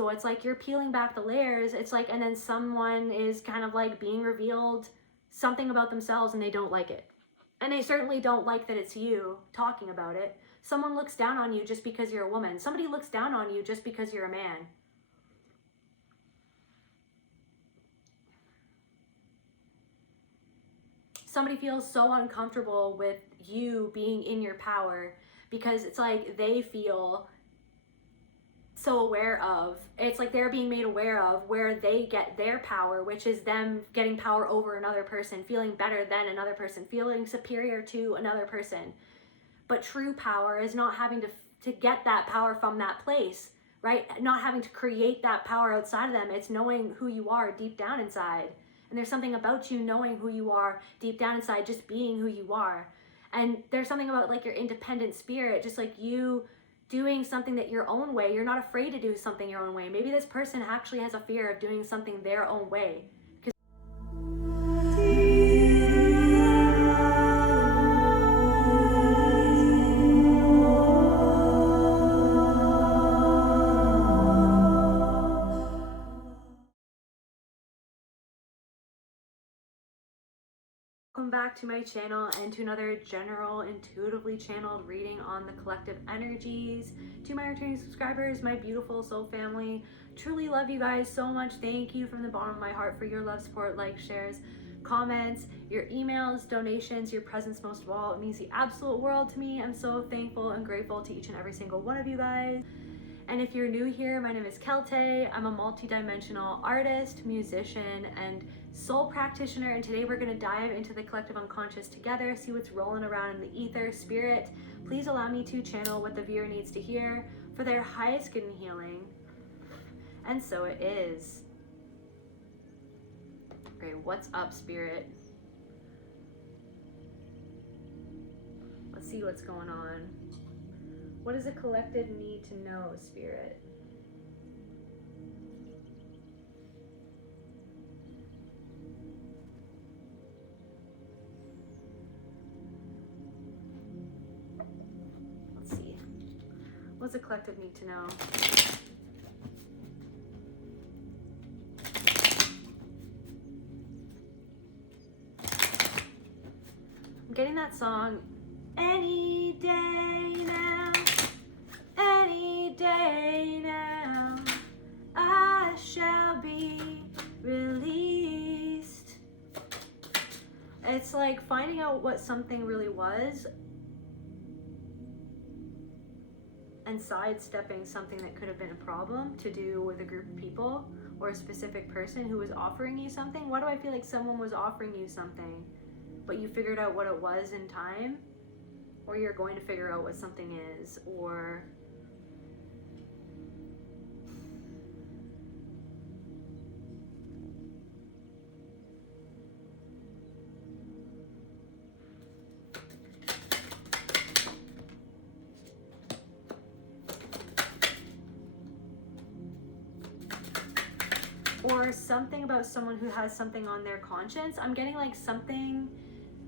So it's like you're peeling back the layers. It's like, and then someone is kind of like being revealed something about themselves and they don't like it. And they certainly don't like that it's you talking about it. Someone looks down on you just because you're a woman. Somebody looks down on you just because you're a man. Somebody feels so uncomfortable with you being in your power because it's like they feel so aware of, it's like they're being made aware of where they get their power, which is them getting power over another person, feeling better than another person, feeling superior to another person. But true power is not having to get that power from that place, right? Not having to create that power outside of them. It's knowing who you are deep down inside. And there's something about you knowing who you are deep down inside, just being who you are. And there's something about like your independent spirit, just like you doing something that your own way. You're not afraid to do something your own way. Maybe this person actually has a fear of doing something their own way. Welcome back to my channel and to another general intuitively channeled reading on the collective energies. To my returning subscribers, my beautiful soul family, truly love you guys so much. Thank you from the bottom of my heart for your love, support, likes, shares, comments, your emails, donations, your presence. Most of all, it means the absolute world to me. I'm so thankful and grateful to each and every single one of you guys. And if you're new here, my name is Kelte. I'm a multi-dimensional artist, musician, and soul practitioner. And today we're going to dive into the collective unconscious together, see what's rolling around in the ether. Spirit, please allow me to channel what the viewer needs to hear for their highest good and healing. And so it is. Okay, what's up, Spirit? Let's see what's going on. What does a collective need to know, Spirit? Let's see. What does a collective need to know? I'm getting that song, Any Day Now, any day now, I shall be released. It's like finding out what something really was and sidestepping something that could have been a problem to do with a group of people or a specific person who was offering you something. Why do I feel like someone was offering you something, but you figured out what it was in time? Or you're going to figure out what something is, or something about someone who has something on their conscience. I'm getting like something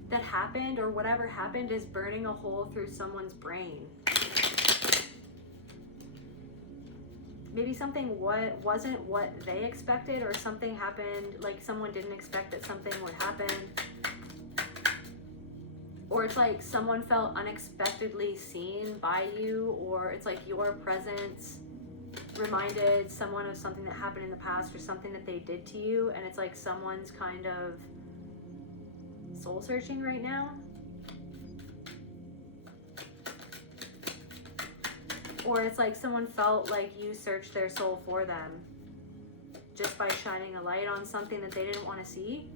that happened or whatever happened is burning a hole through someone's brain. Maybe something wasn't what they expected, or something happened, like someone didn't expect that something would happen. Or it's like someone felt unexpectedly seen by you, or it's like your presence reminded someone of something that happened in the past or something that they did to you, and it's like someone's kind of soul searching right now. Or it's like someone felt like you searched their soul for them just by shining a light on something that they didn't want to see.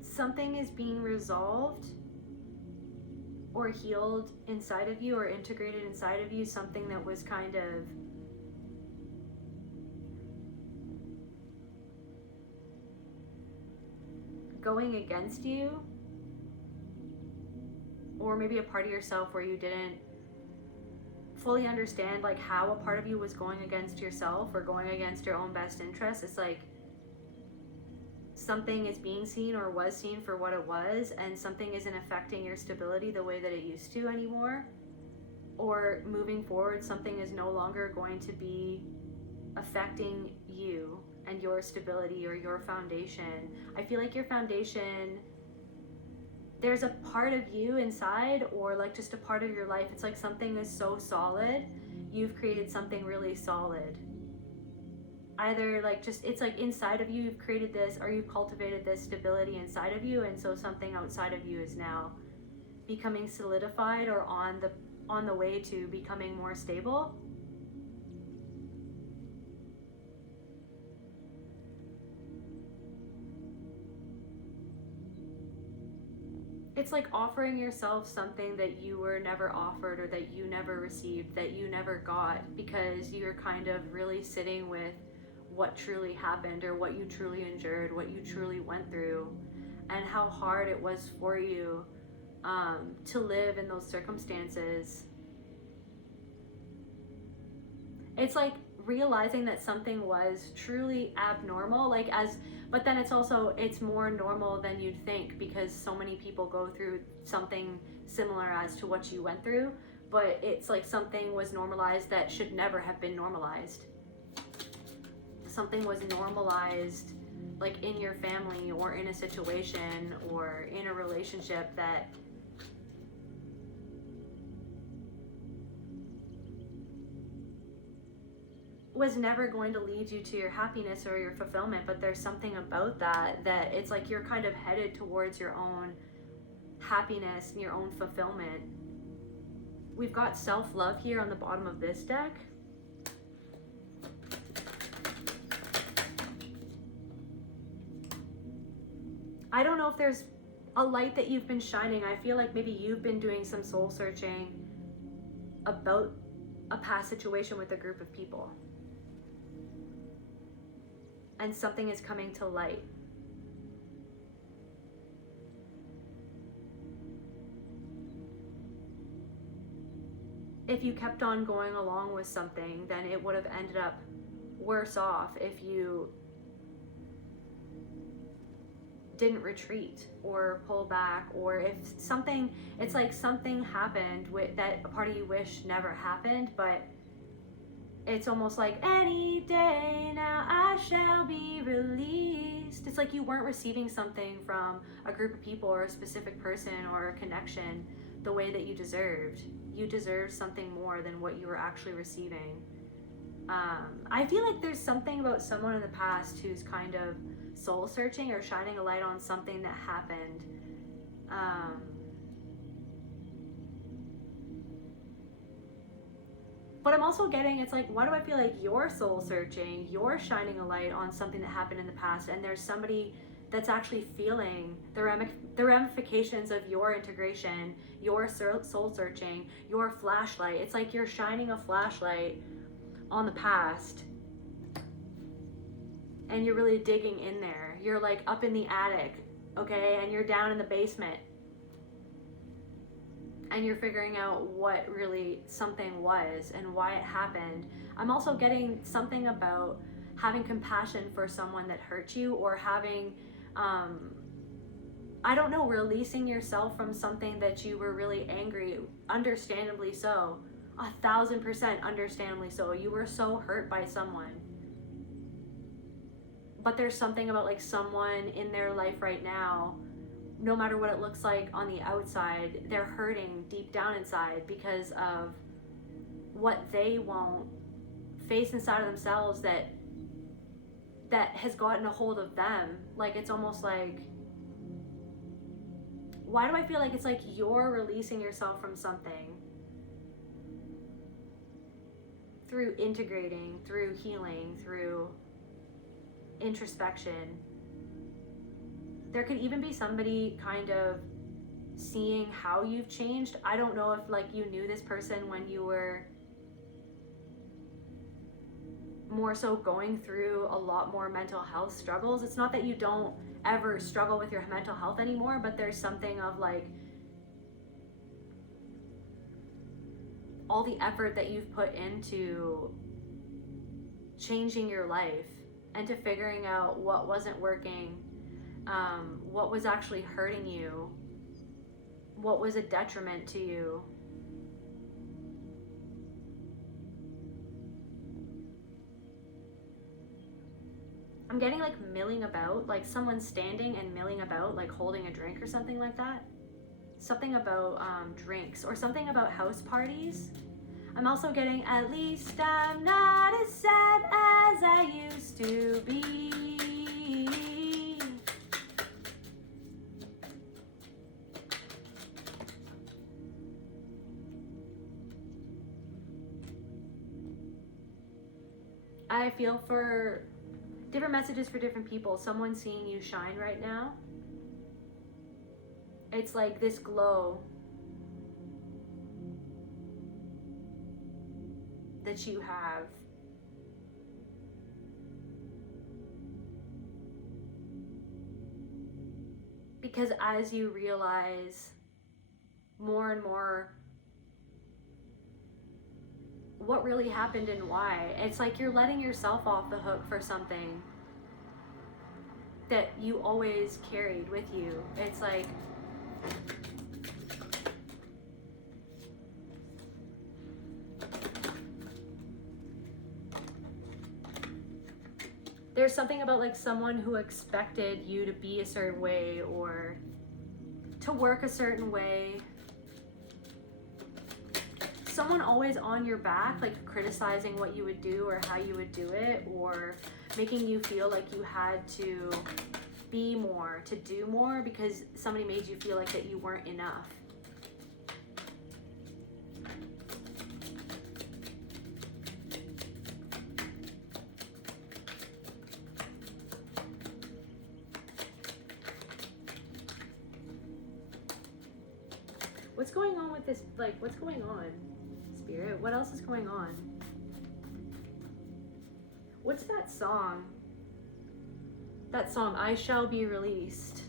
Something is being resolved or healed inside of you or integrated inside of you, something that was kind of going against you, or maybe a part of yourself where you didn't fully understand like how a part of you was going against yourself or going against your own best interests. It's like something is being seen or was seen for what it was, and something isn't affecting your stability the way that it used to anymore. Or moving forward, something is no longer going to be affecting you and your stability or your foundation. I feel like your foundation, there's a part of you inside, or like just a part of your life, it's like something is so solid, you've created something really solid. Either like just, it's like inside of you, you've created this, or you've cultivated this stability inside of you, and so something outside of you is now becoming solidified or on the way to becoming more stable. It's like offering yourself something that you were never offered, or that you never received, that you never got, because you're kind of really sitting with what truly happened, or what you truly endured, what you truly went through, and how hard it was for you to live in those circumstances. It's like realizing that something was truly abnormal, but then it's more normal than you'd think, because so many people go through something similar as to what you went through, but it's like something was normalized that should never have been normalized. Something was normalized like in your family, or in a situation, or in a relationship that was never going to lead you to your happiness or your fulfillment. But there's something about that it's like you're kind of headed towards your own happiness and your own fulfillment. We've got self-love here on the bottom of this deck. I don't know if there's a light that you've been shining. I feel like maybe you've been doing some soul searching about a past situation with a group of people, and something is coming to light. If you kept on going along with something, then it would have ended up worse off if you didn't retreat or pull back, or if something, it's like something happened with that a part of you wish never happened, but it's almost like any day now I shall be released. It's like you weren't receiving something from a group of people or a specific person or a connection the way that you deserved. You deserved something more than what you were actually receiving. I feel like there's something about someone in the past who's kind of soul searching or shining a light on something that happened. But I'm also getting, it's like, why do I feel like you're soul searching, you're shining a light on something that happened in the past, and there's somebody that's actually feeling the ramifications of your integration, your soul searching, your flashlight. It's like you're shining a flashlight on the past, and you're really digging in there. You're like up in the attic, okay, and you're down in the basement, and you're figuring out what really something was and why it happened. I'm also getting something about having compassion for someone that hurt you, or having, I don't know, releasing yourself from something that you were really angry, understandably so, 1,000% understandably so. You were so hurt by someone. But there's something about like someone in their life right now, no matter what it looks like on the outside, they're hurting deep down inside because of what they won't face inside of themselves that has gotten a hold of them. Like, it's almost like, why do I feel like it's like you're releasing yourself from something through integrating, through healing, through introspection? There could even be somebody kind of seeing how you've changed. I don't know if like you knew this person when you were more so going through a lot more mental health struggles. It's not that you don't ever struggle with your mental health anymore, but there's something of like all the effort that you've put into changing your life and to figuring out what wasn't working, what was actually hurting you, what was a detriment to you. I'm getting like milling about, like someone standing and milling about, like holding a drink or something like that. Something about drinks or something about house parties. I'm also getting, at least I'm not as sad as I used to be. I feel for different messages for different people. Someone's seeing you shine right now. It's like this glow that you have. Because as you realize more and more what really happened and why, it's like you're letting yourself off the hook for something that you always carried with you. It's like there's something about like someone who expected you to be a certain way or to work a certain way. Someone always on your back, like criticizing what you would do or how you would do it, or making you feel like you had to be more, to do more, because somebody made you feel like that you weren't enough. What's going on with this? Like, what's going on, Spirit? What else is going on? What's that song? That song, I Shall Be Released.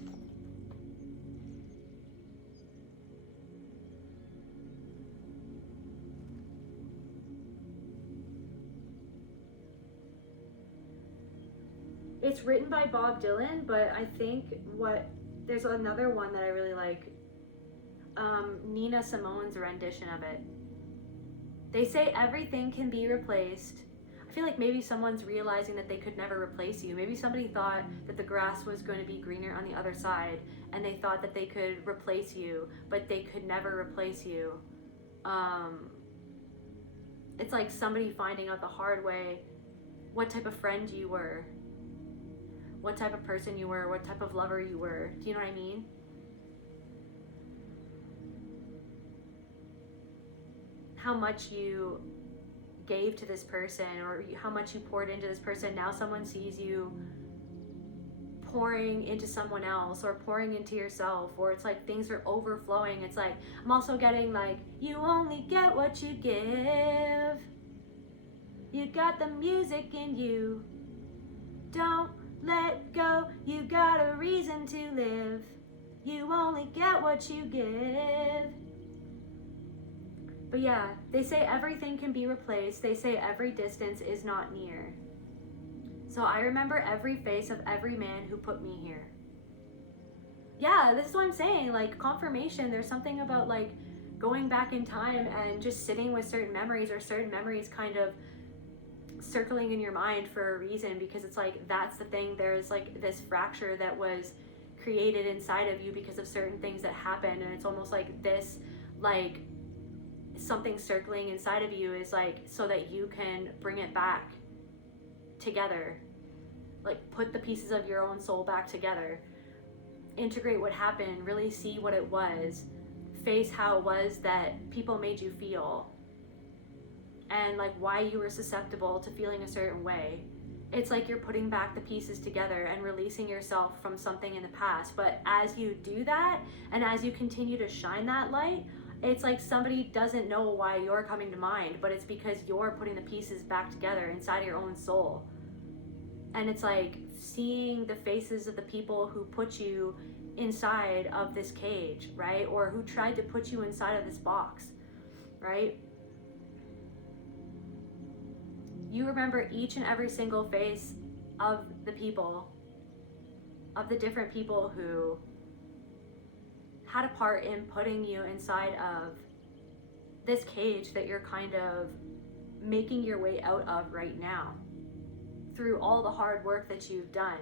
It's written by Bob Dylan, but I think there's another one that I really like. Nina Simone's rendition of it. They say everything can be replaced. I feel like maybe someone's realizing that they could never replace you. Maybe somebody thought that the grass was going to be greener on the other side, and they thought that they could replace you, but they could never replace you. It's like somebody finding out the hard way what type of friend you were, what type of person you were, what type of lover you were. Do you know what I mean? How much you gave to this person, or how much you poured into this person. Now someone sees you pouring into someone else or pouring into yourself, or it's like things are overflowing. It's like, I'm also getting like, you only get what you give. You got the music in you. Don't let go. You got a reason to live. You only get what you give. But yeah, they say everything can be replaced. They say every distance is not near. So I remember every face of every man who put me here. Yeah, this is what I'm saying. Like confirmation, there's something about like going back in time and just sitting with certain memories, or certain memories kind of circling in your mind for a reason, because it's like that's the thing. There's like this fracture that was created inside of you because of certain things that happened, and it's almost like this, like something circling inside of you is like so that you can bring it back together, like put the pieces of your own soul back together, integrate what happened, really see what it was, face how it was that people made you feel, and like why you were susceptible to feeling a certain way. It's like you're putting back the pieces together and releasing yourself from something in the past. But as you do that, and as you continue to shine that light, It's like somebody doesn't know why you're coming to mind, but it's because you're putting the pieces back together inside of your own soul. And it's like seeing the faces of the people who put you inside of this cage, right? Or who tried to put you inside of this box, right? You remember each and every single face of the people, of the different people who had a part in putting you inside of this cage that you're kind of making your way out of right now through all the hard work that you've done.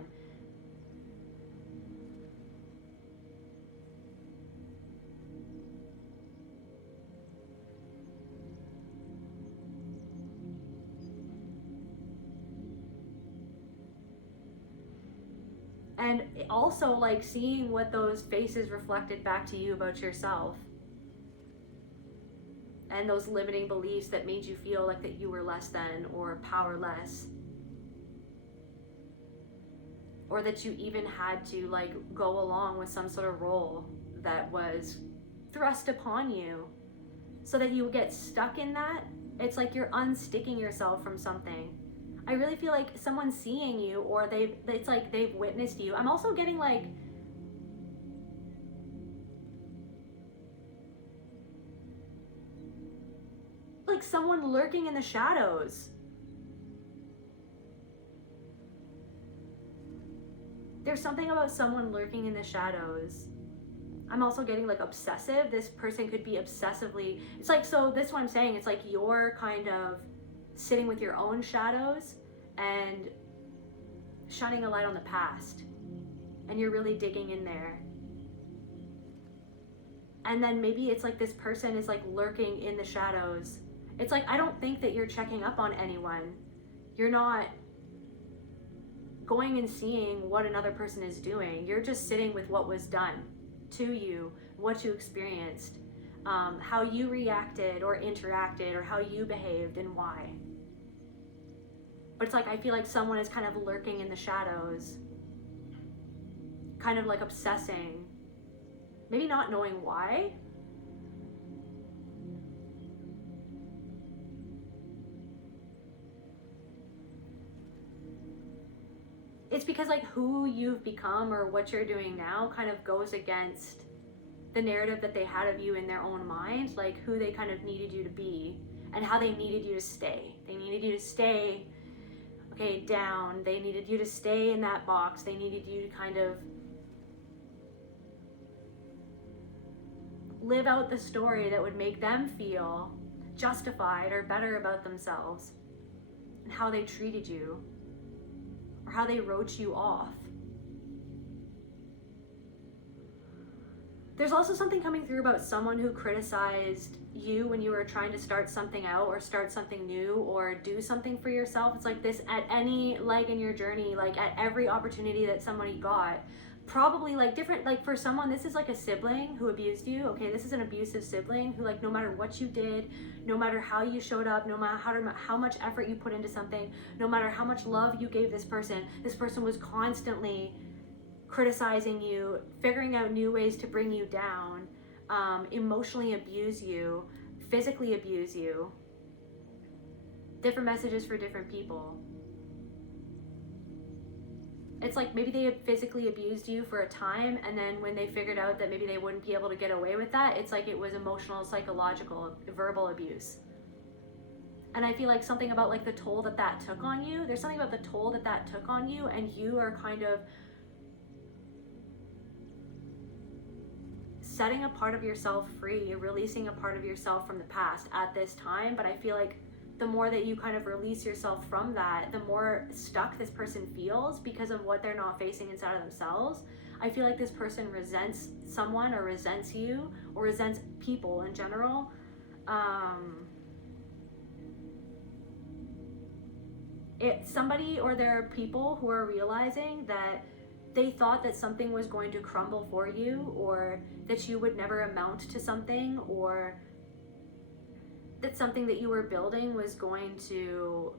And also like seeing what those faces reflected back to you about yourself. And those limiting beliefs that made you feel like that you were less than or powerless. Or that you even had to like go along with some sort of role that was thrust upon you so that you would get stuck in that. It's like you're unsticking yourself from something. I really feel like someone's seeing you, or it's like they've witnessed you. I'm also getting like someone lurking in the shadows. There's something about someone lurking in the shadows. I'm also getting like obsessive. This person could be obsessively, it's like, so this is what I'm saying, it's like you're kind of sitting with your own shadows and shining a light on the past, and you're really digging in there. And then maybe it's like this person is like lurking in the shadows. It's like, I don't think that you're checking up on anyone. You're not going and seeing what another person is doing. You're just sitting with what was done to you, what you experienced, how you reacted or interacted, or how you behaved and why. But it's like, I feel like someone is kind of lurking in the shadows, kind of like obsessing, maybe not knowing why. It's because like who you've become or what you're doing now kind of goes against the narrative that they had of you in their own mind, like who they kind of needed you to be and how they needed you to stay. They needed you to stay, okay, down. They needed you to stay in that box. They needed you to kind of live out the story that would make them feel justified or better about themselves and how they treated you, or how they wrote you off. There's also something coming through about someone who criticized you when you were trying to start something out or start something new or do something for yourself. It's like this at any leg in your journey, like at every opportunity that somebody got, probably like different, like for someone, this is like a sibling who abused you. Okay, this is an abusive sibling who, like, no matter what you did, no matter how you showed up, no matter how much effort you put into something, no matter how much love you gave this person was constantly criticizing you, figuring out new ways to bring you down, emotionally abuse you, physically abuse you. Different messages for different people. It's like maybe they physically abused you for a time, and then when they figured out that maybe they wouldn't be able to get away with that, it's like it was emotional, psychological, verbal abuse. And I feel like something about like the toll that that took on you, there's something about the toll that that took on you, and you are kind of setting a part of yourself free, releasing a part of yourself from the past at this time. But I feel like the more that you kind of release yourself from that, the more stuck this person feels because of what they're not facing inside of themselves. I feel like this person resents someone or resents you or resents people in general. It's somebody, or there are people who are realizing that they thought that something was going to crumble for you, or that you would never amount to something, or that something that you were building was going to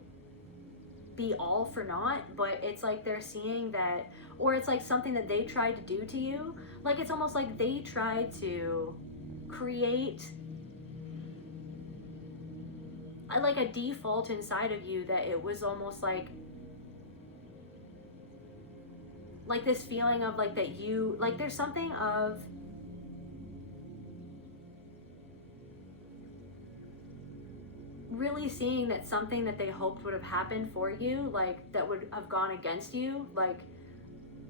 be all for naught. But it's like they're seeing that, or it's like something that they tried to do to you. Like it's almost like they tried to create like a default inside of you that it was almost like this feeling of like that you, like there's something of really seeing that something that they hoped would have happened for you, like that would have gone against you, like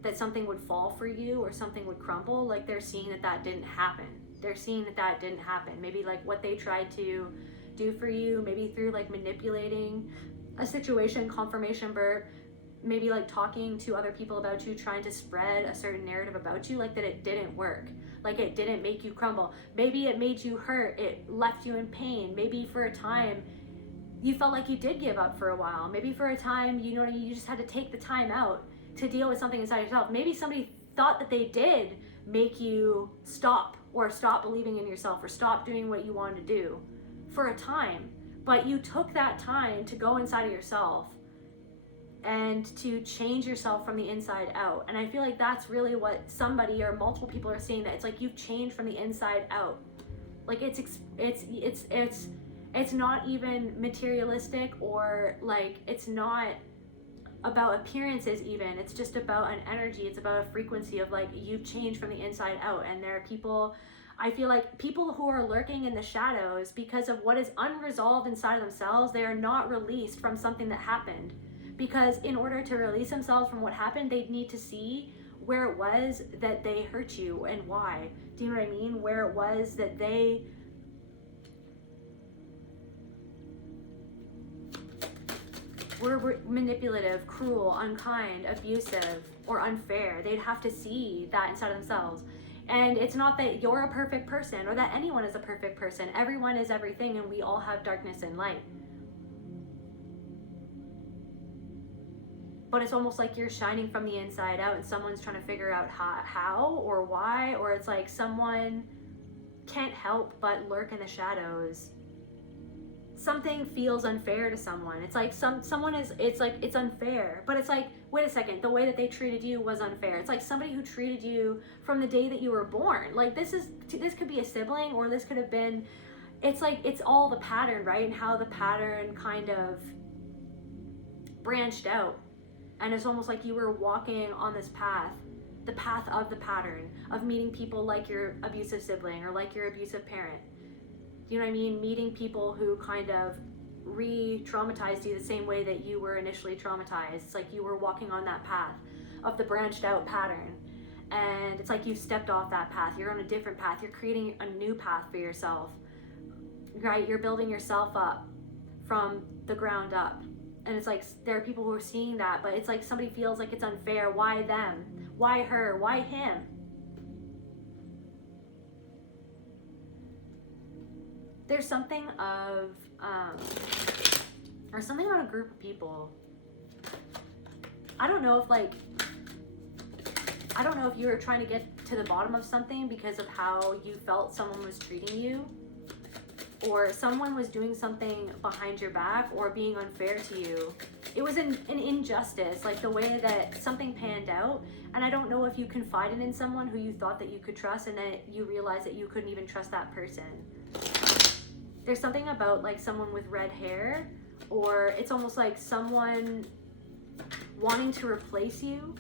that something would fall for you or something would crumble, like they're seeing that that didn't happen. They're seeing that that didn't happen. Maybe like what they tried to do for you, maybe through like manipulating a situation, confirmation burp, maybe like talking to other people about you, trying to spread a certain narrative about you, like that it didn't work. Like it didn't make you crumble. Maybe it made you hurt. It left you in pain. Maybe for a time you felt like you did give up for a while. Maybe for a time, you know, you just had to take the time out to deal with something inside yourself. Maybe somebody thought that they did make you stop, or stop believing in yourself, or stop doing what you wanted to do for a time. But you took that time to go inside of yourself and to change yourself from the inside out. And I feel like that's really what somebody or multiple people are seeing, that it's like you've changed from the inside out. Like it's not even materialistic, or like it's not about appearances even. It's just about an energy. It's about a frequency of like you've changed from the inside out. And there are people, I feel like people who are lurking in the shadows because of what is unresolved inside of themselves. They are not released from something that happened, because in order to release themselves from what happened, they need to see where it was that they hurt you and why. Do you know what I mean? Where it was that they were manipulative, cruel, unkind, abusive, or unfair. They'd have to see that inside of themselves. And it's not that you're a perfect person or that anyone is a perfect person. Everyone is everything, and we all have darkness and light. But it's almost like you're shining from the inside out, and someone's trying to figure out how or why, or it's like someone can't help but lurk in the shadows. Something feels unfair to someone. It's like someone is, it's like it's unfair, but it's like, wait a second, the way that they treated you was unfair. It's like somebody who treated you from the day that you were born. Like this could be a sibling, or this could have been, it's like it's all the pattern, right? And how the pattern kind of branched out. And it's almost like you were walking on this path, the path of the pattern of meeting people like your abusive sibling or like your abusive parent. You know what I mean? Meeting people who kind of re-traumatized you the same way that you were initially traumatized. It's like you were walking on that path of the branched out pattern. And it's like you stepped off that path. You're on a different path. You're creating a new path for yourself, right? You're building yourself up from the ground up. And it's like there are people who are seeing that, but it's like somebody feels like it's unfair. Why them? Why her? Why him? There's something of, or something about a group of people. I don't know if you were trying to get to the bottom of something because of how you felt someone was treating you, or someone was doing something behind your back or being unfair to you. It was an injustice, like the way that something panned out. And I don't know if you confided in someone who you thought that you could trust, and then you realized that you couldn't even trust that person. There's something about like someone with red hair, or it's almost like someone wanting to replace you,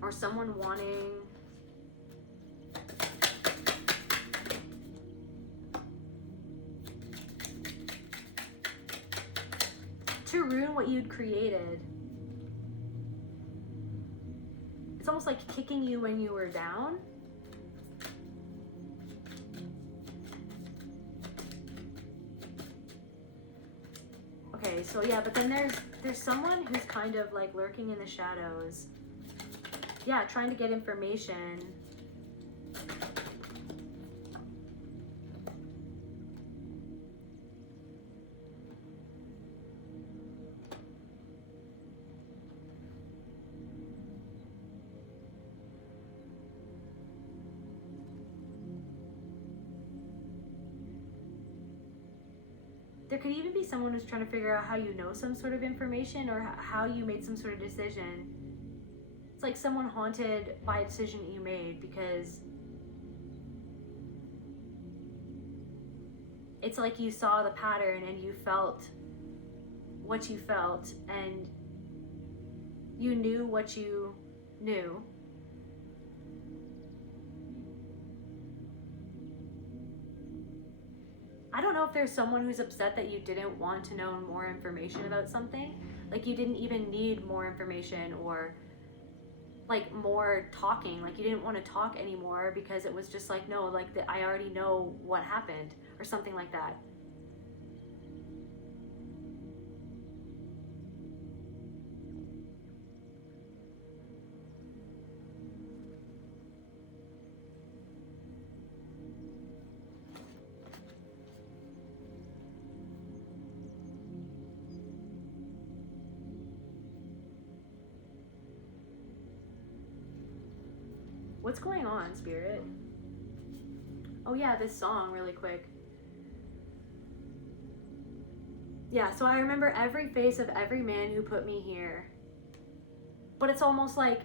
or someone wanting to ruin what you'd created. It's almost like kicking you when you were down. Okay, so yeah, but then there's someone who's kind of like lurking in the shadows. Yeah, trying to get information. There could even be someone who's trying to figure out how you know some sort of information, or how you made some sort of decision. It's like someone haunted by a decision that you made, because it's like you saw the pattern and you felt what you felt, and you knew what you knew. I don't know if there's someone who's upset that you didn't want to know more information about something. Like you didn't even need more information or like more talking. Like you didn't want to talk anymore because it was just like, no, like I already know what happened or something like that. What's going on, Spirit? Oh yeah, this song really quick. Yeah, so I remember every face of every man who put me here. But it's almost like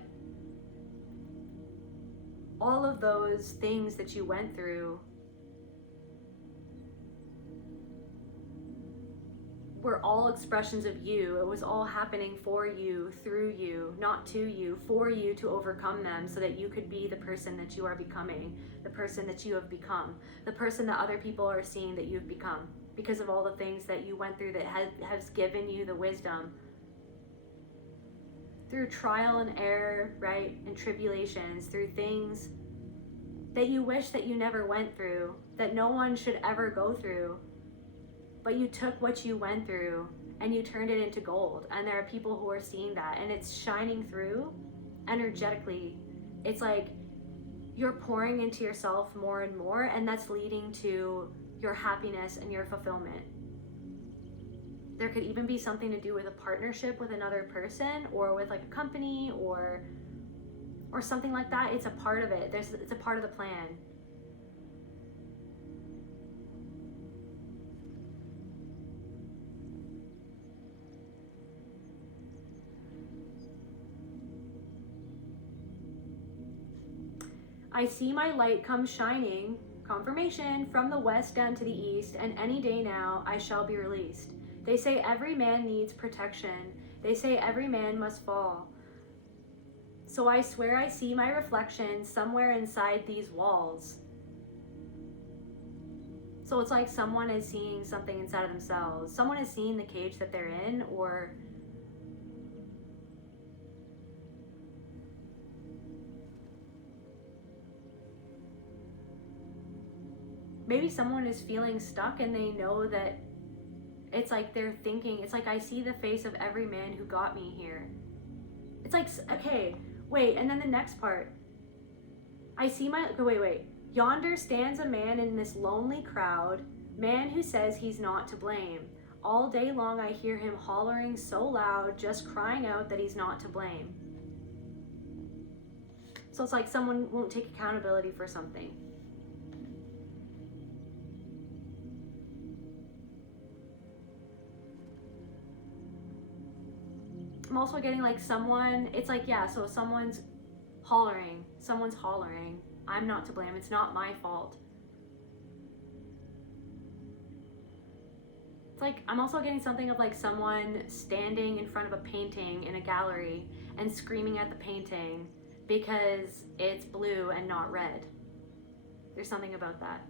all of those things that you went through were all expressions of you. It was all happening for you, through you, not to you, for you to overcome them so that you could be the person that you are becoming, the person that you have become, the person that other people are seeing that you've become because of all the things that you went through that has given you the wisdom. Through trial and error, right, and tribulations, through things that you wish that you never went through, that no one should ever go through. But you took what you went through and you turned it into gold. And there are people who are seeing that, and it's shining through energetically. It's like you're pouring into yourself more and more, and that's leading to your happiness and your fulfillment. There could even be something to do with a partnership with another person or with like a company or something like that. It's a part of it. It's a part of the plan. I see my light come shining, confirmation, from the west down to the east, and any day now I shall be released. They say every man needs protection. They say every man must fall. So I swear I see my reflection somewhere inside these walls. So it's like someone is seeing something inside of themselves. Someone is seeing the cage that they're in, or maybe someone is feeling stuck and they know that it's like they're thinking, it's like I see the face of every man who got me here. It's like, okay, wait, and then the next part. I see my, wait. Yonder stands a man in this lonely crowd, man who says he's not to blame. All day long I hear him hollering so loud, just crying out that he's not to blame. So it's like someone won't take accountability for something. I'm also getting like someone, it's like, yeah, so someone's hollering. I'm not to blame. It's not my fault. It's like, I'm also getting something of like someone standing in front of a painting in a gallery and screaming at the painting because it's blue and not red. There's something about that.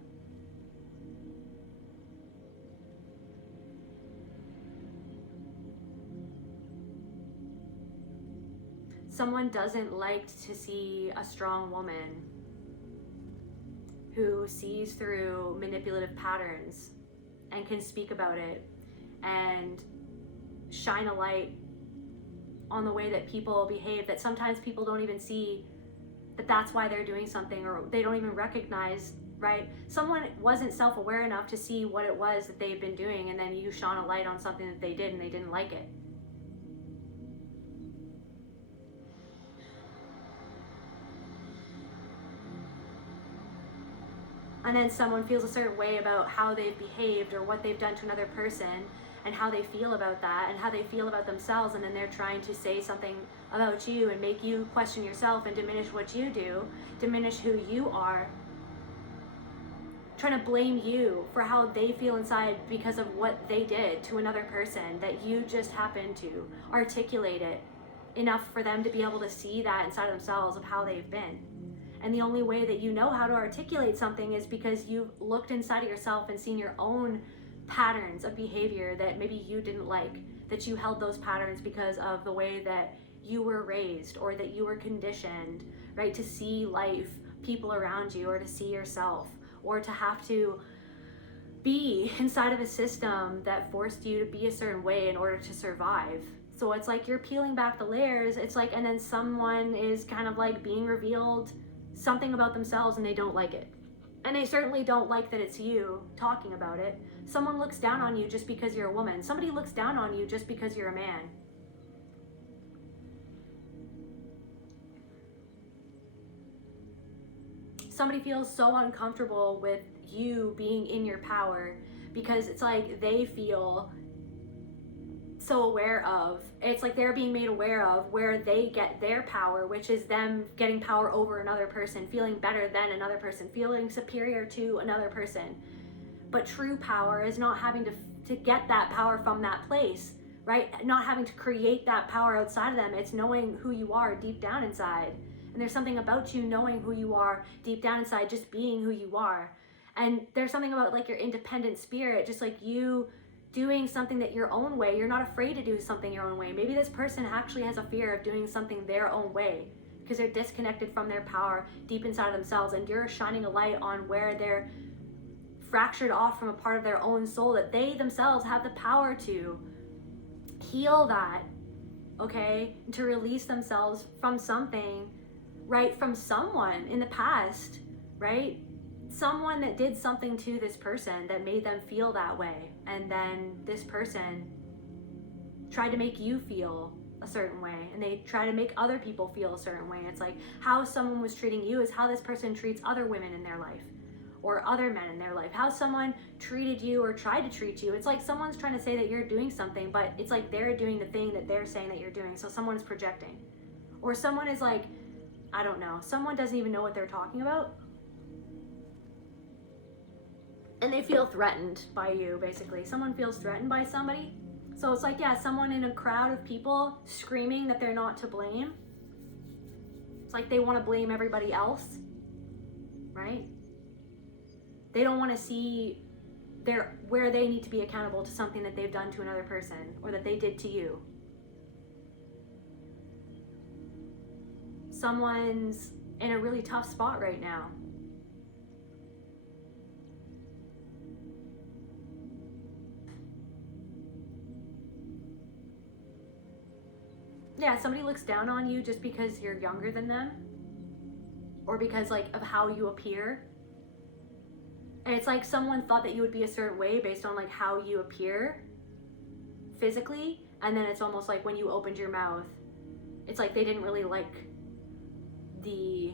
Someone doesn't like to see a strong woman who sees through manipulative patterns and can speak about it and shine a light on the way that people behave, that sometimes people don't even see that that's why they're doing something, or they don't even recognize, right? Someone wasn't self-aware enough to see what it was that they've been doing, and then you shone a light on something that they did and they didn't like it. And then someone feels a certain way about how they've behaved or what they've done to another person and how they feel about that and how they feel about themselves, and then they're trying to say something about you and make you question yourself and diminish what you do, diminish who you are. trying to blame you for how they feel inside because of what they did to another person, that you just happened to articulate it enough for them to be able to see that inside of themselves of how they've been. And the only way that you know how to articulate something is because you've looked inside of yourself and seen your own patterns of behavior that maybe you didn't like, that you held those patterns because of the way that you were raised or that you were conditioned, right, to see life, people around you, or to see yourself, or to have to be inside of a system that forced you to be a certain way in order to survive. So it's like you're peeling back the layers. It's like, and then someone is kind of like being revealed something about themselves and they don't like it. And they certainly don't like that it's you talking about it. Someone looks down on you just because you're a woman. Somebody looks down on you just because you're a man. Somebody feels so uncomfortable with you being in your power because it's like they feel so aware of, it's like they're being made aware of where they get their power, which is them getting power over another person, feeling better than another person, feeling superior to another person. But true power is not having to get that power from that place, right? Not having to create that power outside of them. It's knowing who you are deep down inside. And there's something about you knowing who you are deep down inside, just being who you are. And there's something about like your independent spirit, just like you doing something that your own way. You're not afraid to do something your own way. Maybe this person actually has a fear of doing something their own way because they're disconnected from their power deep inside of themselves, and you're shining a light on where they're fractured off from a part of their own soul that they themselves have the power to heal that, okay? And to release themselves from something, right? From someone in the past, right? Someone that did something to this person that made them feel that way, and then this person tried to make you feel a certain way, and they try to make other people feel a certain way. It's like how someone was treating you is how this person treats other women in their life or other men in their life. How someone treated you or tried to treat you, it's like someone's trying to say that you're doing something, but it's like they're doing the thing that they're saying that you're doing. So someone's projecting, or someone is like, I don't know, someone doesn't even know what they're talking about, and they feel threatened by you. Basically, someone feels threatened by somebody. So it's like, yeah, someone in a crowd of people screaming that they're not to blame. It's like they want to blame everybody else, right? They don't want to see where they need to be accountable to something that they've done to another person or that they did to you. Someone's in a really tough spot right now. Yeah, somebody looks down on you just because you're younger than them, or because like of how you appear. And it's like someone thought that you would be a certain way based on like how you appear physically, and then it's almost like when you opened your mouth, it's like they didn't really like the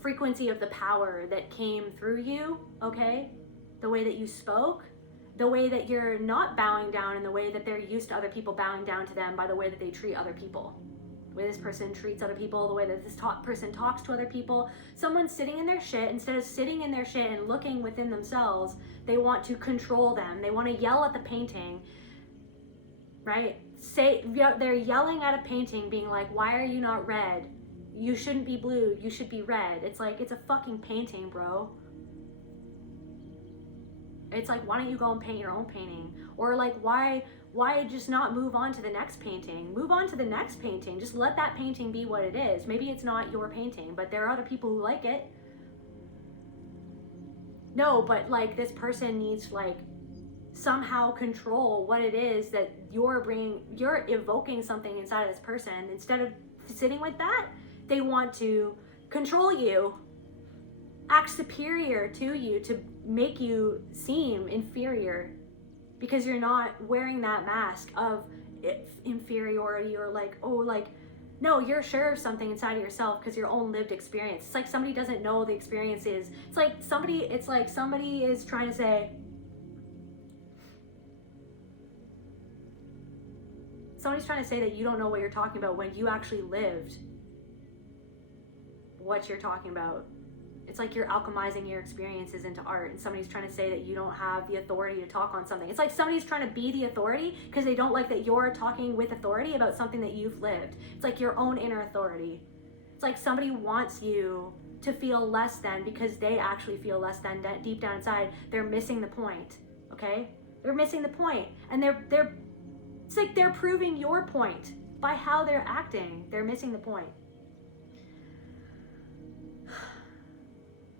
frequency of the power that came through you, okay? The way that you spoke, the way that you're not bowing down, and the way that they're used to other people bowing down to them by the way that they treat other people. The way this person treats other people, the way that this person talks to other people. Someone's sitting in their shit. Instead of sitting in their shit and looking within themselves, they want to control them. They want to yell at the painting, right? They're yelling at a painting being like, why are you not red? You shouldn't be blue, you should be red. It's like, it's a fucking painting, bro. It's like, why don't you go and paint your own painting? Or like, why just not move on to the next painting? Move on to the next painting. Just let that painting be what it is. Maybe it's not your painting, but there are other people who like it. No, but like this person needs to like somehow control what it is that you're evoking something inside of this person. Instead of sitting with that, they want to control you, act superior to you, to make you seem inferior because you're not wearing that mask of inferiority, or like, oh, like, no, you're sure of something inside of yourself because your own lived experience. It's like somebody doesn't know the experience is. It's like somebody is trying to say, somebody's trying to say that you don't know what you're talking about when you actually lived what you're talking about It's like you're alchemizing your experiences into art, and somebody's trying to say that you don't have the authority to talk on something. It's like somebody's trying to be the authority because they don't like that you're talking with authority about something that you've lived. It's like your own inner authority. It's like somebody wants you to feel less than because they actually feel less than deep down inside. They're missing the point, okay? They're missing the point, and it's like they're proving your point by how they're acting. They're missing the point.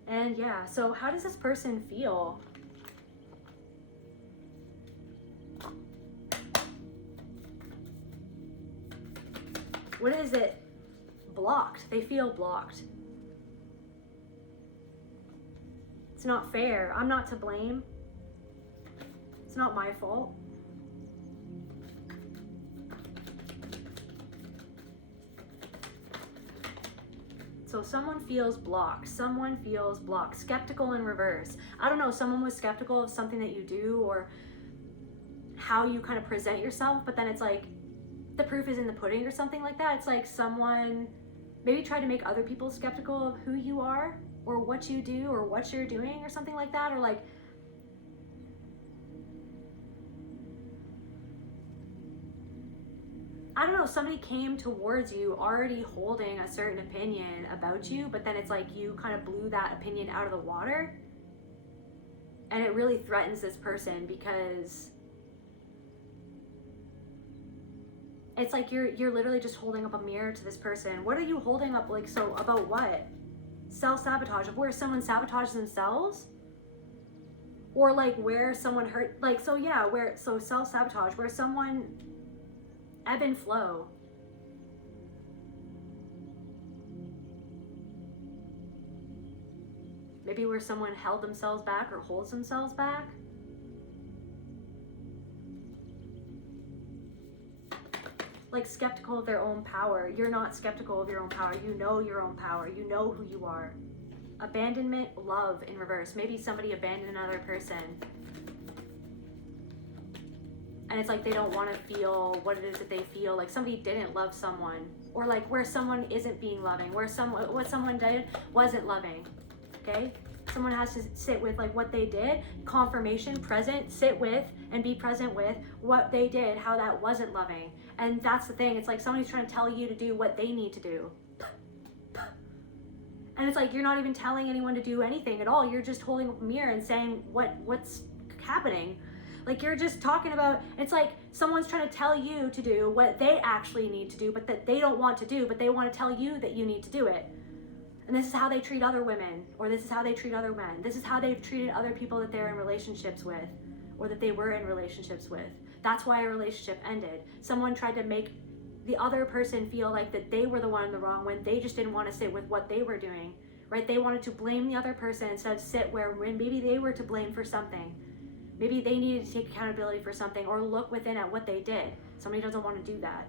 And yeah, so how does this person feel? What is it? Blocked. They feel blocked. It's not fair. I'm not to blame. It's not my fault. So someone feels blocked. Someone feels blocked. Skeptical in reverse. I don't know, someone was skeptical of something that you do or how you kind of present yourself, but then it's like the proof is in the pudding or something like that. It's like someone maybe tried to make other people skeptical of who you are or what you do or what you're doing or something like that, or like I don't know, somebody came towards you already holding a certain opinion about you, but then it's like you kind of blew that opinion out of the water. And it really threatens this person because it's like you're literally just holding up a mirror to this person. What are you holding up, like, so about what? Self-sabotage, of where someone sabotages themselves? Or like where someone hurt, like, so yeah, so self-sabotage, where someone ebb and flow. Maybe where someone held themselves back or holds themselves back. Like skeptical of their own power. You're not skeptical of your own power. You know your own power. You know who you are. Abandonment, love in reverse. Maybe somebody abandoned another person. And it's like they don't want to feel what it is that they feel. Like somebody didn't love someone. Or like where someone isn't being loving. Where what someone did wasn't loving. Okay? Someone has to sit with like what they did. Confirmation, present, sit with and be present with what they did, how that wasn't loving. And that's the thing. It's like somebody's trying to tell you to do what they need to do. And it's like you're not even telling anyone to do anything at all. You're just holding up a mirror and saying what's happening. Like you're just talking about, it's like someone's trying to tell you to do what they actually need to do, but that they don't want to do, but they want to tell you that you need to do it. And this is how they treat other women, or this is how they treat other men. This is how they've treated other people that they're in relationships with, or that they were in relationships with. That's why a relationship ended. Someone tried to make the other person feel like that they were the one in the wrong when they just didn't want to sit with what they were doing, right? They wanted to blame the other person instead of sit where maybe they were to blame for something. Maybe they needed to take accountability for something or look within at what they did. Somebody doesn't want to do that.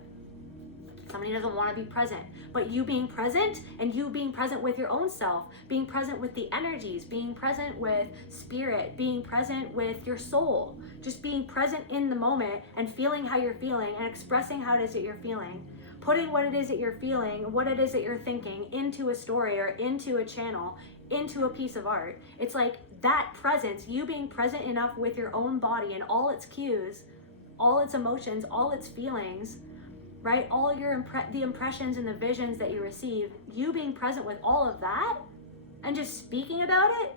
Somebody doesn't want to be present. But you being present, and you being present with your own self, being present with the energies, being present with spirit, being present with your soul, just being present in the moment and feeling how you're feeling and expressing how it is that you're feeling, putting what it is that you're feeling, what it is that you're thinking into a story or into a channel, into a piece of art. It's like that presence, you being present enough with your own body and all its cues, all its emotions, all its feelings, right? All your the impressions and the visions that you receive, you being present with all of that and just speaking about it.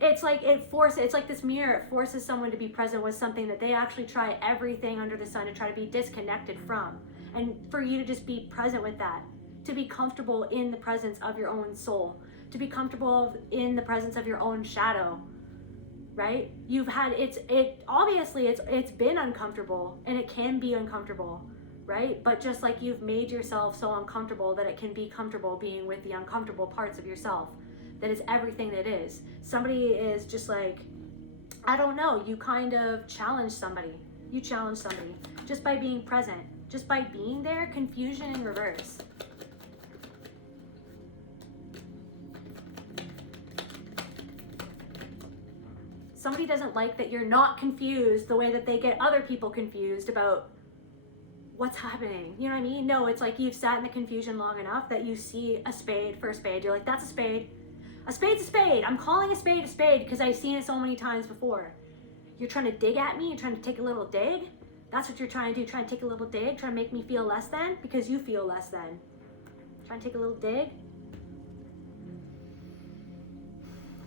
It's like it's like this mirror. It forces someone to be present with something that they actually try everything under the sun to try to be disconnected from. And for you to just be present with that, to be comfortable in the presence of your own soul, to be comfortable in the presence of your own shadow, right? You've had, obviously it's been uncomfortable, and it can be uncomfortable, right? But just like you've made yourself so uncomfortable that it can be comfortable being with the uncomfortable parts of yourself, that is everything that is. Somebody is just like, I don't know, you kind of challenge somebody. You challenge somebody just by being present, just by being there. Confusion in reverse. Somebody doesn't like that you're not confused the way that they get other people confused about what's happening. You know what I mean? No, it's like you've sat in the confusion long enough that you see a spade for a spade. You're like, that's a spade. A spade's a spade. I'm calling a spade because I've seen it so many times before. You're trying to dig at me. You're trying to take a little dig. That's what you're trying to do. Trying to take a little dig. Trying to make me feel less than because you feel less than. Trying to take a little dig.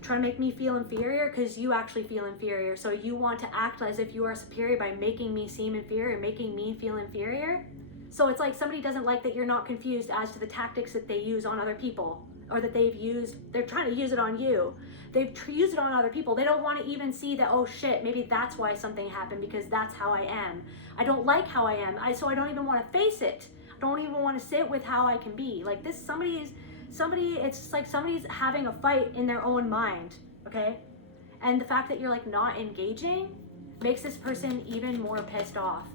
Trying to make me feel inferior because you actually feel inferior. So you want to act as if you are superior by making me seem inferior, making me feel inferior. So it's like somebody doesn't like that you're not confused as to the tactics that they use on other people, or that they've used. They're trying to use it on you. They've used it on other people. They don't want to even see that, oh shit, maybe that's why something happened, because that's how I am. I don't like how I am. So I don't even want to face it. I don't even want to sit with how I can be. Like this, it's just like somebody's having a fight in their own mind, okay? And the fact that you're like not engaging makes this person even more pissed off,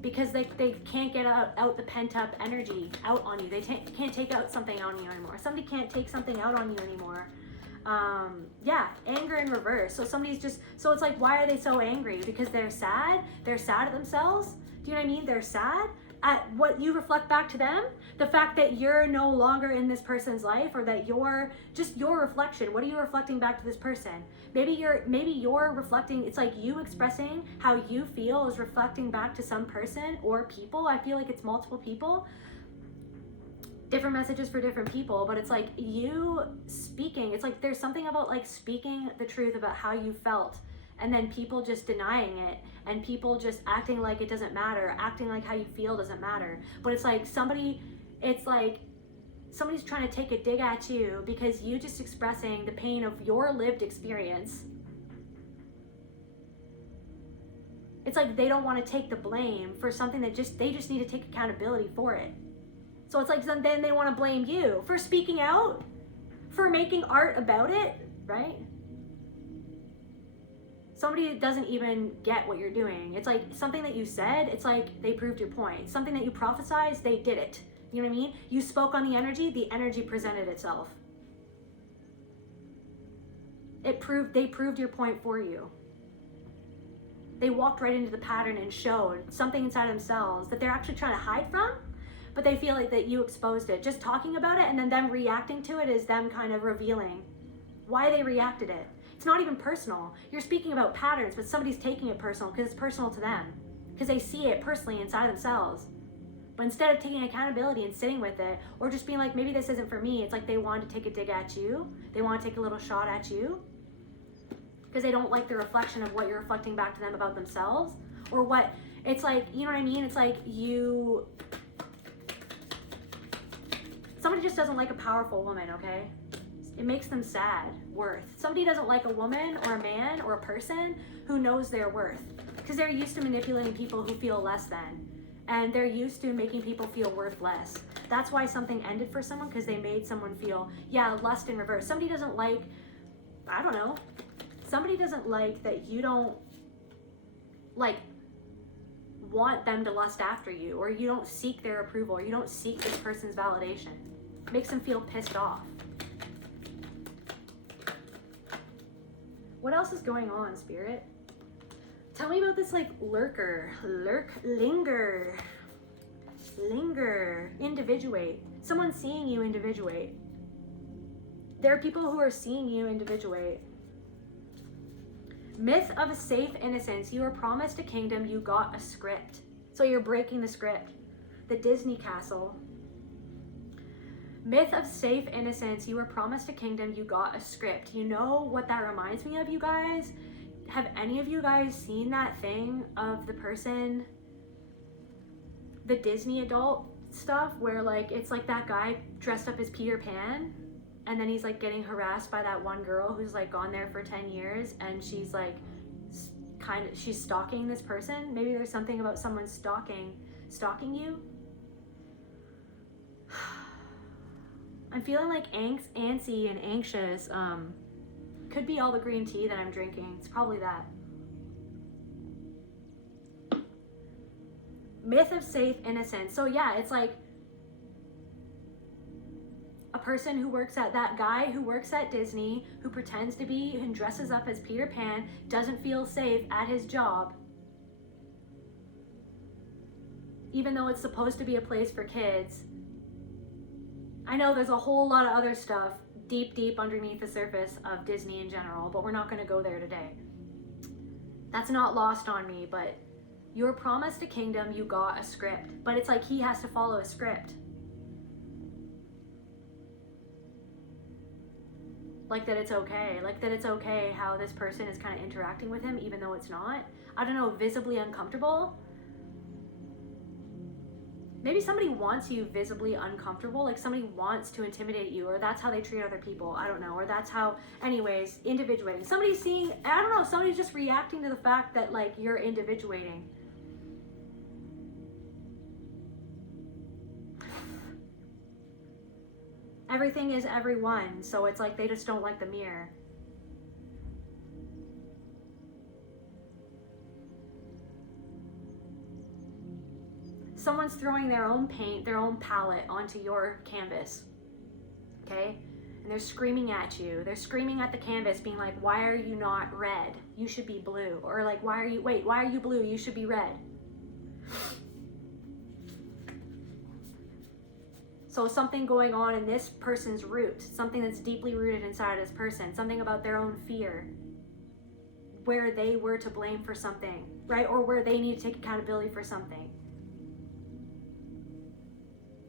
because they can't get out the pent up energy out on you. They can't take out something on you anymore. Somebody can't take something out on you anymore. Yeah, anger in reverse. So so it's like, why are they so angry? Because they're sad. They're sad at themselves. Do you know what I mean? They're sad at what you reflect back to them. The fact that you're no longer in this person's life, or that you're just your reflection. What are you reflecting back to this person? Maybe you're reflecting, it's like you expressing how you feel is reflecting back to some person or people. I feel like it's multiple people. Different messages for different people, but it's like you speaking. It's like there's something about like speaking the truth about how you felt, and then people just denying it, and people just acting like it doesn't matter, acting like how you feel doesn't matter. But it's like somebody's trying to take a dig at you because you just expressing the pain of your lived experience. It's like they don't want to take the blame for something that they just need to take accountability for it. So it's like then they want to blame you for speaking out, for making art about it, right? Somebody doesn't even get what you're doing. It's like something that you said, it's like they proved your point. Something that you prophesized, they did it. You know what I mean? You spoke on the energy presented itself. They proved your point for you. They walked right into the pattern and showed something inside themselves that they're actually trying to hide from, but they feel like that you exposed it. Just talking about it and then them reacting to it is them kind of revealing why they reacted it. It's not even personal. You're speaking about patterns, but somebody's taking it personal because it's personal to them, because they see it personally inside themselves. But instead of taking accountability and sitting with it, or just being like, maybe this isn't for me, it's like they want to take a dig at you. They want to take a little shot at you because they don't like the reflection of what you're reflecting back to them about themselves, or what it's like, you know what I mean? It's like somebody just doesn't like a powerful woman, okay? It makes them sad, worth. Somebody doesn't like a woman or a man or a person who knows their worth, because they're used to manipulating people who feel less than, and they're used to making people feel worth less. That's why something ended for someone, because they made someone feel, lust in reverse. Somebody doesn't like, I don't know, somebody doesn't like that you don't like want them to lust after you, or you don't seek their approval, or you don't seek this person's validation. It makes them feel pissed off. What else is going on, Spirit? Tell me about this like linger, individuate. Someone's seeing you individuate. There are people who are seeing you individuate. Myth of a safe innocence. You were promised a kingdom, you got a script. So you're breaking the script. The Disney castle. Myth of safe innocence. You were promised a kingdom, you got a script. You know what that reminds me of, you guys? Have any of you guys seen that thing of the person, the Disney adult stuff, where like it's like that guy dressed up as Peter Pan, and then he's like getting harassed by that one girl who's like gone there for 10 years, and she's like she's stalking this person. Maybe there's something about someone stalking you. I'm feeling like antsy and anxious. Could be all the green tea that I'm drinking. It's probably that. Myth of safe innocence. So yeah, it's like a person who works at, that guy who works at Disney, who pretends to be and dresses up as Peter Pan, doesn't feel safe at his job, even though it's supposed to be a place for kids. I know there's a whole lot of other stuff deep, deep underneath the surface of Disney in general, but we're not going to go there today. That's not lost on me, but you were promised a kingdom, you got a script, but it's like he has to follow a script. Like that it's okay how this person is kind of interacting with him, even though it's not. I don't know, visibly uncomfortable. Maybe somebody wants you visibly uncomfortable, like somebody wants to intimidate you, or that's how they treat other people, I don't know, or that's how, anyways, individuating. Somebody's seeing, I don't know, somebody's just reacting to the fact that like you're individuating. Everything is everyone, so it's like they just don't like the mirror. Someone's throwing their own paint, their own palette onto your canvas, okay? And they're screaming at you. They're screaming at the canvas, being like, why are you not red? You should be blue. Or like, why are you blue? You should be red. So something going on in this person's root, something that's deeply rooted inside this person, something about their own fear, where they were to blame for something, right? Or where they need to take accountability for something.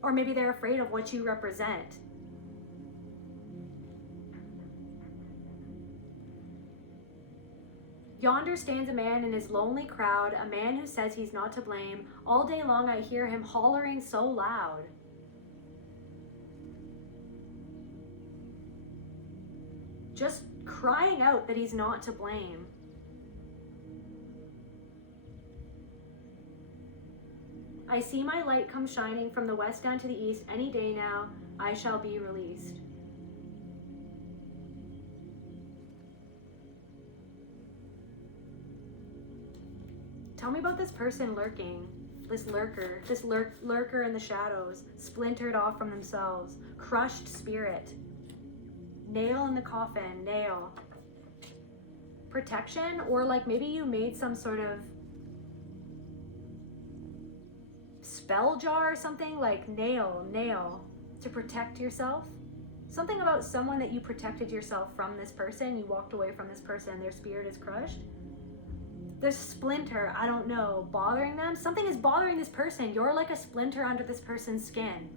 Or maybe they're afraid of what you represent. Yonder stands a man in his lonely crowd, a man who says he's not to blame. All day long I hear him hollering so loud. Just crying out that he's not to blame. I see my light come shining from the west down to the east. Any day now, I shall be released. Tell me about this person lurking, this lurker in the shadows, splintered off from themselves, crushed spirit, nail in the coffin, nail. Protection, or like maybe you made some sort of spell jar or something, like nail to protect yourself. Something about someone that you protected yourself from this person, you walked away from this person, their spirit is crushed. This splinter, I don't know, bothering them. Something is bothering this person. You're like a splinter under this person's skin.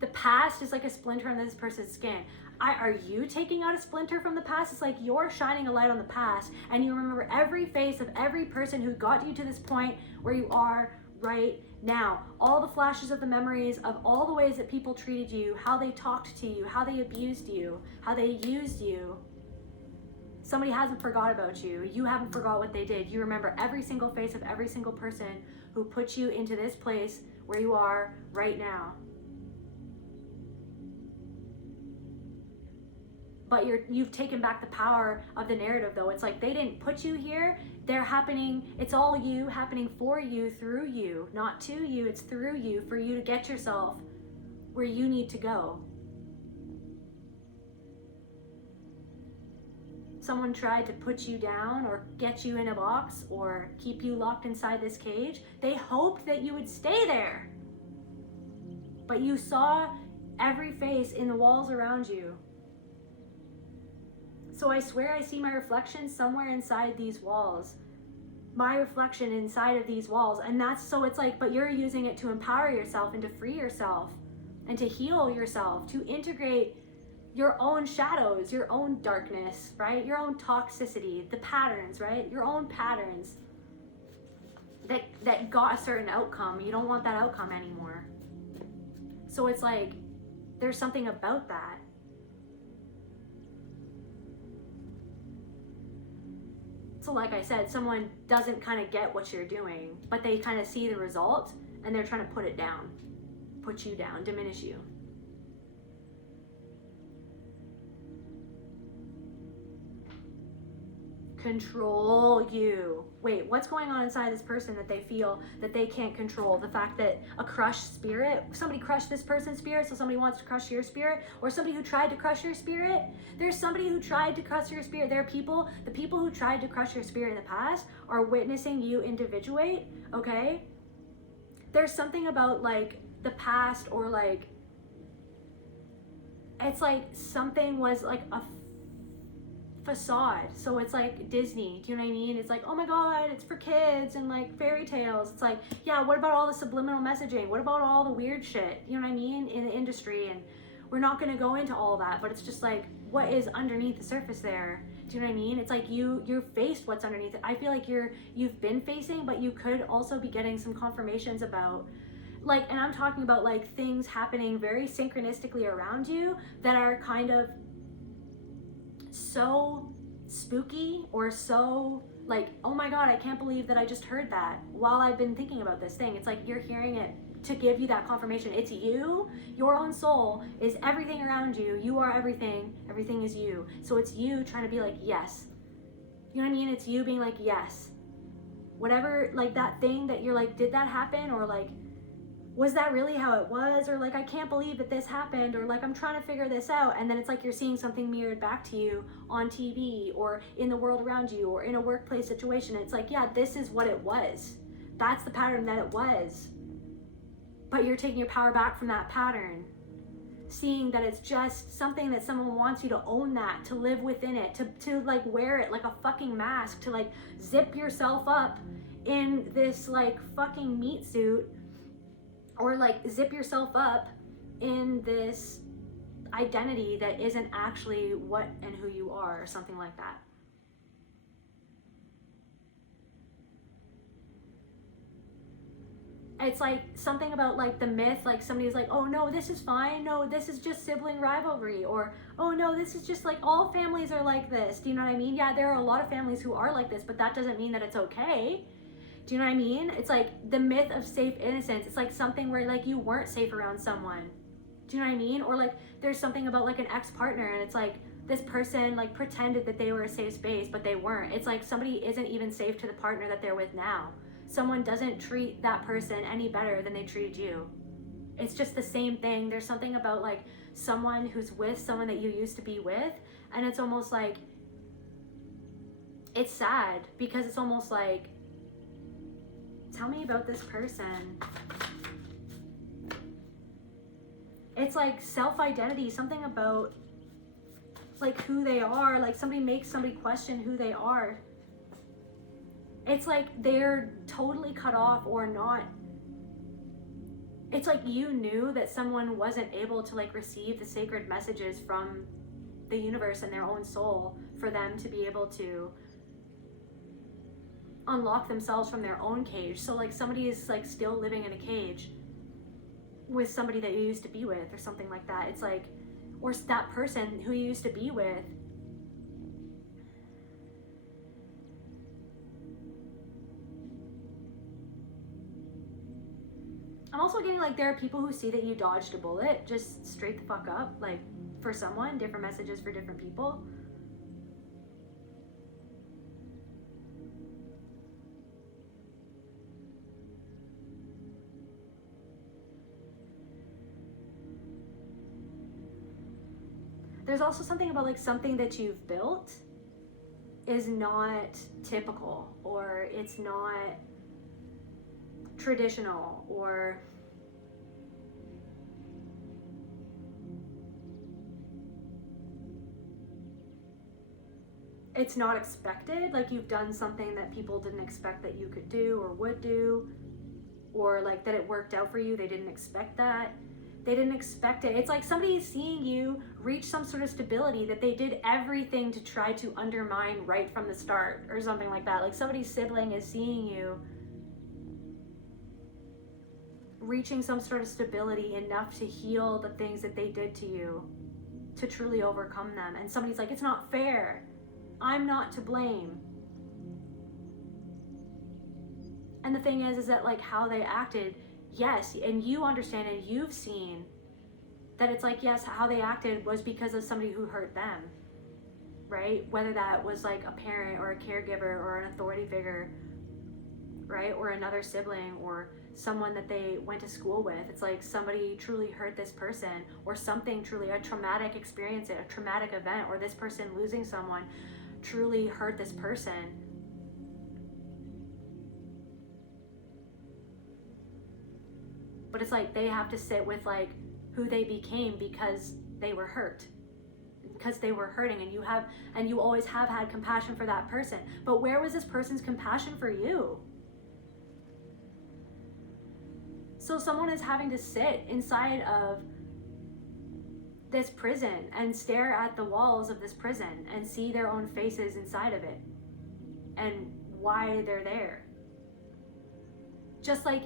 The past is like a splinter under this person's skin. Are you taking out a splinter from the past? It's like you're shining a light on the past, and you remember every face of every person who got you to this point where you are right now. All the flashes of the memories of all the ways that people treated you, how they talked to you, how they abused you, how they used you. Somebody hasn't forgot about you. You haven't forgot what they did. You remember every single face of every single person who put you into this place where you are right now. But you've taken back the power of the narrative, though. It's like they didn't put you here. They're happening. It's all you, happening for you, through you, not to you. It's through you, for you to get yourself where you need to go. Someone tried to put you down or get you in a box or keep you locked inside this cage. They hoped that you would stay there. But you saw every face in the walls around you. So I swear I see my reflection somewhere inside these walls. My reflection inside of these walls. And that's, so it's like, but you're using it to empower yourself and to free yourself and to heal yourself, to integrate your own shadows, your own darkness, right? Your own toxicity, the patterns, right? Your own patterns that got a certain outcome. You don't want that outcome anymore. So it's like, there's something about that. So like I said, someone doesn't kind of get what you're doing, but they kind of see the result and they're trying to put it down, put you down, diminish you. Control you. Wait, what's going on inside this person that they feel that they can't control? The fact that a crushed spirit, somebody crushed this person's spirit, so somebody wants to crush your spirit, or somebody who tried to crush your spirit. There's somebody who tried to crush your spirit. There are people, the people who tried to crush your spirit in the past are witnessing you individuate, okay? There's something about like the past, or like it's like something was like a facade. So it's like Disney, do you know what I mean? It's like, oh my god, it's for kids and like fairy tales. It's like, yeah, what about all the subliminal messaging? What about all the weird shit, you know what I mean, in the industry? And we're not going to go into all that, but it's just like, what is underneath the surface there? Do you know what I mean? It's like you're faced what's underneath it. I feel like you've been facing, but you could also be getting some confirmations about, like, and I'm talking about like things happening very synchronistically around you that are kind of so spooky or so like, oh my god, I can't believe that I just heard that while I've been thinking about this thing. It's like you're hearing it to give you that confirmation. It's you, your own soul is everything around you. You are everything. Everything is you. So it's you trying to be like, yes. You know what I mean? It's you being like, yes. Whatever, like that thing that you're like, did that happen? Or like, was that really how it was? Or like, I can't believe that this happened. Or like, I'm trying to figure this out. And then it's like you're seeing something mirrored back to you on TV or in the world around you or in a workplace situation. It's like, yeah, this is what it was. That's the pattern that it was. But you're taking your power back from that pattern. Seeing that it's just something that someone wants you to own that, to live within it, to like wear it like a fucking mask, to like zip yourself up in this like fucking meat suit, or like zip yourself up in this identity that isn't actually what and who you are, or something like that. It's like something about like the myth, like somebody's like, oh no, this is fine, no, this is just sibling rivalry, or oh no, this is just like all families are like this. Do you know what I mean? Yeah, there are a lot of families who are like this, but that doesn't mean that it's okay. Do you know what I mean? It's like the myth of safe innocence. It's like something where like you weren't safe around someone. Do you know what I mean? Or like there's something about like an ex-partner and it's like this person like pretended that they were a safe space, but they weren't. It's like somebody isn't even safe to the partner that they're with now. Someone doesn't treat that person any better than they treated you. It's just the same thing. There's something about like someone who's with someone that you used to be with, and it's almost like, it's sad because it's almost like, tell me about this person. It's like self-identity, something about like who they are, like somebody makes somebody question who they are. It's like they're totally cut off or not. It's like you knew that someone wasn't able to like receive the sacred messages from the universe and their own soul for them to be able to unlock themselves from their own cage. So like somebody is like still living in a cage with somebody that you used to be with or something like that. It's like, or that person who you used to be with, I'm also getting like there are people who see that you dodged a bullet just straight the fuck up, like for someone, different messages for different people. There's also something about like something that you've built is not typical, or it's not traditional, or it's not expected. Like you've done something that people didn't expect that you could do or would do, or like that it worked out for you. They didn't expect that. They didn't expect it. It's like somebody is seeing you reach some sort of stability that they did everything to try to undermine right from the start, or something like that. Like somebody's sibling is seeing you reaching some sort of stability enough to heal the things that they did to you, to truly overcome them. And somebody's like, it's not fair. I'm not to blame. And the thing is that like how they acted, yes, and you understand and you've seen that it's like, yes, how they acted was because of somebody who hurt them, right? Whether that was like a parent or a caregiver or an authority figure, right? Or another sibling or someone that they went to school with. It's like somebody truly hurt this person, or something truly, a traumatic experience, a traumatic event, or this person losing someone truly hurt this person. But it's like they have to sit with like who they became because they were hurt, because they were hurting, and you always have had compassion for that person. But where was this person's compassion for you? So someone is having to sit inside of this prison and stare at the walls of this prison and see their own faces inside of it and why they're there. Just like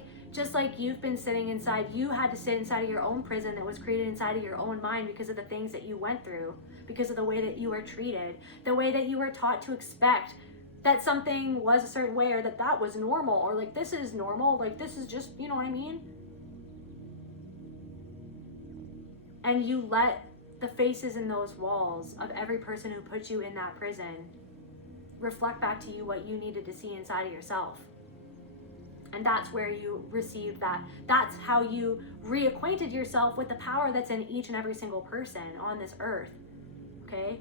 you've been sitting inside, you had to sit inside of your own prison that was created inside of your own mind because of the things that you went through, because of the way that you were treated, the way that you were taught to expect that something was a certain way, or that was normal, or like this is normal, like this is just, you know what I mean? And you let the faces in those walls of every person who put you in that prison reflect back to you what you needed to see inside of yourself. And that's where you received that. That's how you reacquainted yourself with the power that's in each and every single person on this earth. Okay?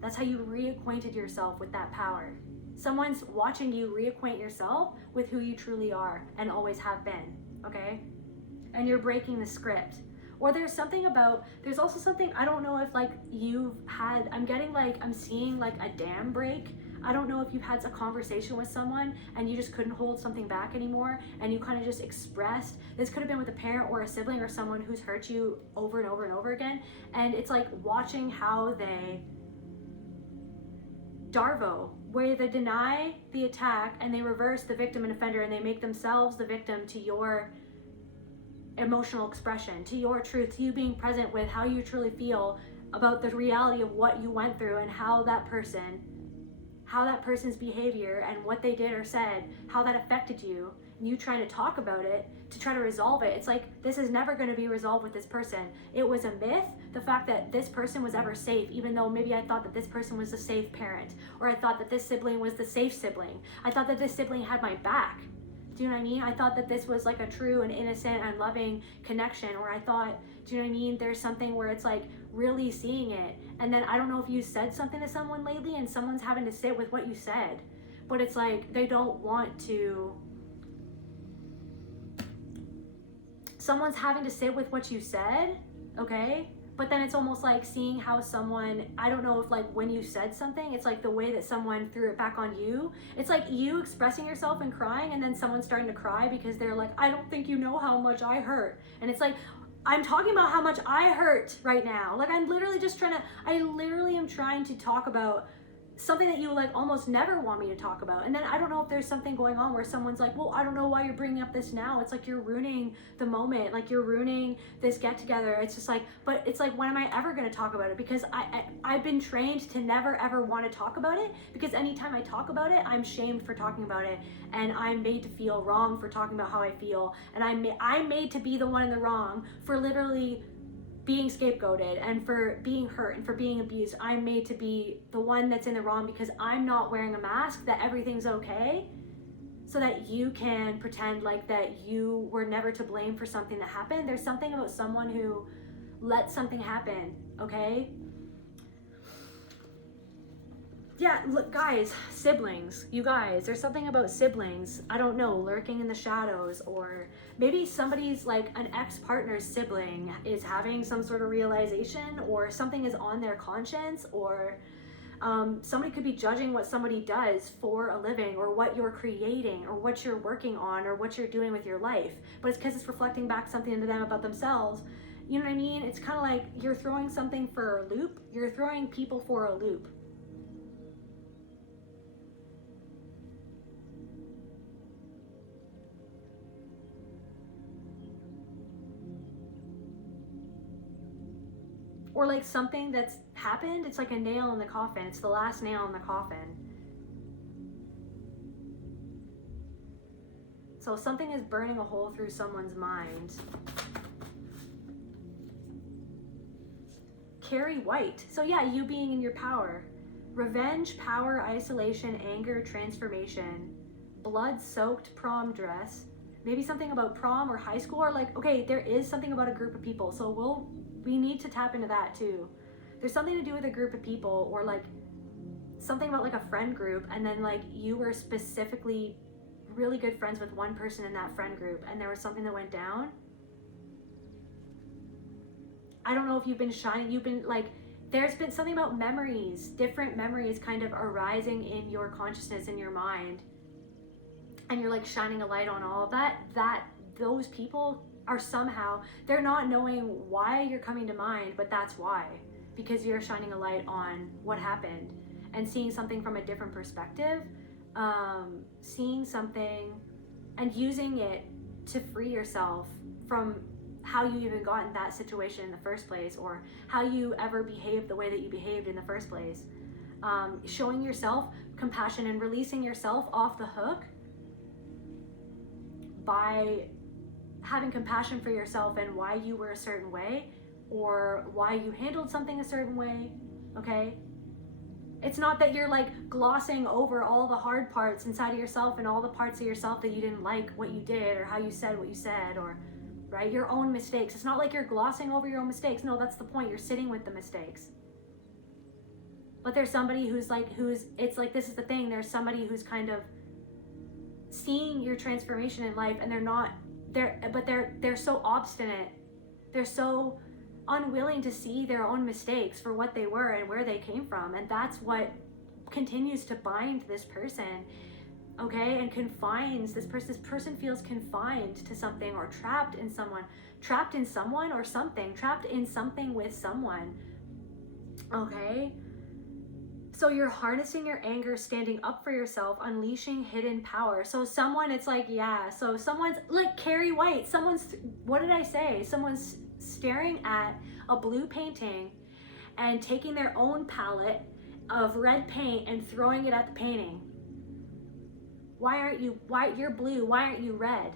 That's how you reacquainted yourself with that power. Someone's watching you reacquaint yourself with who you truly are and always have been. Okay? And you're breaking the script. Or there's also something, I don't know if like I'm seeing like a dam break. I don't know if you've had a conversation with someone and you just couldn't hold something back anymore and you kind of just expressed. This could have been with a parent or a sibling or someone who's hurt you over and over and over again. And it's like watching how they Darvo, where they deny the attack and they reverse the victim and offender and they make themselves the victim to your emotional expression, to your truth, to you being present with how you truly feel about the reality of what you went through and how that person's behavior and what they did or said, how that affected you, and you trying to talk about it to try to resolve it. It's like, this is never going to be resolved with this person. It was a myth, the fact that this person was ever safe, even though maybe I thought that this person was a safe parent, or I thought that this sibling was the safe sibling. I thought that this sibling had my back. Do you know what I mean? I thought that this was like a true and innocent and loving connection, or I thought, do you know what I mean? There's something where it's like really seeing it. And then I don't know if you said something to someone lately and someone's having to sit with what you said, but it's like they don't want to. Someone's having to sit with what you said, okay? But then it's almost like seeing how someone, I don't know if like when you said something, it's like the way that someone threw it back on you. It's like you expressing yourself and crying and then someone starting to cry because they're like, I don't think you know how much I hurt. And it's like, I'm talking about how much I hurt right now. Like I literally am trying to talk about something that you like almost never want me to talk about. And then I don't know if there's something going on where someone's like, well, I don't know why you're bringing up this now. It's like you're ruining the moment, like you're ruining this get together. It's just like, but it's like, when am I ever going to talk about it? Because I've been trained to never ever want to talk about it, because anytime I talk about it, I'm shamed for talking about it, and I'm made to feel wrong for talking about how I feel, and I'm made to be the one in the wrong for literally being scapegoated and for being hurt and for being abused. I'm made to be the one that's in the wrong because I'm not wearing a mask, that everything's okay, so that you can pretend like that you were never to blame for something that happened. There's something about someone who let something happen, okay? Yeah, look, guys, siblings, you guys, there's something about siblings, I don't know, lurking in the shadows, or maybe somebody's like an ex-partner's sibling is having some sort of realization, or something is on their conscience, or somebody could be judging what somebody does for a living, or what you're creating, or what you're working on, or what you're doing with your life, but it's because it's reflecting back something into them about themselves. You know what I mean? It's kind of like you're throwing something for a loop, you're throwing people for a loop. Or like something that's happened, it's like a nail in the coffin. It's the last nail in the coffin. So something is burning a hole through someone's mind. Carrie White. So yeah, you being in your power. Revenge, power, isolation, anger, transformation. Blood-soaked prom dress. Maybe something about prom or high school, or like, okay, there is something about a group of people. So we need to tap into that too. There's something to do with a group of people, or like something about like a friend group, and then like you were specifically really good friends with one person in that friend group, and there was something that went down. I don't know if you've been shining, you've been like, there's been something about memories, different memories kind of arising in your consciousness, in your mind, and you're like shining a light on all of that, those people are somehow, they're not knowing why you're coming to mind, but that's why, because you're shining a light on what happened and seeing something from a different perspective, seeing something and using it to free yourself from how you even got in that situation in the first place, or how you ever behaved the way that you behaved in the first place. Showing yourself compassion and releasing yourself off the hook by having compassion for yourself and why you were a certain way, or why you handled something a certain way, okay? It's not that you're like glossing over all the hard parts inside of yourself and all the parts of yourself that you didn't like what you did, or how you said what you said, or right, your own mistakes. It's not like you're glossing over your own mistakes. No, that's the point. You're sitting with the mistakes. But there's somebody who's it's like, this is the thing. There's somebody who's kind of seeing your transformation in life, and they're so obstinate. They're so unwilling to see their own mistakes for what they were and where they came from. And that's what continues to bind this person, okay, and confines this person. This person feels confined to something, or trapped in someone or something, trapped in something with someone, okay? So you're harnessing your anger, standing up for yourself, unleashing hidden power. So someone, it's like, yeah, so someone's like Carrie White, what did I say? Someone's staring at a blue painting and taking their own palette of red paint and throwing it at the painting. Why you're blue, why aren't you red?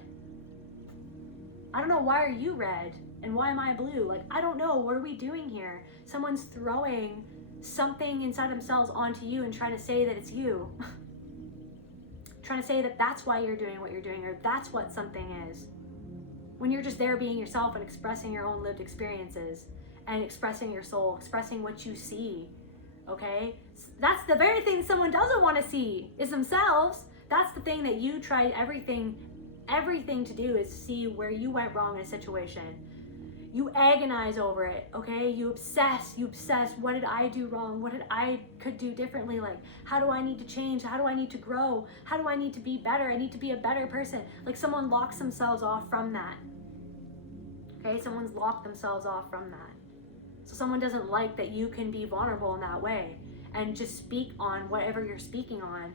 I don't know, why are you red? And why am I blue? Like, I don't know, what are we doing here? Someone's throwing something inside themselves onto you and trying to say that it's you. Trying to say that that's why you're doing what you're doing, or that's what something is. When you're just there being yourself and expressing your own lived experiences and expressing your soul, expressing what you see, okay? That's the very thing someone doesn't want to see, is themselves. That's the thing that you tried everything to do, is see where you went wrong in a situation. You agonize over it, okay? You obsess. What did I do wrong? What did I could do differently? Like, how do I need to change? How do I need to grow? How do I need to be better? I need to be a better person. Like, someone locks themselves off from that. Okay, someone's locked themselves off from that. So someone doesn't like that you can be vulnerable in that way and just speak on whatever you're speaking on.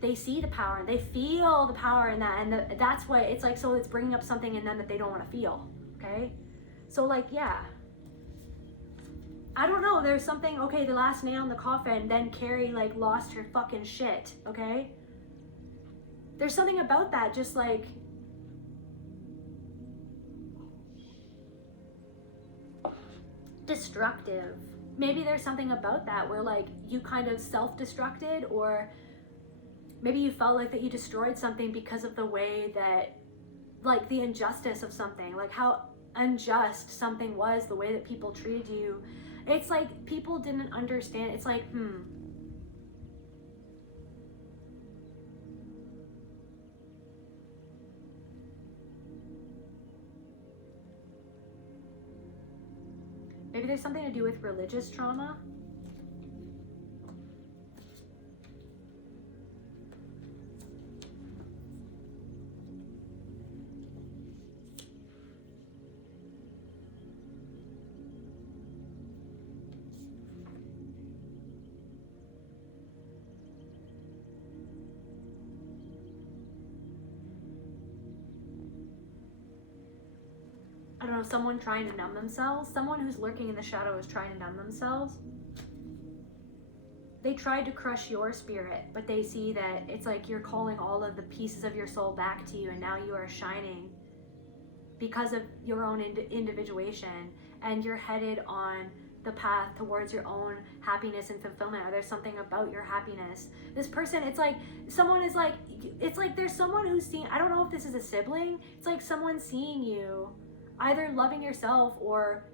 They see the power and they feel the power in that, and that's what it's like. So it's bringing up something in them that they don't want to feel, okay? So like, yeah, I don't know, there's something, okay, the last nail in the coffin, then Carrie like lost her fucking shit, okay? There's something about that, just like, destructive. Maybe there's something about that where like you kind of self-destructed, or maybe you felt like that you destroyed something because of the way that, like, the injustice of something, like how unjust something was, the way that people treated you. It's like people didn't understand. It's like, maybe there's something to do with religious trauma. I don't know, someone trying to numb themselves, someone who's lurking in the shadow is trying to numb themselves. They tried to crush your spirit, but they see that it's like you're calling all of the pieces of your soul back to you, and now you are shining because of your own individuation, and you're headed on the path towards your own happiness and fulfillment, or there's something about your happiness. This person, it's like someone is like, it's like there's someone who's seeing, I don't know if this is a sibling, it's like someone seeing you either loving yourself or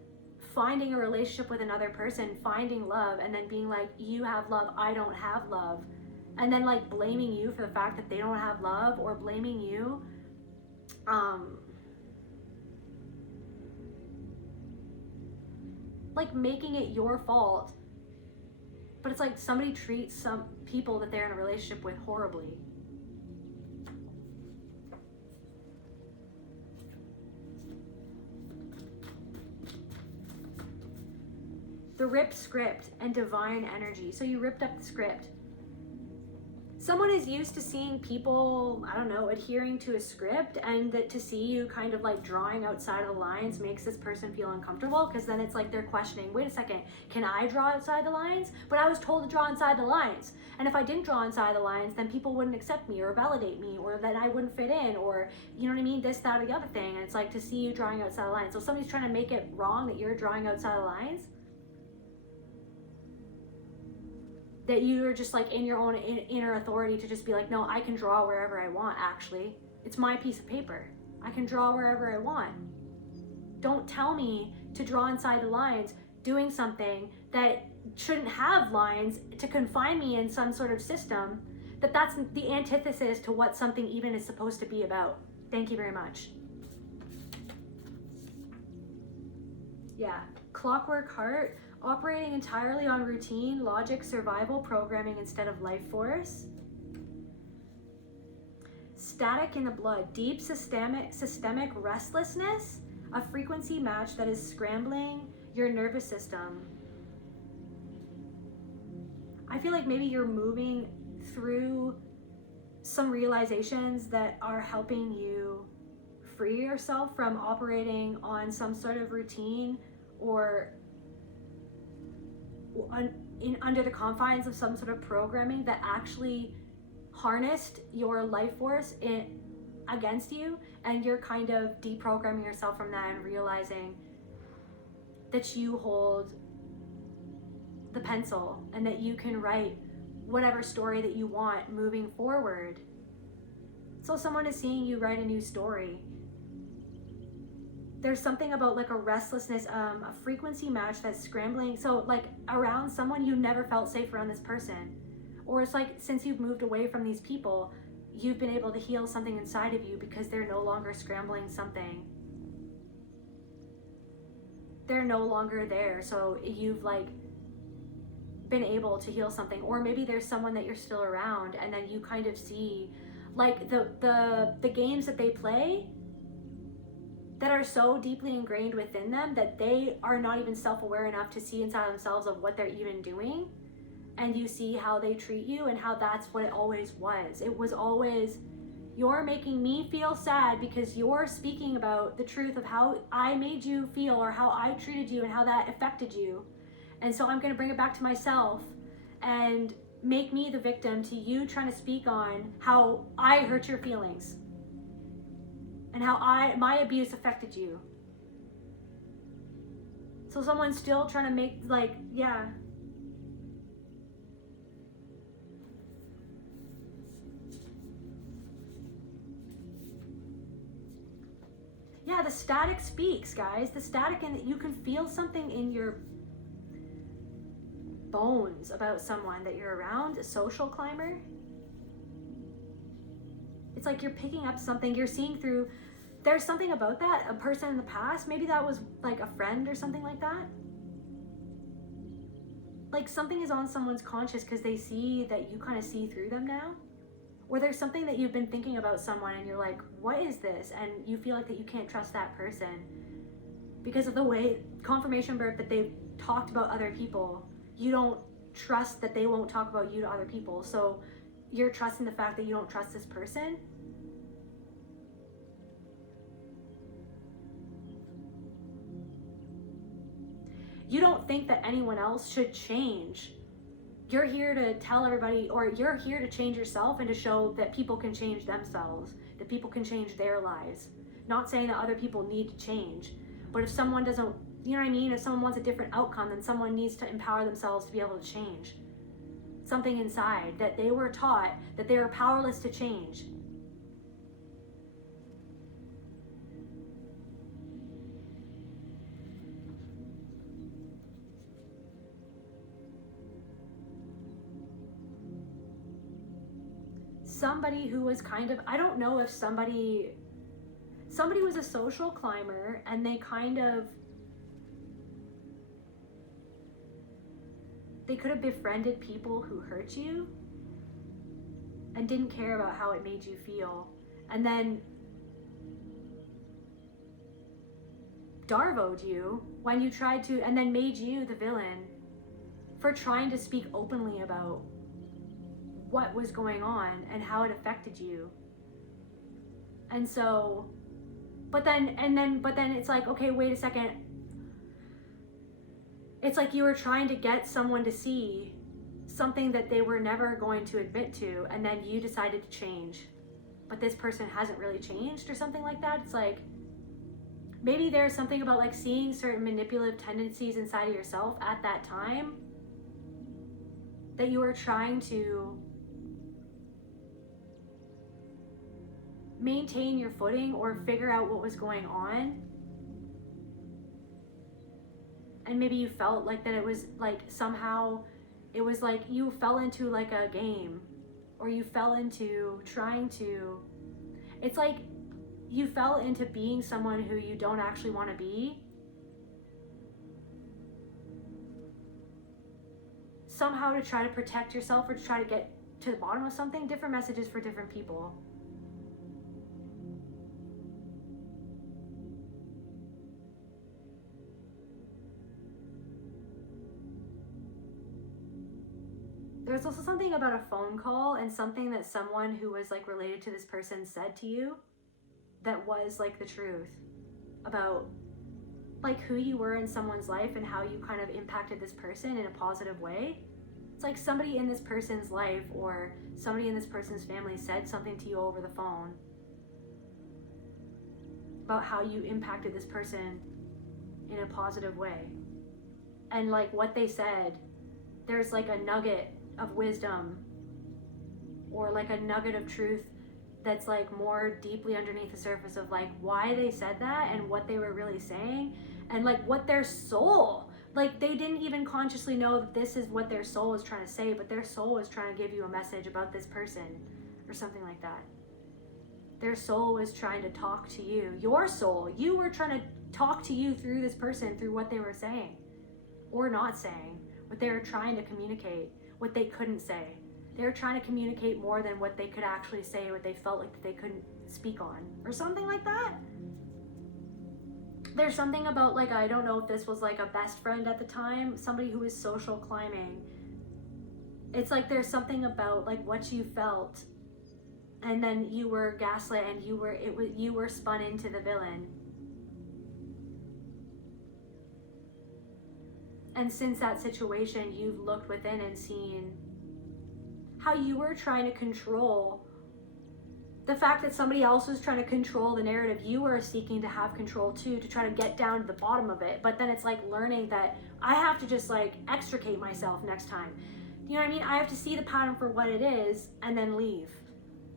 finding a relationship with another person, finding love, and then being like, you have love, I don't have love, and then like blaming you for the fact that they don't have love, or blaming you. like making it your fault. But it's like somebody treats some people that they're in a relationship with horribly. The ripped script and divine energy. So you ripped up the script. Someone is used to seeing people, I don't know, adhering to a script, and that to see you kind of like drawing outside of the lines makes this person feel uncomfortable, because then it's like they're questioning, wait a second, can I draw outside the lines? But I was told to draw inside the lines. And if I didn't draw inside the lines, then people wouldn't accept me or validate me, or then I wouldn't fit in, or you know what I mean? This, that, or the other thing. And it's like to see you drawing outside the lines. So somebody's trying to make it wrong that you're drawing outside the lines. That you're just like in your own inner authority to just be like, no, I can draw wherever I want, actually. It's my piece of paper. I can draw wherever I want. Don't tell me to draw inside the lines, doing something that shouldn't have lines to confine me in some sort of system, that's the antithesis to what something even is supposed to be about. Thank you very much. Yeah, Clockwork Heart. Operating entirely on routine, logic, survival, programming instead of life force. Static in the blood, deep systemic restlessness, a frequency match that is scrambling your nervous system. I feel like maybe you're moving through some realizations that are helping you free yourself from operating on some sort of routine or under the confines of some sort of programming that actually harnessed your life force against you, and you're kind of deprogramming yourself from that and realizing that you hold the pencil and that you can write whatever story that you want moving forward. So someone is seeing you write a new story. There's something about like a restlessness, a frequency match that's scrambling. So like around someone, you never felt safe around this person. Or it's like since you've moved away from these people, you've been able to heal something inside of you because they're no longer scrambling something. They're no longer there. So you've like been able to heal something. Or maybe there's someone that you're still around, and then you kind of see like the games that they play that are so deeply ingrained within them that they are not even self-aware enough to see inside themselves of what they're even doing. And you see how they treat you and how that's what it always was. It was always, you're making me feel sad because you're speaking about the truth of how I made you feel or how I treated you and how that affected you. And so I'm going to bring it back to myself and make me the victim to you trying to speak on how I hurt your feelings and how my abuse affected you. So someone's still trying to make like, yeah. Yeah, the static speaks, guys. The static, and you can feel something in your bones about someone that you're around, a social climber. It's like you're picking up something, you're seeing through. There's something about that, a person in the past, maybe that was like a friend or something like that. Like something is on someone's conscious because they see that you kind of see through them now. Or there's something that you've been thinking about someone and you're like, what is this? And you feel like that you can't trust that person because of the way, confirmation birth, that they've talked about other people. You don't trust that they won't talk about you to other people. So you're trusting the fact that you don't trust this person. You don't think that anyone else should change. You're here to tell everybody, or you're here to change yourself and to show that people can change themselves, that people can change their lives. Not saying that other people need to change, but if someone doesn't, you know what I mean? If someone wants a different outcome, then someone needs to empower themselves to be able to change. Something inside that they were taught that they were powerless to change. Somebody who was kind of, I don't know if somebody was a social climber and they kind of They could have befriended people who hurt you and didn't care about how it made you feel. And then Darvoed you when you tried to, and then made you the villain for trying to speak openly about what was going on and how it affected you. And so, but then it's like, okay, wait a second. It's like you were trying to get someone to see something that they were never going to admit to, and then you decided to change. But this person hasn't really changed or something like that. It's like, maybe there's something about like seeing certain manipulative tendencies inside of yourself at that time that you were trying to maintain your footing or figure out what was going on. And maybe you felt like that it was like somehow it was like you fell into like a game, or you fell into trying to, it's like you fell into being someone who you don't actually want to be, somehow to try to protect yourself or to try to get to the bottom of something. Different messages for different people. There's also something about a phone call and something that someone who was like related to this person said to you that was like the truth about like who you were in someone's life and how you kind of impacted this person in a positive way. It's like somebody in this person's life or somebody in this person's family said something to you over the phone about how you impacted this person in a positive way. And like what they said, there's like a nugget of wisdom or like a nugget of truth that's like more deeply underneath the surface of like why they said that and what they were really saying, and like what their soul, like they didn't even consciously know that this is what their soul was trying to say, but their soul was trying to give you a message about this person or something like that. Their soul was trying to talk to you. Your soul, you were trying to talk to you through this person, through what they were saying or not saying, what they were trying to communicate, what they couldn't say. They were trying to communicate more than what they could actually say, what they felt like they couldn't speak on, or something like that. There's something about like, I don't know if this was like a best friend at the time, somebody who was social climbing. It's like there's something about like what you felt, and then you were gaslit and you were spun into the villain. And since that situation, you've looked within and seen how you were trying to control the fact that somebody else was trying to control the narrative. You were seeking to have control too, to try to get down to the bottom of it. But then it's like learning that I have to just like extricate myself next time. You know what I mean? I have to see the pattern for what it is and then leave,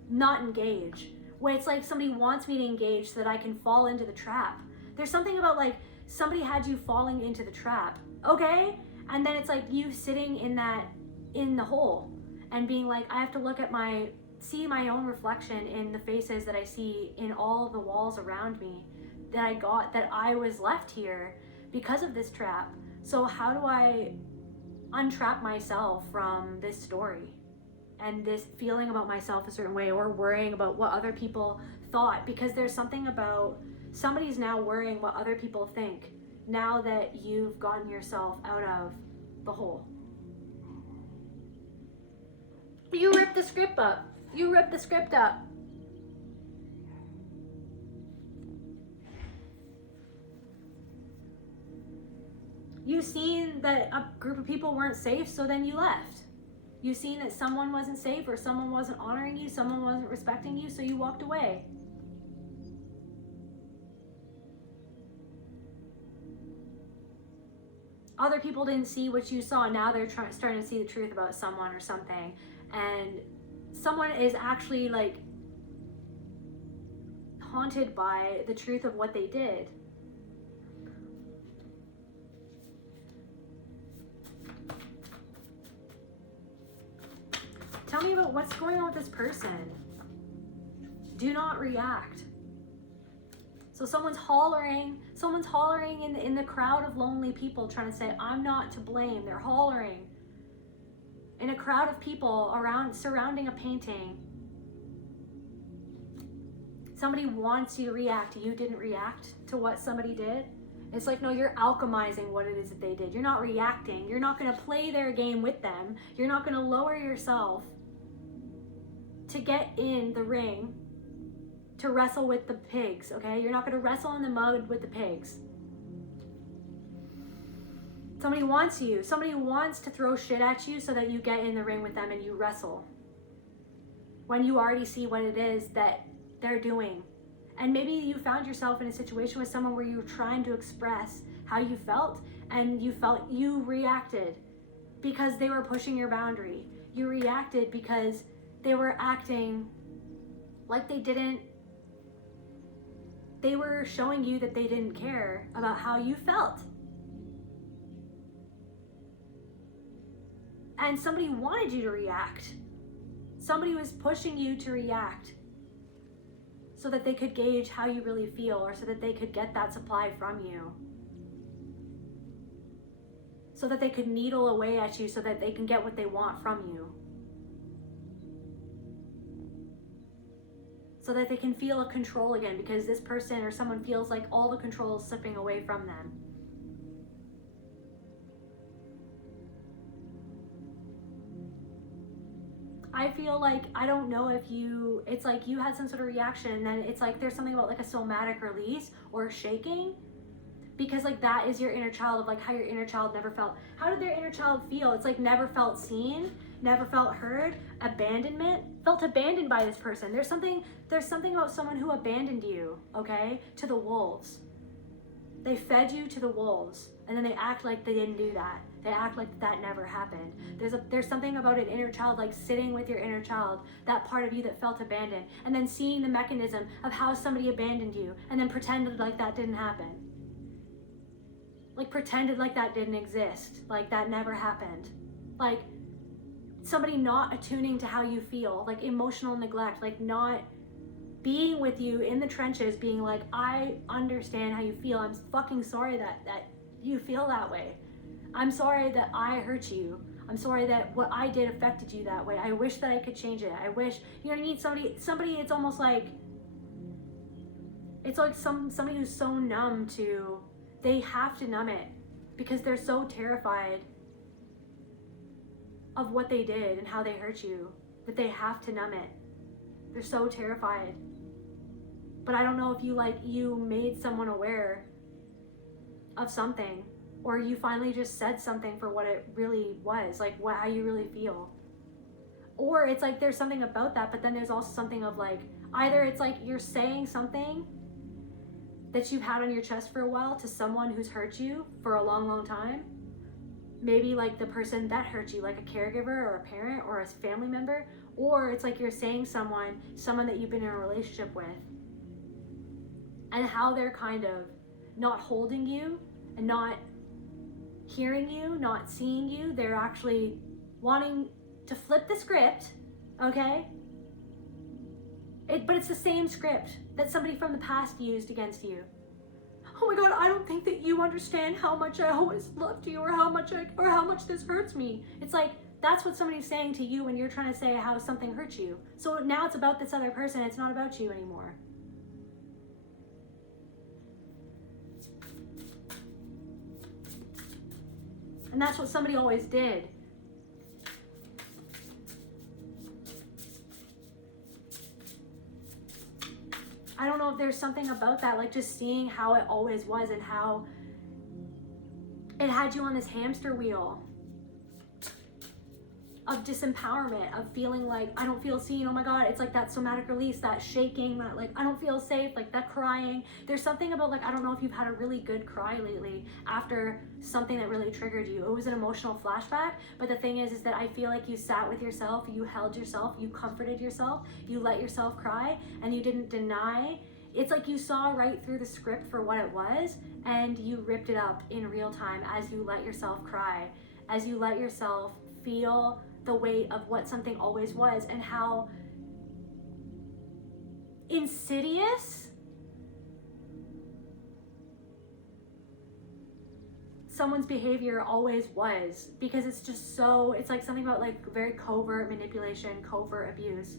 not engage. When it's like somebody wants me to engage so that I can fall into the trap. There's something about like somebody had you falling into the trap. Okay, and then it's like you sitting in the hole and being like, I have to see my own reflection in the faces that I see in all of the walls around me, that I was left here because of this trap. So how do I untrap myself from this story and this feeling about myself a certain way, or worrying about what other people thought? Because there's something about somebody's now worrying what other people think now that you've gotten yourself out of the hole. You ripped the script up. You ripped the script up. You seen that a group of people weren't safe, so then you left. You seen that someone wasn't safe, or someone wasn't honoring you, someone wasn't respecting you, so you walked away. Other people didn't see what you saw. Now they're starting to see the truth about someone or something. And someone is actually like haunted by the truth of what they did. Tell me about what's going on with this person. Do not react. So someone's hollering in the crowd of lonely people trying to say, I'm not to blame. They're hollering. in a crowd of people around surrounding a painting. Somebody wants you to react. You didn't react to what somebody did. It's like, no, you're alchemizing what it is that they did. You're not reacting. You're not going to play their game with them. You're not going to lower yourself to get in the ring to wrestle with the pigs, okay? You're not going to wrestle in the mud with the pigs. Somebody wants you. Somebody wants to throw shit at you so that you get in the ring with them and you wrestle. When you already see what it is that they're doing. And maybe you found yourself in a situation with someone where you were trying to express how you felt, and you reacted because they were pushing your boundary. You reacted because they were acting like they were showing you that they didn't care about how you felt. And somebody wanted you to react. Somebody was pushing you to react so that they could gauge how you really feel, or so that they could get that supply from you. So that they could needle away at you so that they can get what they want from you. So that they can feel a control again, because this person or someone feels like all the control is slipping away from them. I feel like, I don't know if it's like you had some sort of reaction, and then it's like there's something about like a somatic release or shaking, because like that is your inner child, of like how your inner child never felt. How did their inner child feel? It's like never felt seen, never felt heard, abandonment, felt abandoned by this person. There's something about someone who abandoned you, okay, to the wolves. They fed you to the wolves, and then they act like they didn't do that. They act like that never happened. There's something about an inner child, like sitting with your inner child, that part of you that felt abandoned, and then seeing the mechanism of how somebody abandoned you, and then pretended like that didn't happen. Like pretended like that didn't exist, like that never happened. Like somebody not attuning to how you feel, like emotional neglect, like not being with you in the trenches, being like, I understand how you feel. I'm fucking sorry that you feel that way. I'm sorry that I hurt you. I'm sorry that what I did affected you that way. I wish that I could change it. I wish, you know what I mean? Somebody, it's almost like, it's like somebody who's so numb to, they have to numb it because they're so terrified of what they did and how they hurt you that they have to numb it. They're so terrified. But I don't know if you made someone aware of something, or you finally just said something for what it really was, like how you really feel. Or it's like there's something about that, but then there's also something of like, either it's like you're saying something that you've had on your chest for a while to someone who's hurt you for a long, long time. Maybe like the person that hurt you, like a caregiver or a parent or a family member. Or it's like you're saying someone that you've been in a relationship with, and how they're kind of not holding you and not hearing you, not seeing you. They're actually wanting to flip the script, okay? But it's the same script that somebody from the past used against you. Oh my God, I don't think that you understand how much I always loved you, or how much this hurts me. It's like, that's what somebody's saying to you when you're trying to say how something hurts you. So now it's about this other person, it's not about you anymore. And that's what somebody always did. I don't know if there's something about that, like just seeing how it always was and how it had you on this hamster wheel of disempowerment, of feeling like, I don't feel seen, oh my God, it's like that somatic release, that shaking, that like, I don't feel safe, like that crying. There's something about like, I don't know if you've had a really good cry lately after something that really triggered you. It was an emotional flashback, but the thing is that I feel like you sat with yourself, you held yourself, you comforted yourself, you let yourself cry, and you didn't deny. It's like you saw right through the script for what it was, and you ripped it up in real time as you let yourself cry, as you let yourself feel the weight of what something always was, and how insidious someone's behavior always was, because it's just so, it's like something about like very covert manipulation, covert abuse.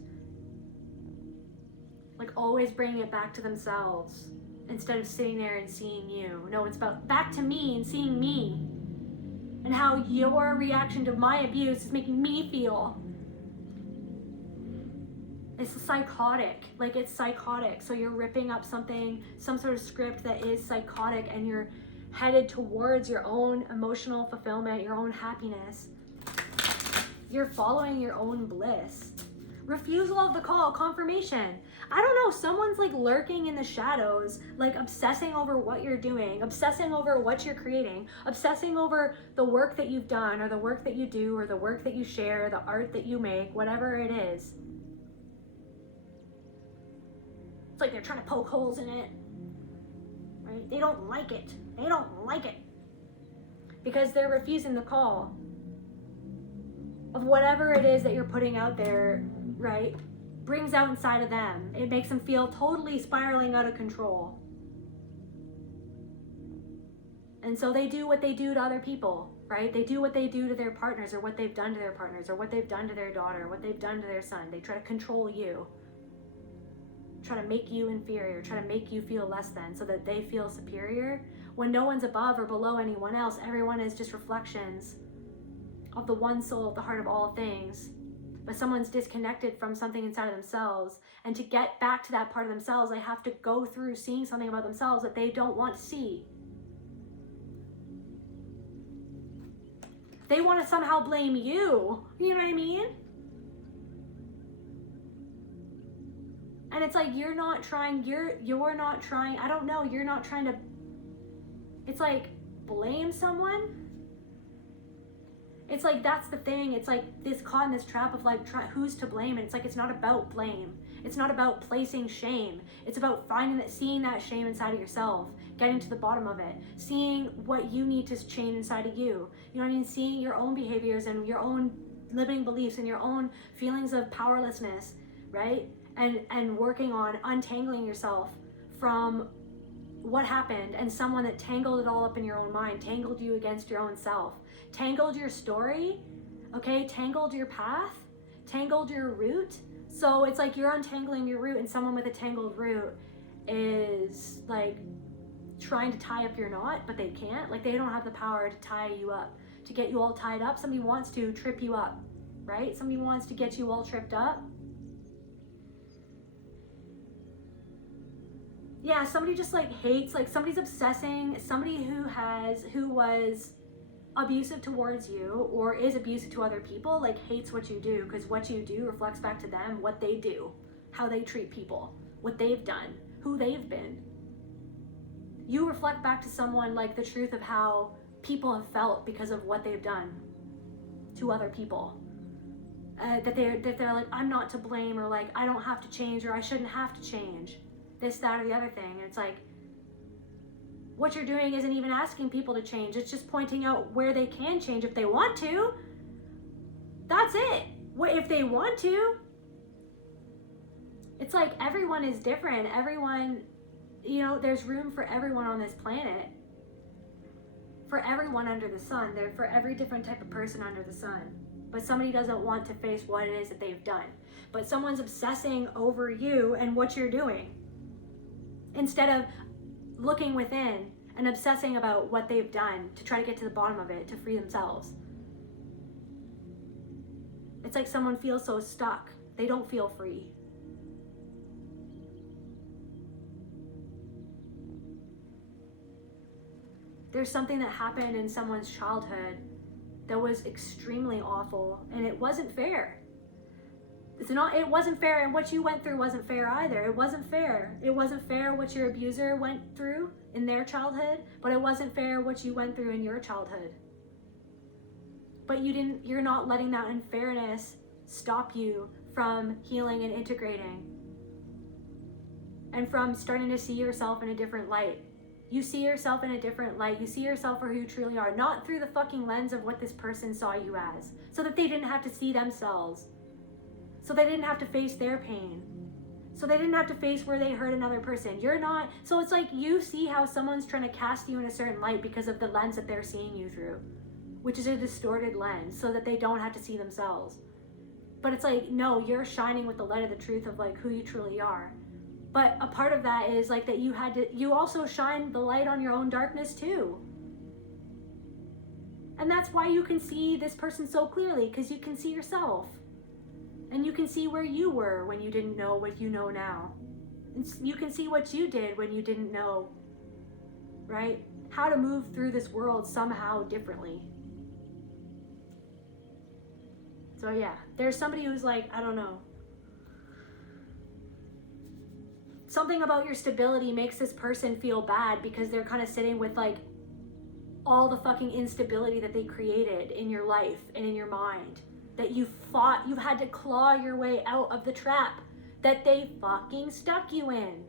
Like always bringing it back to themselves instead of sitting there and seeing you. No, it's about back to me and seeing me and how your reaction to my abuse is making me feel. It's psychotic. Like, it's psychotic. So you're ripping up something, some sort of script that is psychotic, and you're headed towards your own emotional fulfillment, your own happiness. You're following your own bliss. Refusal of the call, confirmation. I don't know, someone's like lurking in the shadows, like obsessing over what you're doing, obsessing over what you're creating, obsessing over the work that you've done, or the work that you do, or the work that you share, the art that you make, whatever it is. It's like they're trying to poke holes in it, right? They don't like it. They don't like it because they're refusing the call of whatever it is that you're putting out there, right? Brings out inside of them. It makes them feel totally spiraling out of control. And so they do what they do to other people, right? They do what they do to their partners, or what they've done to their partners, or what they've done to their daughter, or what they've done to their son. They try to control you. Try to make you inferior, try to make you feel less than so that they feel superior. When no one's above or below anyone else, everyone is just reflections of the one soul of the heart of all things. But someone's disconnected from something inside of themselves, and to get back to that part of themselves, they have to go through seeing something about themselves that they don't want to see. They want to somehow blame you. You know what I mean? And it's like, you're not trying, I don't know, you're not trying to, it's like, blame someone. It's like, that's the thing. It's like this caught in this trap of like, who's to blame? And it's like, it's not about blame. It's not about placing shame. It's about seeing that shame inside of yourself, getting to the bottom of it, seeing what you need to change inside of you. You know what I mean? Seeing your own behaviors and your own limiting beliefs and your own feelings of powerlessness, right? And working on untangling yourself from what happened, and someone that tangled it all up in your own mind, tangled you against your own self, tangled your story, okay, tangled your path, tangled your root. So it's like you're untangling your root, and someone with a tangled root is like trying to tie up your knot, but they can't. Like, they don't have the power to tie you up, to get you all tied up. Somebody wants to trip you up, right? Somebody wants to get you all tripped up. Yeah, somebody just like hates, like somebody's obsessing, somebody who was abusive towards you or is abusive to other people, like hates what you do, because what you do reflects back to them what they do, how they treat people, what they've done, who they've been. You reflect back to someone like the truth of how people have felt because of what they've done to other people. That they're like, I'm not to blame, or like, I don't have to change, or I shouldn't have to change. This, that, or the other thing. And it's like, what you're doing isn't even asking people to change. It's just pointing out where they can change if they want to. That's it. If they want to. It's like, everyone is different. Everyone, you know, there's room for everyone on this planet. For everyone under the sun. For every different type of person under the sun. But somebody doesn't want to face what it is that they've done. But someone's obsessing over you and what you're doing, instead of looking within and obsessing about what they've done to try to get to the bottom of it, to free themselves. It's like someone feels so stuck, they don't feel free. There's something that happened in someone's childhood that was extremely awful, and it wasn't fair. It wasn't fair, and what you went through wasn't fair either. It wasn't fair. It wasn't fair what your abuser went through in their childhood, but it wasn't fair what you went through in your childhood. But you're not letting that unfairness stop you from healing and integrating, and from starting to see yourself in a different light. You see yourself in a different light. You see yourself for who you truly are, not through the fucking lens of what this person saw you as, so that they didn't have to see themselves. So they didn't have to face their pain. So they didn't have to face where they hurt another person. You're not, so it's like you see how someone's trying to cast you in a certain light because of the lens that they're seeing you through, which is a distorted lens, so that they don't have to see themselves. But it's like, no, you're shining with the light of the truth of like who you truly are. But a part of that is like that you also shine the light on your own darkness too. And that's why you can see this person so clearly, because you can see yourself. And you can see where you were when you didn't know what you know now. And you can see what you did when you didn't know, right? How to move through this world somehow differently. So yeah, there's somebody who's like, I don't know. Something about your stability makes this person feel bad because they're kind of sitting with like all the fucking instability that they created in your life and in your mind, that you've had to claw your way out of the trap that they fucking stuck you in.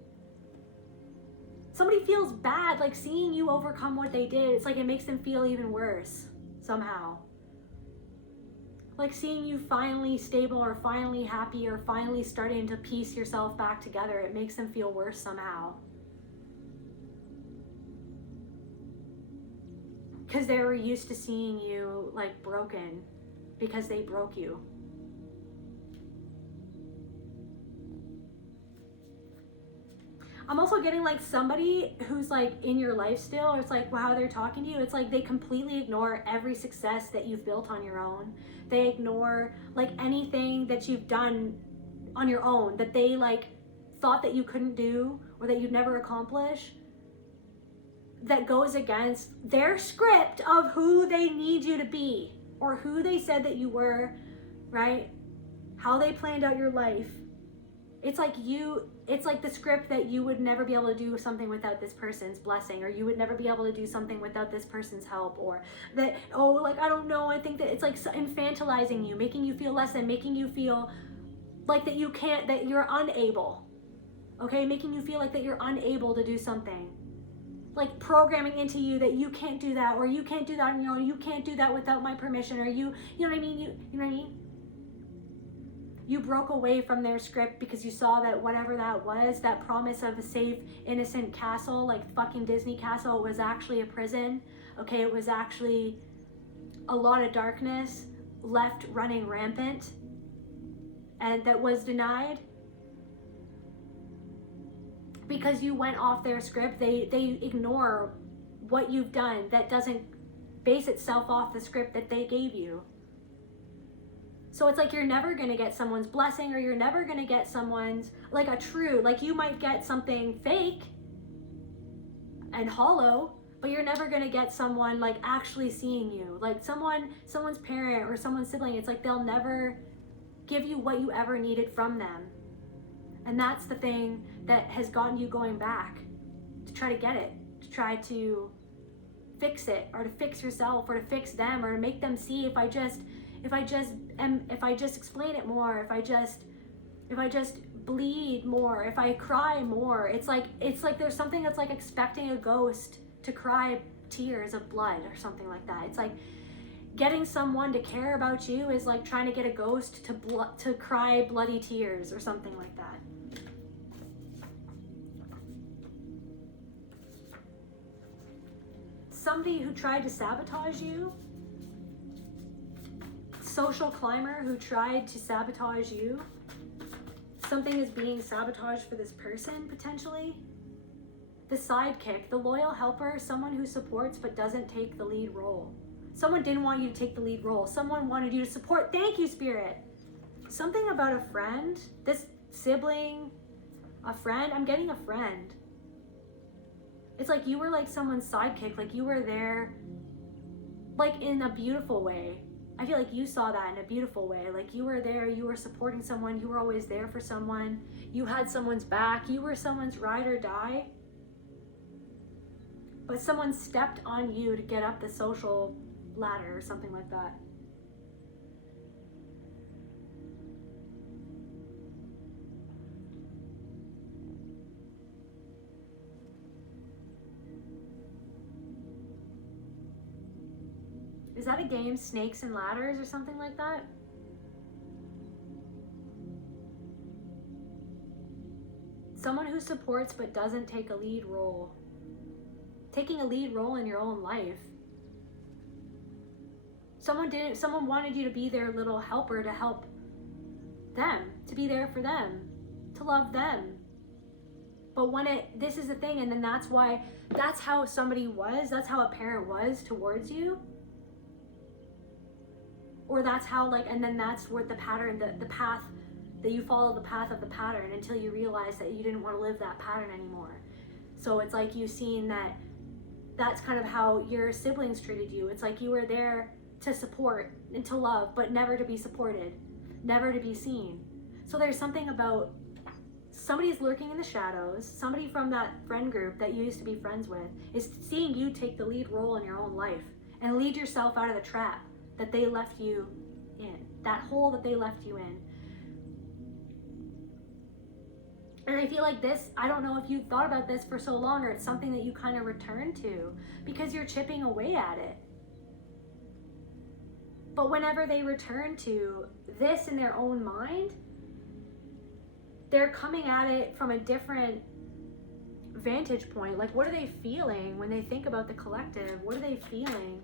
Somebody feels bad, like seeing you overcome what they did. It's like it makes them feel even worse somehow. Like seeing you finally stable or finally happy or finally starting to piece yourself back together, it makes them feel worse somehow. Because they were used to seeing you like broken because they broke you. I'm also getting like somebody who's like in your life still, or it's like how they're talking to you, it's like they completely ignore every success that you've built on your own. They ignore like anything that you've done on your own that they like thought that you couldn't do or that you'd never accomplish, that goes against their script of who they need you to be or who they said that you were, right? How they planned out your life. It's like the script that you would never be able to do something without this person's blessing, or you would never be able to do something without this person's help, or that, oh, like, I don't know, I think that it's like infantilizing you, making you feel less than, making you feel like that you can't, that you're unable, okay? Making you feel like that you're unable to do something. Like programming into you that you can't do that, or you can't do that on your own, you can't do that without my permission, or you know what I mean? You know what I mean? You broke away from their script because you saw that whatever that was, that promise of a safe, innocent castle, like fucking Disney castle, it was actually a prison. Okay, it was actually a lot of darkness left running rampant, and that was denied because you went off their script. They ignore what you've done that doesn't base itself off the script that they gave you. So it's like you're never going to get someone's blessing, or you're never going to get someone's, like a true, like you might get something fake and hollow, but you're never going to get someone like actually seeing you. Like someone's parent or someone's sibling, it's like they'll never give you what you ever needed from them. And that's the thing that has gotten you going back to try to get it, to try to fix it, or to fix yourself, or to fix them, or to make them see if I just explain it more, if I just bleed more, if I cry more, it's like there's something that's like expecting a ghost to cry tears of blood or something like that. It's like getting someone to care about you is like trying to get a ghost to cry bloody tears or something like that. Somebody who tried to sabotage you, social climber who tried to sabotage you. Something is being sabotaged for this person, potentially. The sidekick, the loyal helper, someone who supports but doesn't take the lead role. Someone didn't want you to take the lead role. Someone wanted you to support. Thank you, Spirit. Something about a friend, this sibling, a friend. I'm getting a friend. It's like you were like someone's sidekick, like you were there, like in a beautiful way. I feel like you saw that in a beautiful way. Like you were there, you were supporting someone, you were always there for someone, you had someone's back, you were someone's ride or die. But someone stepped on you to get up the social ladder or something like that. Is that a game, Snakes and Ladders or something like that? Someone who supports but doesn't take a lead role. Taking a lead role in your own life. Someone wanted you to be their little helper, to help them, to be there for them, to love them. But this is the thing, and then that's how somebody was, that's how a parent was towards you. Or that's how, and then that's where the pattern, the path, that you follow the path of the pattern until you realize that you didn't want to live that pattern anymore. So it's like you've seen that's kind of how your siblings treated you. It's like you were there to support and to love, but never to be supported, never to be seen. So there's something about somebody's lurking in the shadows, somebody from that friend group that you used to be friends with is seeing you take the lead role in your own life and lead yourself out of the trap that they left you in, that hole that they left you in. And I feel like this, I don't know if you thought about this for so long, or it's something that you kind of return to because you're chipping away at it. But whenever they return to this in their own mind, they're coming at it from a different vantage point. Like, what are they feeling when they think about the collective? What are they feeling?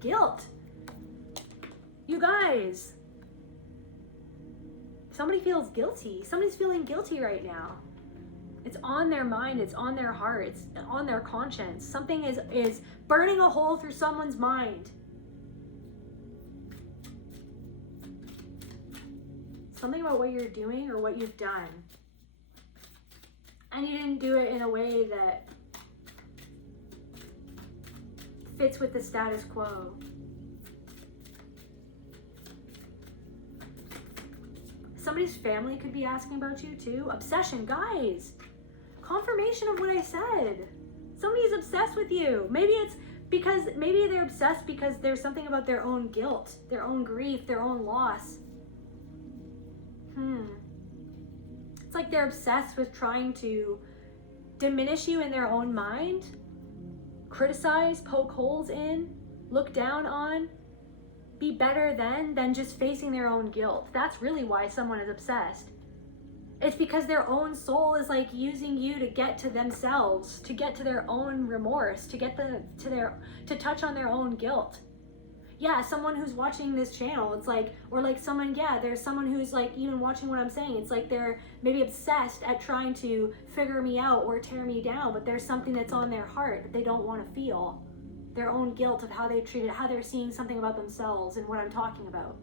Guilt. You guys. Somebody feels guilty. Somebody's feeling guilty right now. It's on their mind. It's on their heart. It's on their conscience. Something is burning a hole through someone's mind. Something about what you're doing or what you've done. And you didn't do it in a way that fits with the status quo. Somebody's family could be asking about you too. Obsession, guys. Confirmation of what I said. Somebody's obsessed with you. Maybe they're obsessed because there's something about their own guilt, their own grief, their own loss. It's like they're obsessed with trying to diminish you in their own mind, criticize, poke holes in, look down on, be better than just facing their own guilt. That's really why someone is obsessed. It's because their own soul is like using you to get to themselves, to get to their own remorse, to get to touch on their own guilt. Yeah, someone who's watching this channel, it's like, or like someone, there's someone who's like even watching what I'm saying. It's like they're maybe obsessed at trying to figure me out or tear me down, but there's something that's on their heart that they don't want to feel. Their own guilt of how they treated, how they're seeing something about themselves and what I'm talking about.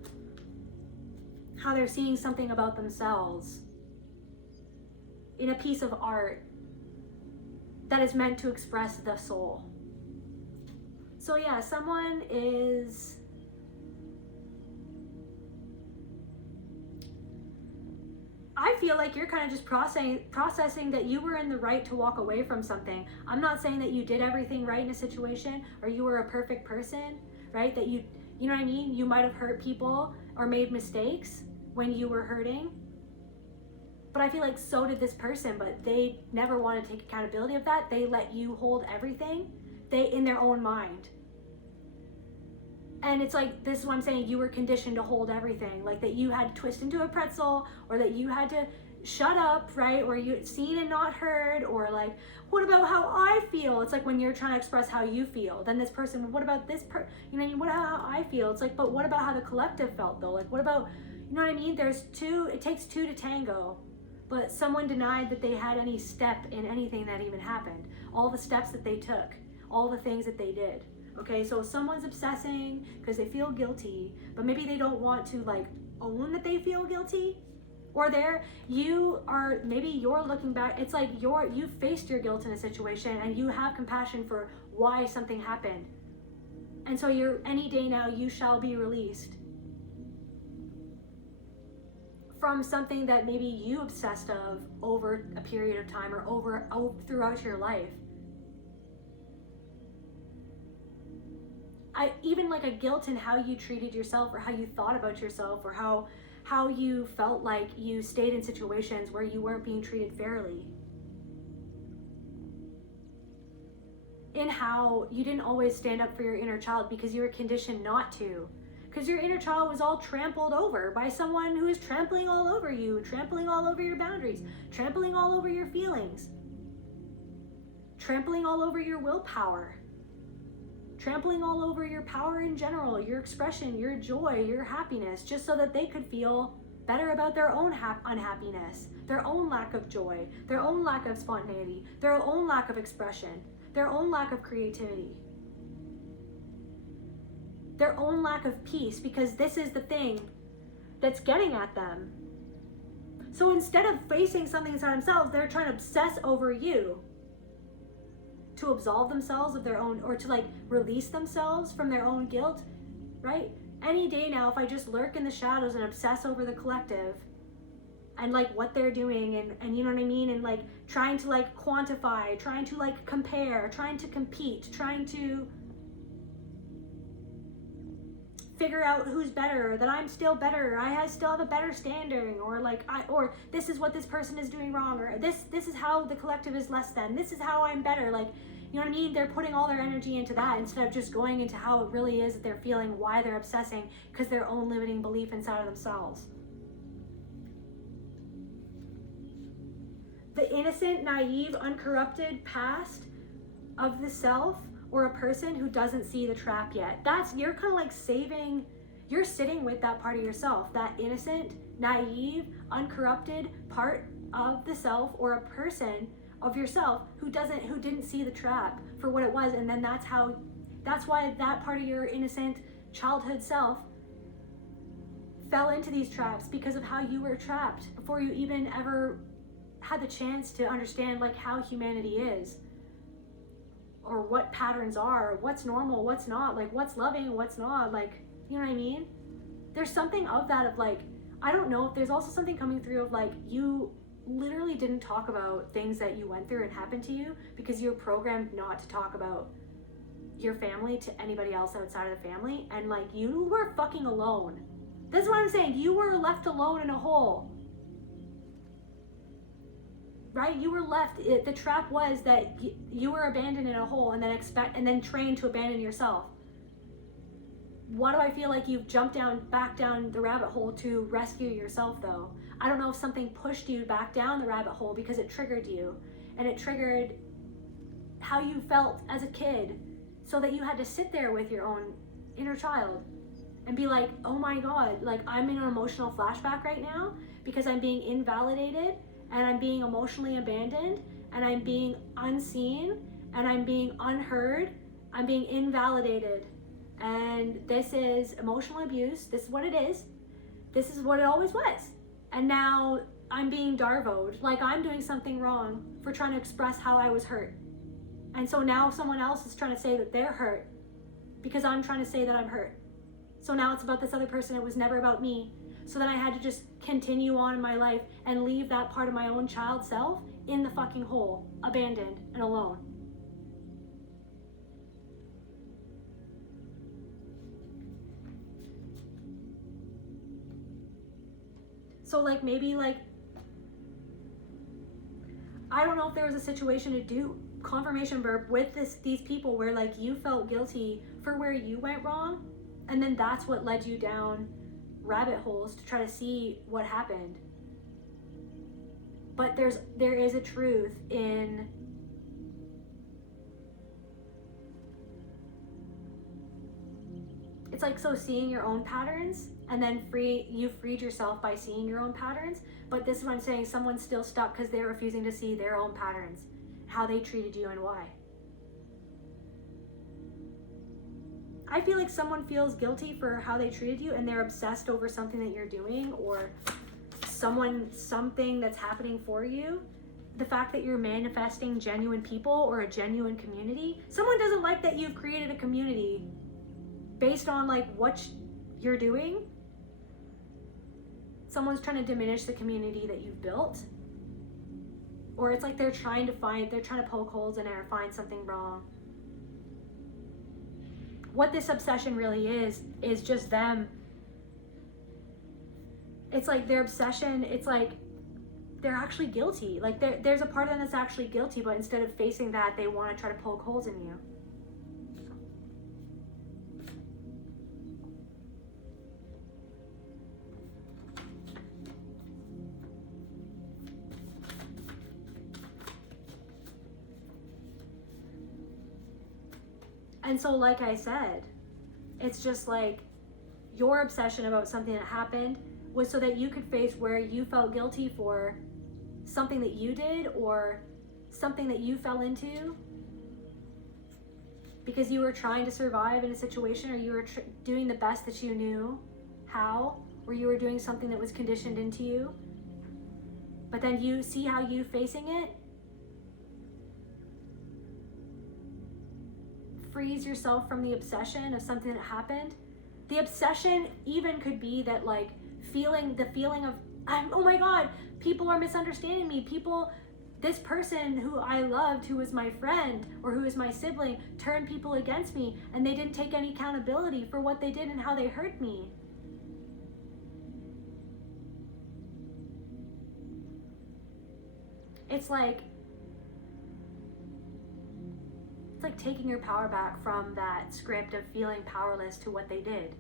How they're seeing something about themselves in a piece of art that is meant to express the soul. So yeah, someone is I feel like you're kind of just processing that you were in the right to walk away from something. I'm not saying that you did everything right in a situation or you were a perfect person, right? That you know what I mean? You might have hurt people or made mistakes when you were hurting. But I feel like so did this person, but they never want to take accountability of that. They let you hold everything in their own mind. And it's like, this is what I'm saying, you were conditioned to hold everything. Like that you had to twist into a pretzel, or that you had to shut up, right? Or you seen and not heard, or like, what about how I feel? It's like when you're trying to express how you feel, then this person, what about this what about how I feel? It's like, but what about how the collective felt though? Like, what about, you know what I mean? It takes two to tango. But someone denied that they had any step in anything that even happened. All the steps that they took, all the things that they did. Okay, so someone's obsessing because they feel guilty, but maybe they don't want to like own that they feel guilty. Or maybe you're looking back, it's like you faced your guilt in a situation and you have compassion for why something happened. And so any day now you shall be released from something that maybe you obsessed of over a period of time or throughout your life. Even like a guilt in how you treated yourself or how you thought about yourself or how you felt like you stayed in situations where you weren't being treated fairly. In how you didn't always stand up for your inner child because you were conditioned not to. because your inner child was all trampled over by someone who is trampling all over you, trampling all over your boundaries, trampling all over your feelings, trampling all over your willpower, trampling all over your power in general, your expression, your joy, your happiness, just so that they could feel better about their own unhappiness, their own lack of joy, their own lack of spontaneity, their own lack of expression, their own lack of creativity, their own lack of peace, because this is the thing that's getting at them. So instead of facing something inside themselves, they're trying to obsess over you to absolve themselves of their own, or to like release themselves from their own guilt, right? Any day now, if I just lurk in the shadows and obsess over the collective and like what they're doing, and you know what I mean, and like trying to like quantify, trying to like compare, trying to compete, trying to figure out who's better, that I'm still better, I still have a better standing, or like or this is what this person is doing wrong, or this is how the collective is less than, this is how I'm better, like, you know what I mean? They're putting all their energy into that instead of just going into how it really is that they're feeling, why they're obsessing, because their own limiting belief inside of themselves. The innocent, naive, uncorrupted past of the self, or a person who doesn't see the trap yet. You're kind of like you're sitting with that part of yourself, that innocent, naive, uncorrupted part of the self, or a person of yourself who didn't see the trap for what it was. And then that's why that part of your innocent childhood self fell into these traps, because of how you were trapped before you even ever had the chance to understand like how humanity is, or what patterns are, what's normal, what's not, like what's loving and what's not, like, you know what I mean? There's something of that, of like, I don't know if there's also something coming through of like, you literally didn't talk about things that you went through and happened to you because you're programmed not to talk about your family to anybody else outside of the family, and like you were fucking alone. This is what I'm saying. You were left alone in a hole, right? You were left. The trap was that you were abandoned in a hole, and then trained to abandon yourself. Why do I feel like you've jumped back down the rabbit hole to rescue yourself though? I don't know if something pushed you back down the rabbit hole because it triggered you, and it triggered how you felt as a kid, so that you had to sit there with your own inner child and be like, oh my God, like I'm in an emotional flashback right now because I'm being invalidated, and I'm being emotionally abandoned, and I'm being unseen, and I'm being unheard, I'm being invalidated. And this is emotional abuse. This is what it is. This is what it always was. And now I'm being darvoed, like I'm doing something wrong for trying to express how I was hurt. And so now someone else is trying to say that they're hurt because I'm trying to say that I'm hurt. So now it's about this other person. It was never about me. So then I had to just continue on in my life and leave that part of my own child self in the fucking hole, abandoned and alone. So like maybe like, I don't know if there was a situation to do confirmation burp with these people where like you felt guilty for where you went wrong, and then that's what led you down rabbit holes to try to see what happened. But there is a truth in it's like, so seeing your own patterns, and then you freed yourself by seeing your own patterns. But this is what I'm saying, someone's still stuck because they're refusing to see their own patterns, how they treated you and why. I feel like someone feels guilty for how they treated you, and they're obsessed over something that you're doing, or something that's happening for you. The fact that you're manifesting genuine people or a genuine community. Someone doesn't like that you've created a community based on like what you're doing. Someone's trying to diminish the community that you've built. Or it's like they're trying to poke holes in it or find something wrong. What this obsession really is just them. It's like their obsession, it's like they're actually guilty. Like there's a part of them that's actually guilty, but instead of facing that, they want to try to poke holes in you. And so, like I said, it's just like your obsession about something that happened was so that you could face where you felt guilty for something that you did or something that you fell into because you were trying to survive in a situation, or you were doing the best that you knew how, or you were doing something that was conditioned into you. But then you see how you facing it frees yourself from the obsession of something that happened. The obsession even could be that, like, the feeling of, oh my God, people are misunderstanding me. This person who I loved, who was my friend or who was my sibling, turned people against me, and they didn't take any accountability for what they did and how they hurt me. It's like taking your power back from that script of feeling powerless to what they did.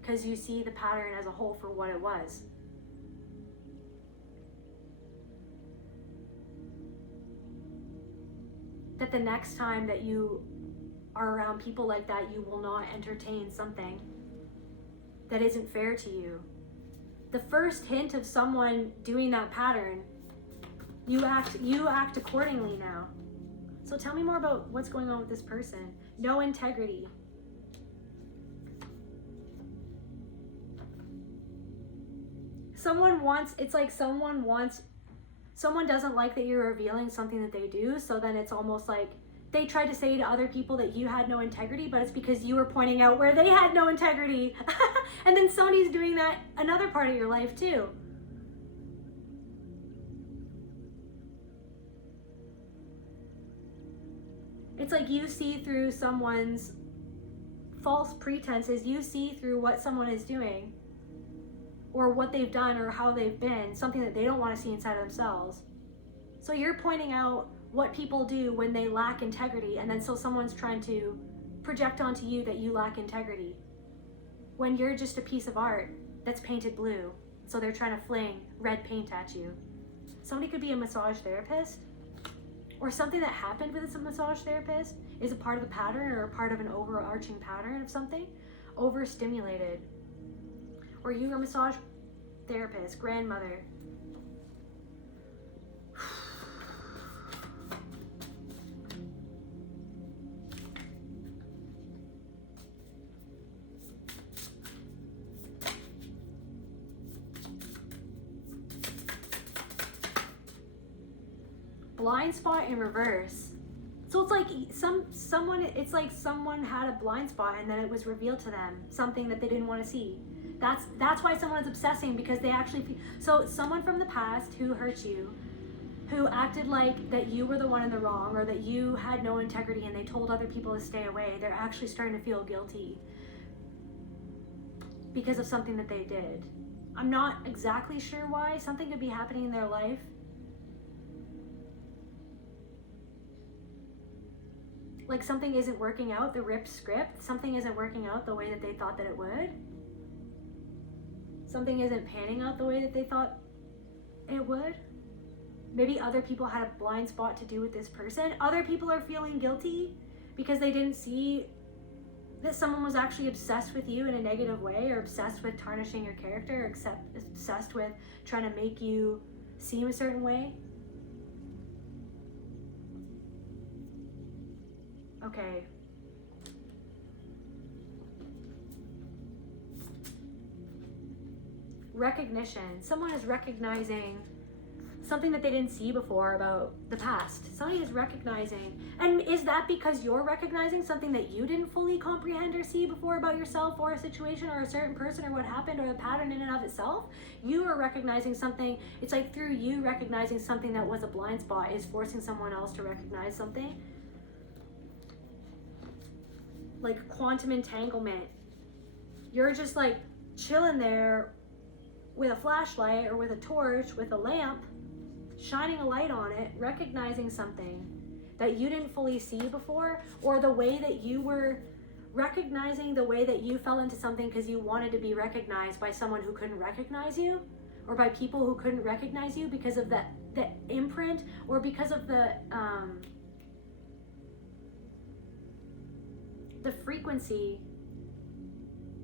Because you see the pattern as a whole for what it was. That the next time that you are around people like that, you will not entertain something that isn't fair to you. The first hint of someone doing that pattern, you act accordingly now. So tell me more about what's going on with this person. No integrity. Someone doesn't like that you're revealing something that they do, so then it's almost like they tried to say to other people that you had no integrity, but it's because you were pointing out where they had no integrity. And then somebody's doing that another part of your life too. It's like you see through someone's false pretenses, you see through what someone is doing, or what they've done, or how they've been, something that they don't want to see inside of themselves. So you're pointing out what people do when they lack integrity, and then so someone's trying to project onto you that you lack integrity, when you're just a piece of art that's painted blue. So they're trying to fling red paint at you. Somebody could be a massage therapist, or something that happened with a massage therapist is a part of the pattern, or a part of an overarching pattern of something. Overstimulated. Or you're a massage therapist, grandmother. Blind spot in reverse. So it's like someone had a blind spot, and then it was revealed to them, something that they didn't want to see. That's why someone's obsessing, because they actually feel, so someone from the past who hurt you, who acted like that you were the one in the wrong, or that you had no integrity, and they told other people to stay away, they're actually starting to feel guilty because of something that they did. I'm not exactly sure why. Something could be happening in their life. Like something isn't working out, the ripped script, something isn't working out the way that they thought that it would. Something isn't panning out the way that they thought it would. Maybe other people had a blind spot to do with this person. Other people are feeling guilty because they didn't see that someone was actually obsessed with you in a negative way, or obsessed with tarnishing your character, or obsessed with trying to make you seem a certain way. Okay. Recognition. Someone is recognizing something that they didn't see before about the past. Somebody is recognizing. And is that because you're recognizing something that you didn't fully comprehend or see before about yourself, or a situation, or a certain person, or what happened, or a pattern in and of itself? You are recognizing something. It's like through you recognizing something that was a blind spot is forcing someone else to recognize something. Like quantum entanglement. You're just like chilling there with a flashlight or with a torch, with a lamp, shining a light on it, recognizing something that you didn't fully see before, or the way that you were recognizing the way that you fell into something because you wanted to be recognized by someone who couldn't recognize you, or by people who couldn't recognize you because of the imprint, or because of the the frequency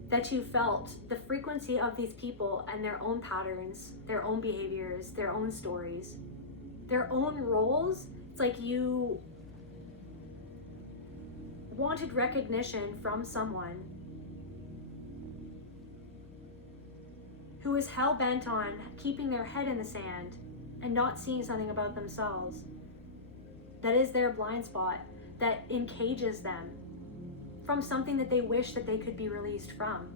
that you felt, the frequency of these people and their own patterns, their own behaviors, their own stories, their own roles. It's like you wanted recognition from someone who is hell-bent on keeping their head in the sand and not seeing something about themselves that is their blind spot, that encages them from something that they wish that they could be released from.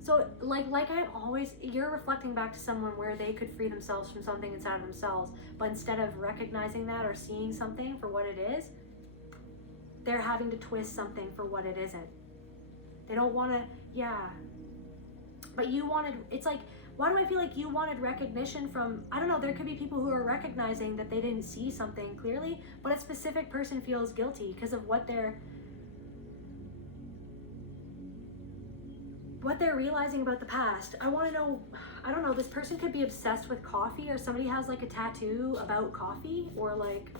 So like I always, you're reflecting back to someone where they could free themselves from something inside of themselves, but instead of recognizing that or seeing something for what it is, they're having to twist something for what it isn't. They don't want to, yeah. But you wanted, it's like, why do I feel like you wanted recognition from, I don't know, there could be people who are recognizing that they didn't see something clearly, but a specific person feels guilty because of what they're realizing about the past. I want to know, I don't know, this person could be obsessed with coffee, or somebody has like a tattoo about coffee, or like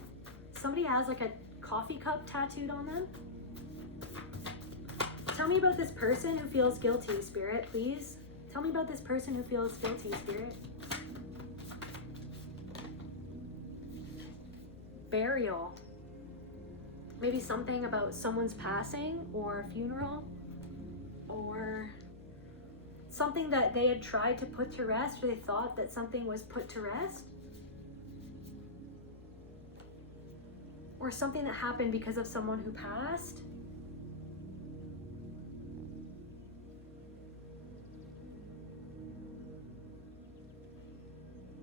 somebody has like a coffee cup tattooed on them. Tell me about this person who feels guilty, Spirit, please. Tell me about this person who feels guilty, Spirit. Burial. Maybe something about someone's passing or funeral, or something that they had tried to put to rest, or they thought that something was put to rest. Or something that happened because of someone who passed.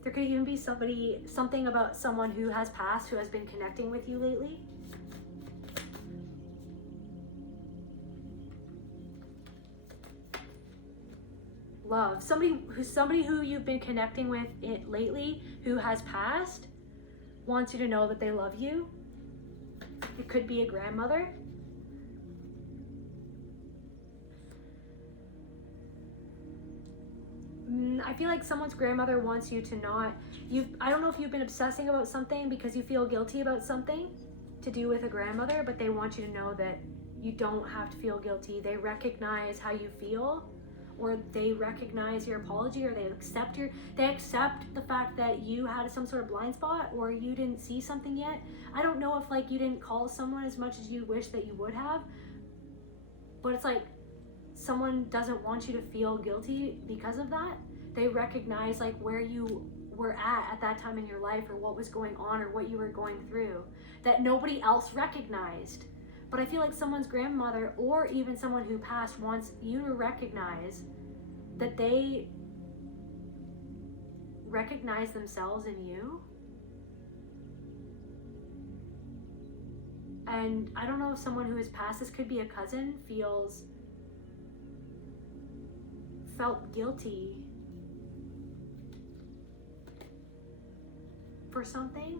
There could even be something about someone who has passed, who has been connecting with you lately. Love. Somebody who you've been connecting with lately, who has passed, wants you to know that they love you. It could be a grandmother. I feel like someone's grandmother wants you to not, I don't know if you've been obsessing about something because you feel guilty about something to do with a grandmother, but they want you to know that you don't have to feel guilty. They recognize how you feel, or they recognize your apology, or they accept the fact that you had some sort of blind spot, or you didn't see something yet. I don't know if like you didn't call someone as much as you wish that you would have, but it's like someone doesn't want you to feel guilty because of that. They recognize like where you were at that time in your life, or what was going on, or what you were going through that nobody else recognized. But I feel like someone's grandmother, or even someone who passed, wants you to recognize that they recognize themselves in you. And I don't know if someone who has passed, this could be a cousin, felt guilty for something.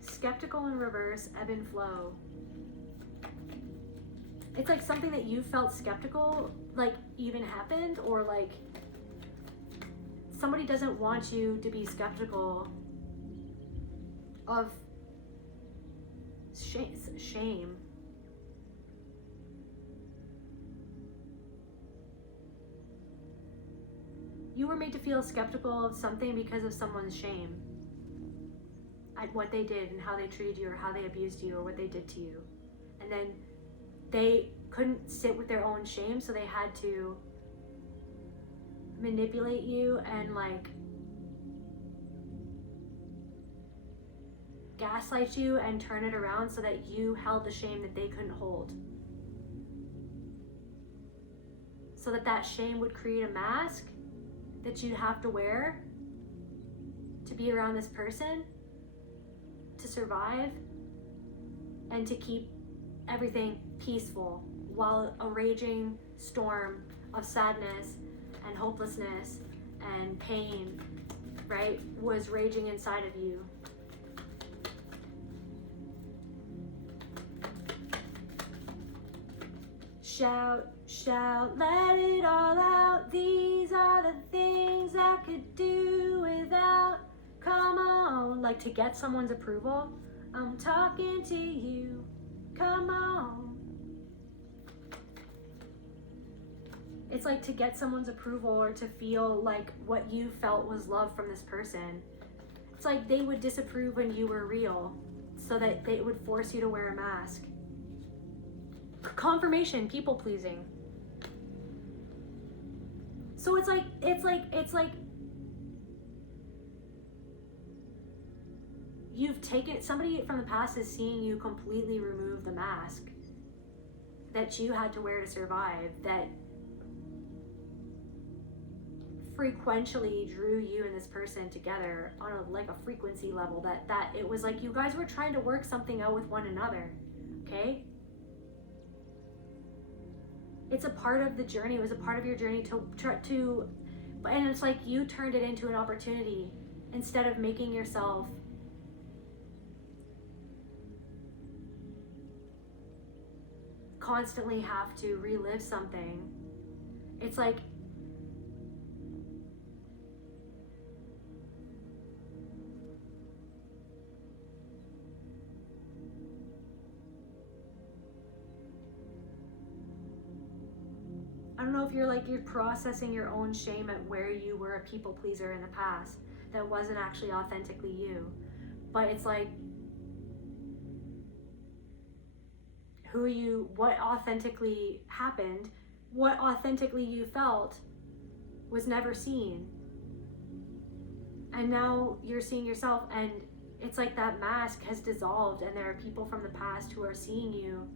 Skeptical in reverse, ebb and flow. It's like something that you felt skeptical, like even happened, or like somebody doesn't want you to be skeptical of shame. You were made to feel skeptical of something because of someone's shame at what they did and how they treated you, or how they abused you, or what they did to you. And then they couldn't sit with their own shame, so they had to manipulate you and like gaslight you and turn it around so that you held the shame that they couldn't hold. So that shame would create a mask that you'd have to wear to be around this person, to survive, and to keep everything peaceful while a raging storm of sadness and hopelessness and pain, right, was raging inside of you. Shout, shout, let it all out. These are the things I could do without. Come on, like to get someone's approval. I'm talking to you. Come on. It's like to get someone's approval or to feel like what you felt was love from this person. It's like they would disapprove when you were real so that they would force you to wear a mask. Confirmation, people pleasing. So it's like you've taken, somebody from the past is seeing you completely remove the mask that you had to wear to survive, that frequentially drew you and this person together on a frequency level, that it was like you guys were trying to work something out with one another. Okay? It's a part of the journey. It was a part of your journey and it's like you turned it into an opportunity instead of making yourself constantly have to relive something. It's like I don't know if you're processing your own shame at where you were a people pleaser in the past that wasn't actually authentically you. But it's like what authentically happened, what authentically you felt was never seen. And now you're seeing yourself, and it's like that mask has dissolved and there are people from the past who are seeing you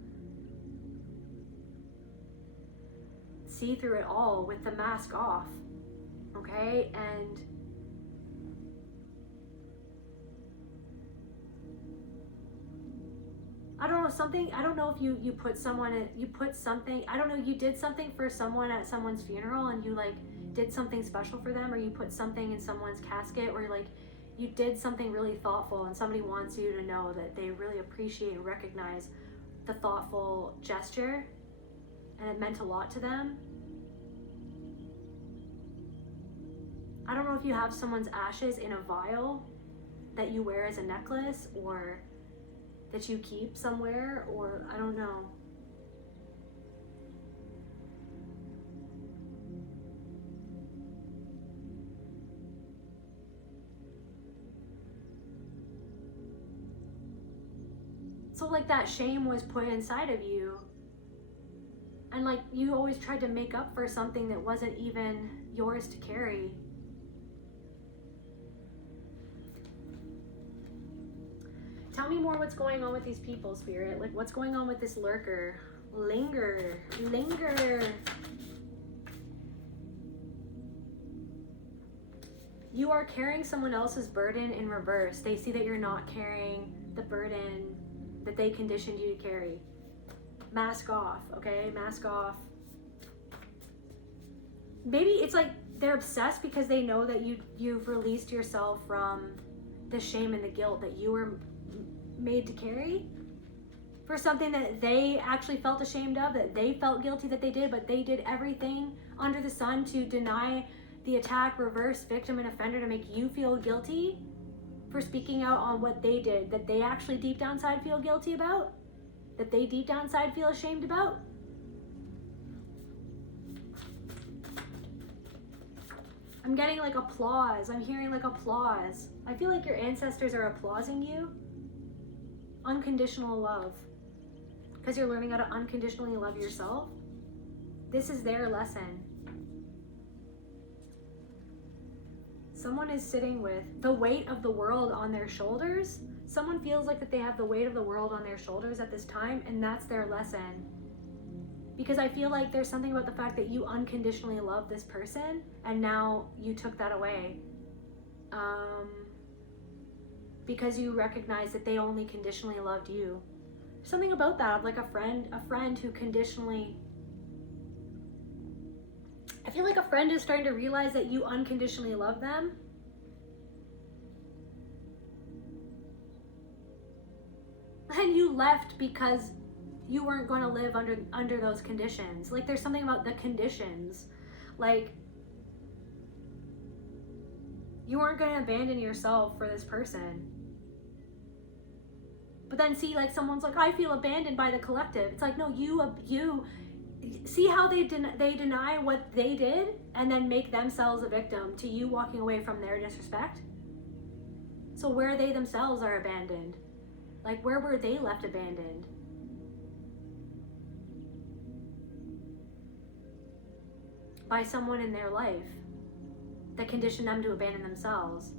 see through it all with the mask off. Okay? And I don't know if you put something, I don't know, you did something for someone at someone's funeral and you did something special for them, or you put something in someone's casket, or you did something really thoughtful and somebody wants you to know that they really appreciate and recognize the thoughtful gesture and it meant a lot to them. I don't know if you have someone's ashes in a vial that you wear as a necklace or that you keep somewhere, or I don't know. So that shame was put inside of you, and you always tried to make up for something that wasn't even yours to carry. Tell me more what's going on with these people, Spirit. What's going on with this lurker? Linger. You are carrying someone else's burden in reverse. They see that you're not carrying the burden that they conditioned you to carry. Mask off, okay? Mask off. Maybe it's like they're obsessed because they know that you've released yourself from the shame and the guilt that you were made to carry for something that they actually felt ashamed of, that they felt guilty that they did, but they did everything under the sun to deny the attack, reverse, victim, and offender to make you feel guilty for speaking out on what they did, that they actually deep down inside feel guilty about, that they deep down inside feel ashamed about. I'm getting applause. I'm hearing applause. I feel like your ancestors are applauding you. Unconditional love. Because you're learning how to unconditionally love yourself. This is their lesson. Someone is sitting with the weight of the world on their shoulders. Someone feels like that they have the weight of the world on their shoulders at this time, and that's their lesson. Because I feel like there's something about the fact that you unconditionally love this person, and now you took that away. Because you recognize that they only conditionally loved you. Something about that, of a friend who conditionally, I feel like a friend is starting to realize that you unconditionally love them. And you left because you weren't going to live under those conditions. Like, there's something about the conditions. Like, you weren't going to abandon yourself for this person. But then see, like, someone's like, I feel abandoned by the collective. It's like, no, you see how they deny what they did and then make themselves a victim to you walking away from their disrespect. So where they themselves are abandoned, like, where were they left abandoned? By someone in their life that conditioned them to abandon themselves,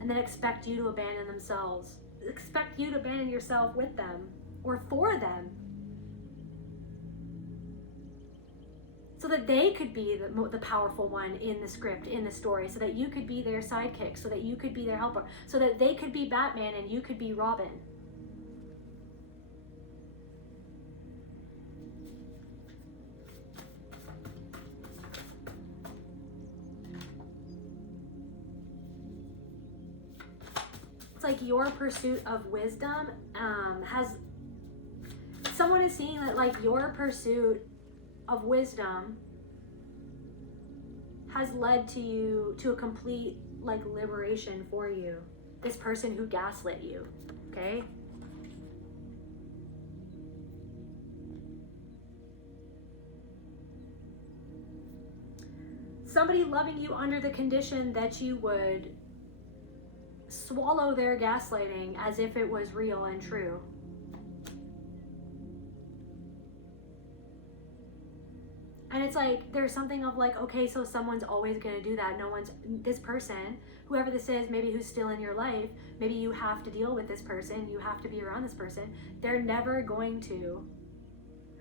and then expect you to abandon themselves, expect you to abandon yourself with them or for them, so that they could be the powerful one in the script, in the story, so that you could be their sidekick, so that you could be their helper, so that they could be Batman and you could be Robin. It's like your pursuit of wisdom someone is seeing that, like, your pursuit of wisdom has led to you to a complete, like, liberation for you. This person who gaslit you, okay? Somebody loving you under the condition that you would swallow their gaslighting as if it was real and true. And it's like, there's something of like, okay, so someone's always going to do that. This person, whoever this is, maybe who's still in your life, maybe you have to deal with this person, you have to be around this person. They're never going to.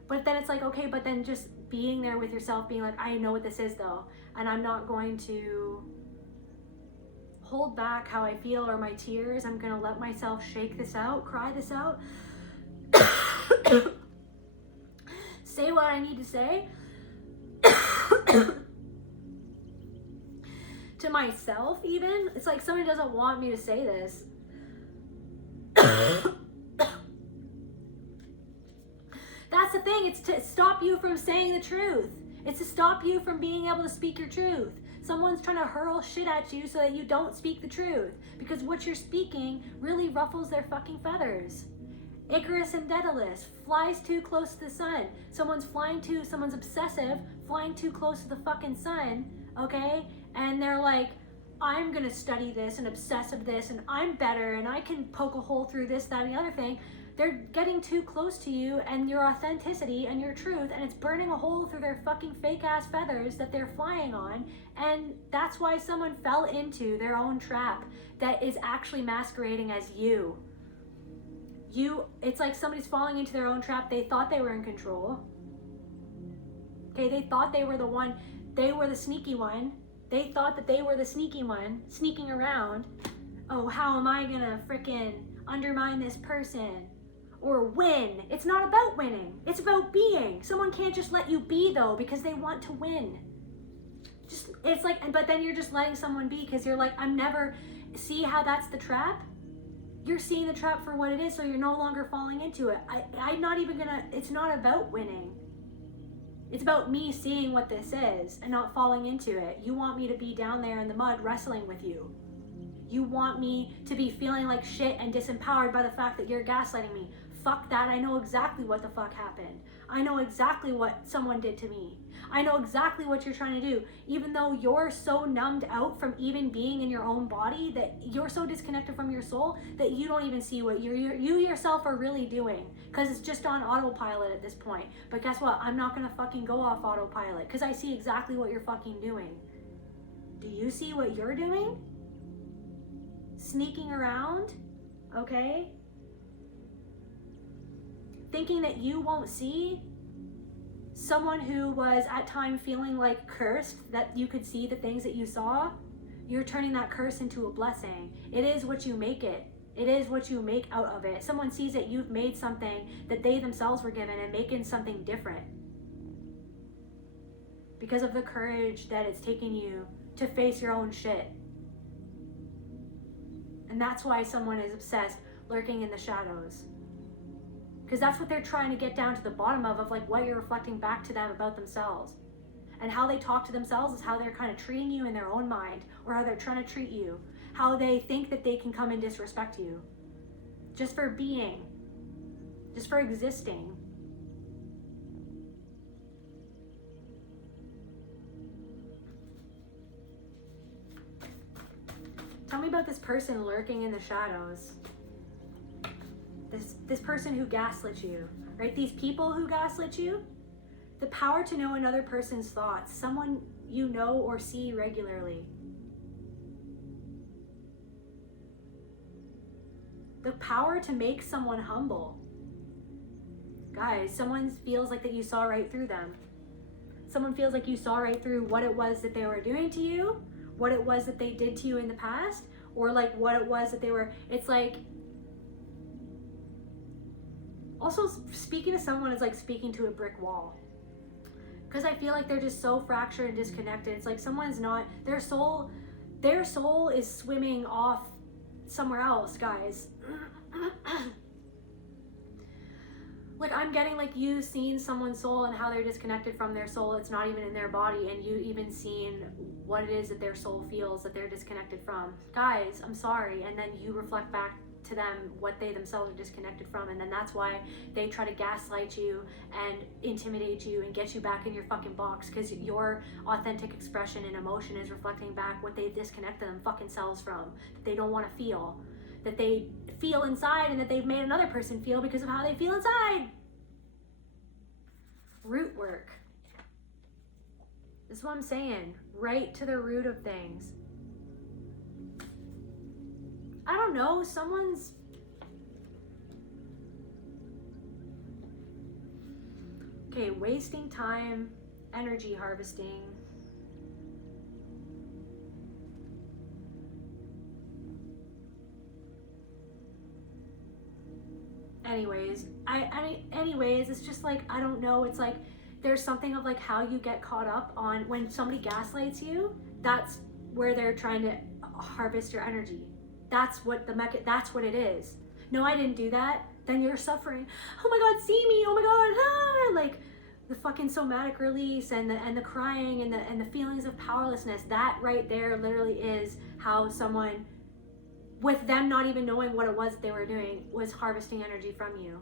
But then it's like, okay, but then just being there with yourself, being like, I know what this is though, and I'm not going to hold back how I feel or my tears. I'm going to let myself shake this out, cry this out, say what I need to say. To myself, even. It's like somebody doesn't want me to say this. That's the thing. It's to stop you from saying the truth. It's to stop you from being able to speak your truth. Someone's trying to hurl shit at you so that you don't speak the truth, because what you're speaking really ruffles their fucking feathers. Icarus and Daedalus flies too close to the sun. Someone's obsessive, flying too close to the fucking sun, okay? And they're like, I'm gonna study this and obsess of this, and I'm better, and I can poke a hole through this, that, and the other thing. They're getting too close to you and your authenticity and your truth, and it's burning a hole through their fucking fake ass feathers that they're flying on. And that's why someone fell into their own trap that is actually masquerading as you. It's like somebody's falling into their own trap. They thought they were in control. Okay, they thought they were the one, they were the sneaky one. They thought that they were the sneaky one, sneaking around. Oh, how am I gonna frickin' undermine this person? Or win. It's not about winning. It's about being. Someone can't just let you be though, because they want to win. It's like, but then you're just letting someone be because you're like, see how that's the trap? You're seeing the trap for what it is, so you're no longer falling into it. It's not about winning. It's about me seeing what this is and not falling into it. You want me to be down there in the mud wrestling with you. You want me to be feeling like shit and disempowered by the fact that you're gaslighting me. Fuck that. I know exactly what the fuck happened. I know exactly what someone did to me. I know exactly what you're trying to do. Even though you're so numbed out from even being in your own body, that you're so disconnected from your soul that you don't even see what you yourself are really doing, because it's just on autopilot at this point. But guess what? I'm not gonna fucking go off autopilot because I see exactly what you're fucking doing. Do you see what you're doing? Sneaking around, okay? Thinking that you won't see someone who was at time feeling like cursed, that you could see the things that you saw. You're turning that curse into a blessing. It is what you make it. It is what you make out of it. Someone sees that you've made something that they themselves were given and making something different because of the courage that it's taken you to face your own shit. And that's why someone is obsessed, lurking in the shadows. Because that's what they're trying to get down to the bottom of like what you're reflecting back to them about themselves. And how they talk to themselves is how they're kind of treating you in their own mind, or how they're trying to treat you. How they think that they can come and disrespect you. Just for being. Just for existing. Tell me about this person lurking in the shadows. This person who gaslit you, right? These people who gaslit you. The power to know another person's thoughts, someone you know or see regularly. The power to make someone humble. Guys, someone feels like that you saw right through them. Someone feels like you saw right through what it was that they were doing to you, what it was that they did to you in the past, or like what it was that they were, it's like, also speaking to someone is like speaking to a brick wall. Because I feel like they're just so fractured and disconnected. It's like someone's not, their soul is swimming off somewhere else, guys. Like I'm getting like you seen someone's soul and how they're disconnected from their soul. It's not even in their body, and you even seen what it is that their soul feels that they're disconnected from. Guys, I'm sorry. And then you reflect back to them what they themselves are disconnected from, and then that's why they try to gaslight you and intimidate you and get you back in your fucking box, because your authentic expression and emotion is reflecting back what they've disconnected them fucking selves from, that they don't want to feel, that they feel inside and that they've made another person feel because of how they feel inside. Root work. This is what I'm saying. Right to the root of things. I don't know, someone's okay, wasting time, energy harvesting. Anyways, it's just like, I don't know, it's like there's something of like how you get caught up on when somebody gaslights you. That's where they're trying to harvest your energy. That's what that's what it is. No, I didn't do that. Then you're suffering. Oh my God, see me. Oh my God, ah! Like the fucking somatic release and the crying and the feelings of powerlessness. That right there literally is how someone, with them not even knowing what it was they were doing, was harvesting energy from you.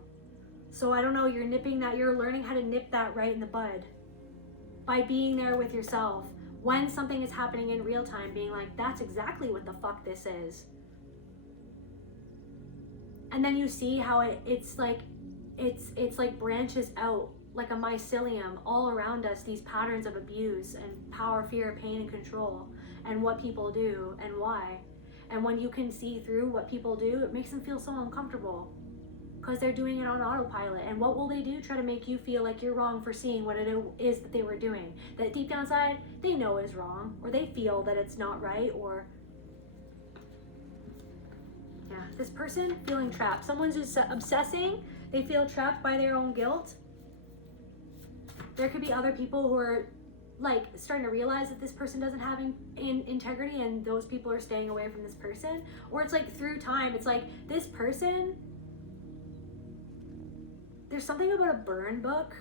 So I don't know, you're nipping that, you're learning how to nip that right in the bud by being there with yourself when something is happening in real time, being like, that's exactly what the fuck this is. And then you see how it's like branches out like a mycelium all around us, these patterns of abuse and power, fear, pain, and control, and what people do and why. And when you can see through what people do, it makes them feel so uncomfortable because they're doing it on autopilot. And what will they do? Try to make you feel like you're wrong for seeing what it is that they were doing, that deep down inside they know is wrong, or they feel that it's not right, or yeah, this person feeling trapped. Someone's just obsessing. They feel trapped by their own guilt. There could be other people who are like starting to realize that this person doesn't have integrity, and those people are staying away from this person. Or it's like through time, it's like this person, there's something about a burn book.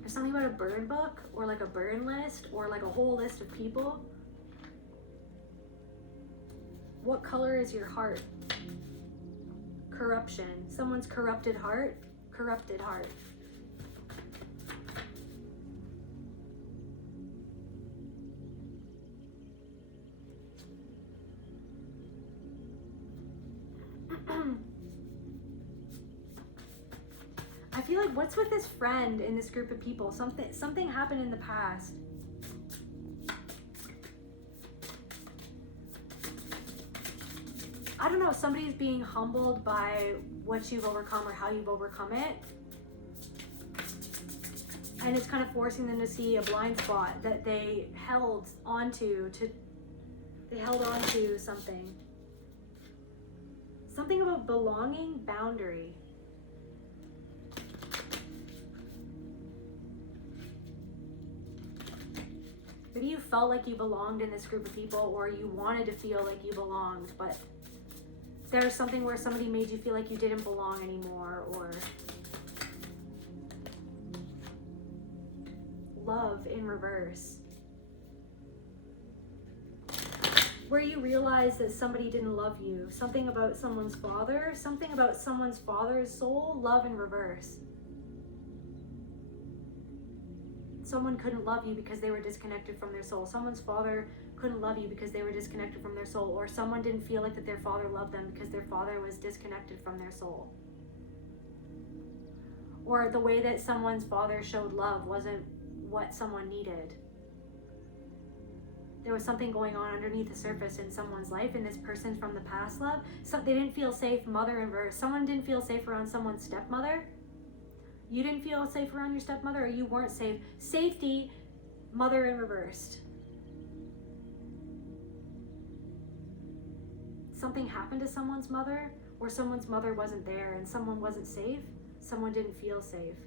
There's something about a burn book, or like a burn list, or like a whole list of people. What color is your heart? Corruption. Someone's corrupted heart. Corrupted heart. I feel like, what's with this friend in this group of people? Something happened in the past. I don't know, somebody's being humbled by what you've overcome or how you've overcome it. And it's kind of forcing them to see a blind spot that they held onto something. Something about belonging, boundary. Maybe you felt like you belonged in this group of people, or you wanted to feel like you belonged, but there's something where somebody made you feel like you didn't belong anymore, or love in reverse, where you realize that somebody didn't love you, something about someone's father's soul, love in reverse. Someone couldn't love you because they were disconnected from their soul. Someone's father couldn't love you because they were disconnected from their soul, or someone didn't feel like that their father loved them because their father was disconnected from their soul. Or the way that someone's father showed love wasn't what someone needed. There was something going on underneath the surface in someone's life, and this person from the past love, they didn't feel safe, mother in reverse. Someone didn't feel safe around someone's stepmother. You didn't feel safe around your stepmother, or you weren't safe. Safety, mother in reversed. Something happened to someone's mother, or someone's mother wasn't there and someone wasn't safe. Someone didn't feel safe.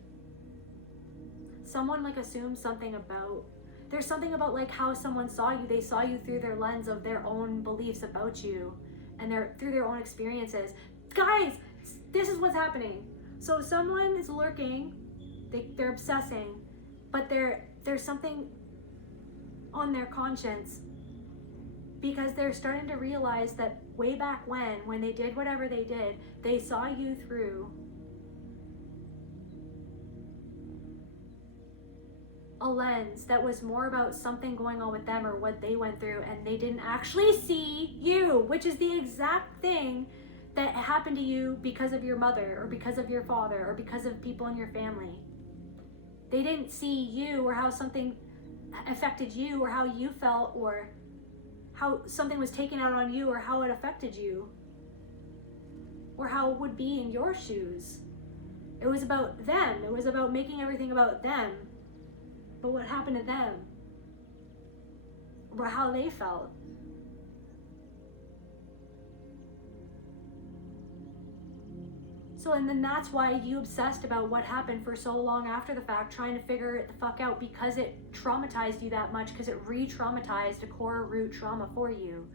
Someone assumed something about, there's something about how someone saw you. They saw you through their lens of their own beliefs about you and through their own experiences. Guys, this is what's happening. So someone is lurking, they're obsessing, but there's something on their conscience, because they're starting to realize that way back when they did whatever they did, they saw you through a lens that was more about something going on with them or what they went through, and they didn't actually see you, which is the exact thing that happened to you because of your mother or because of your father or because of people in your family. They didn't see you, or how something affected you, or how you felt, or how something was taken out on you, or how it affected you, or how it would be in your shoes. It was about them. It was about making everything about them. But what happened to them, or how they felt. So, and then that's why you obsessed about what happened for so long after the fact, trying to figure it the fuck out, because it traumatized you that much, because it re-traumatized a core root trauma for you,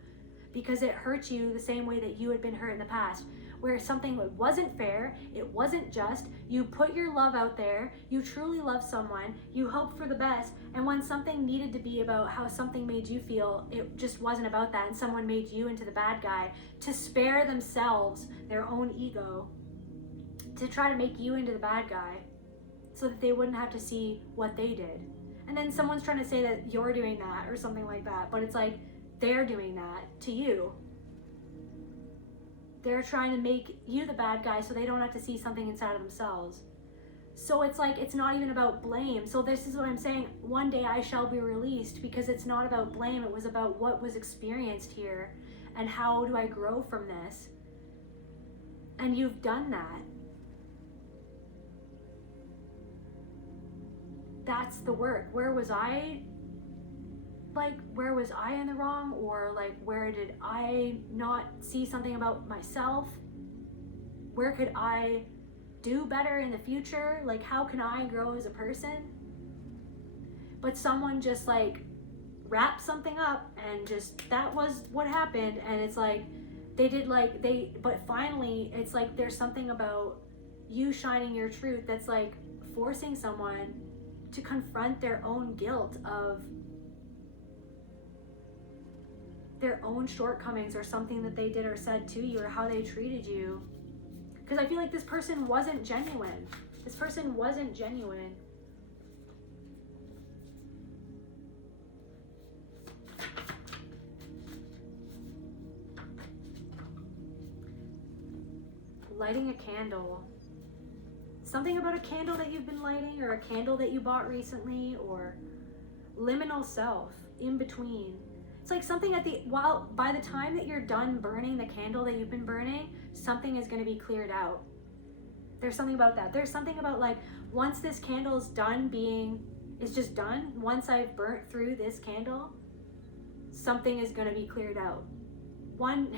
because it hurt you the same way that you had been hurt in the past, where something wasn't fair, it wasn't just, you put your love out there, you truly love someone, you hope for the best, and when something needed to be about how something made you feel, it just wasn't about that, and someone made you into the bad guy to spare themselves their own ego, to try to make you into the bad guy so that they wouldn't have to see what they did. And then someone's trying to say that you're doing that or something like that, but it's they're doing that to you. They're trying to make you the bad guy so they don't have to see something inside of themselves. So it's it's not even about blame. So this is what I'm saying, one day I shall be released, because it's not about blame. It was about what was experienced here and how do I grow from this. And you've done that. That's the work. Where was I in the wrong, or where did I not see something about myself? Where could I do better in the future? How can I grow as a person? But someone just wrapped something up and just, that was what happened, and it's they did but finally it's there's something about you shining your truth that's forcing someone to confront their own guilt of their own shortcomings, or something that they did or said to you, or how they treated you. Because I feel this person wasn't genuine. This person wasn't genuine. Lighting a candle. Something about a candle that you've been lighting, or a candle that you bought recently, or liminal self, in between. It's something by the time that you're done burning the candle that you've been burning, something is going to be cleared out. There's something about that. There's something about once this candle is just done, once I've burnt through this candle, something is going to be cleared out.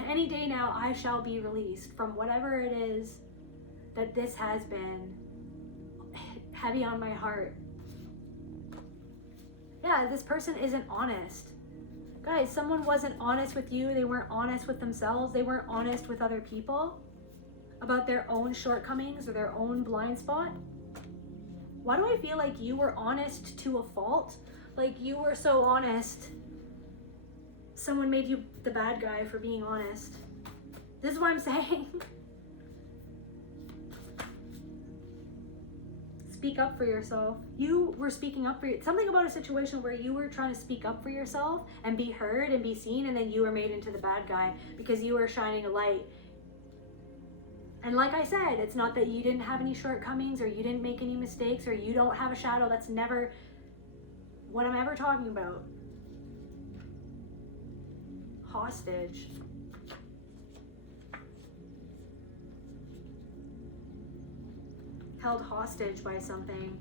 Any day now, I shall be released from whatever it is that this has been heavy on my heart. Yeah, this person isn't honest. Guys, someone wasn't honest with you. They weren't honest with themselves. They weren't honest with other people about their own shortcomings or their own blind spot. Why do I feel like you were honest to a fault? Like you were so honest. Someone made you the bad guy for being honest. This is what I'm saying. Speak up for yourself. You were speaking up for something about a situation where you were trying to speak up for yourself and be heard and be seen, and then you were made into the bad guy because you were shining a light. And like I said, it's not that you didn't have any shortcomings or you didn't make any mistakes or you don't have a shadow. That's never what I'm ever talking about. Hostage. Held hostage by something.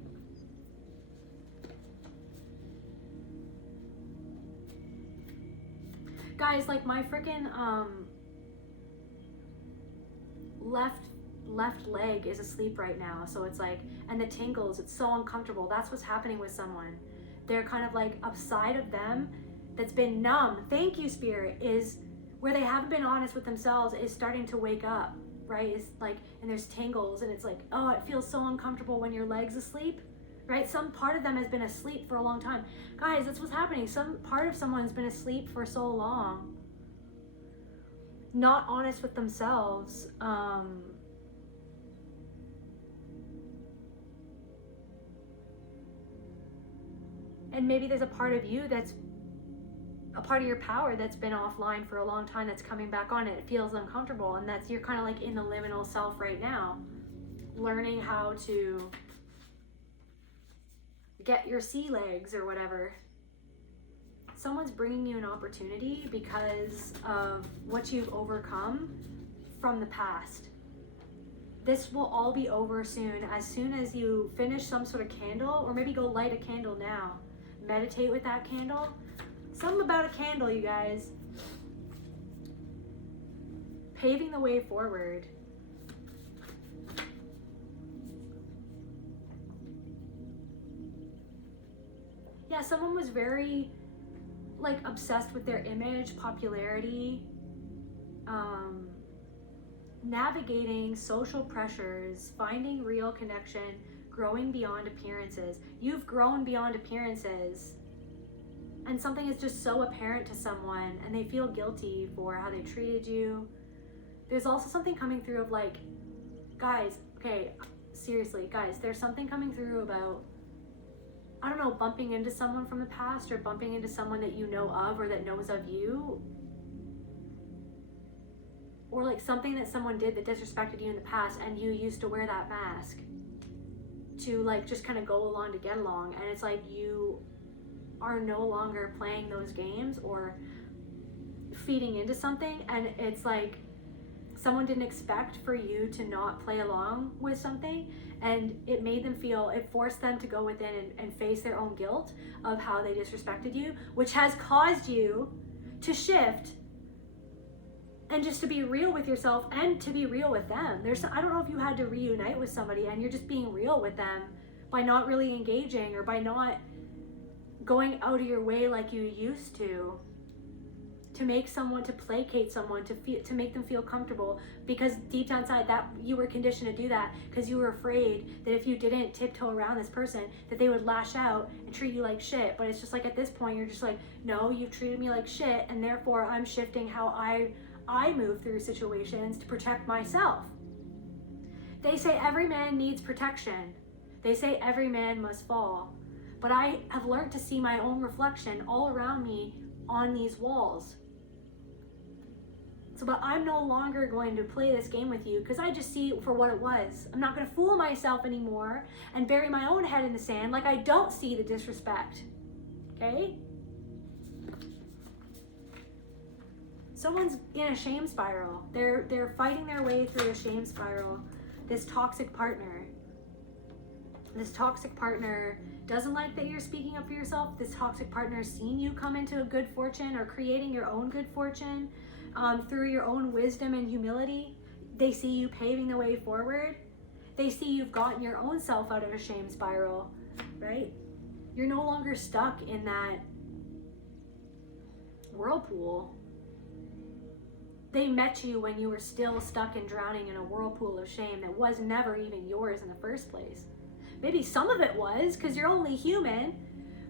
Guys, like my freaking left leg is asleep right now, so it's like, and the tingles, it's so uncomfortable. That's what's happening with someone. They're kind of like upside of them that's been numb. Thank you, Spirit. Is where they haven't been honest with themselves is starting to wake up. Right? It's like, and there's tingles, and it's like, oh, it feels so uncomfortable when your leg's asleep, right? Some part of them has been asleep for a long time. Guys, that's what's happening. Some part of someone's been asleep for so long. Not honest with themselves. And maybe there's a part of you that's a part of your power that's been offline for a long time that's coming back on. It feels uncomfortable, and that's, you're kind of like in the liminal self right now, learning how to get your sea legs or whatever. Someone's bringing you an opportunity because of what you've overcome from the past. This will all be over soon as you finish some sort of candle, or maybe go light a candle now. Meditate with that candle. Something about a candle, you guys. Paving the way forward. Yeah, someone was very, like, obsessed with their image, popularity, navigating social pressures, finding real connection, growing beyond appearances. You've grown beyond appearances. And something is just so apparent to someone, and they feel guilty for how they treated you. There's also something coming through of like, guys, okay, seriously, guys, there's something coming through about, I don't know, bumping into someone from the past, or bumping into someone that you know of or that knows of you. Or like something that someone did that disrespected you in the past, and you used to wear that mask to like just kind of go along to get along. And it's like you are no longer playing those games or feeding into something, and it's like someone didn't expect for you to not play along with something, and it made them feel, it forced them to go within and face their own guilt of how they disrespected you, which has caused you to shift and just to be real with yourself and to be real with them. I don't know if you had to reunite with somebody and you're just being real with them by not really engaging or by not going out of your way like you used to make someone, to placate someone, to make them feel comfortable, because deep down inside that you were conditioned to do that because you were afraid that if you didn't tiptoe around this person that they would lash out and treat you like shit. But it's just like at this point you're just like, no, you've treated me like shit, and therefore I'm shifting how I move through situations to protect myself. They say every man needs protection. They say every man must fall. But I have learned to see my own reflection all around me on these walls. So, but I'm no longer going to play this game with you because I just see it for what it was. I'm not going to fool myself anymore and bury my own head in the sand like I don't see the disrespect. Okay? Someone's in a shame spiral. They're fighting their way through a shame spiral. This toxic partner doesn't like that you're speaking up for yourself. This toxic partner has seen you come into a good fortune or creating your own good fortune through your own wisdom and humility. They see you paving the way forward. They see you've gotten your own self out of a shame spiral, right? You're no longer stuck in that whirlpool. They met you when you were still stuck and drowning in a whirlpool of shame that was never even yours in the first place. Maybe some of it was, because you're only human,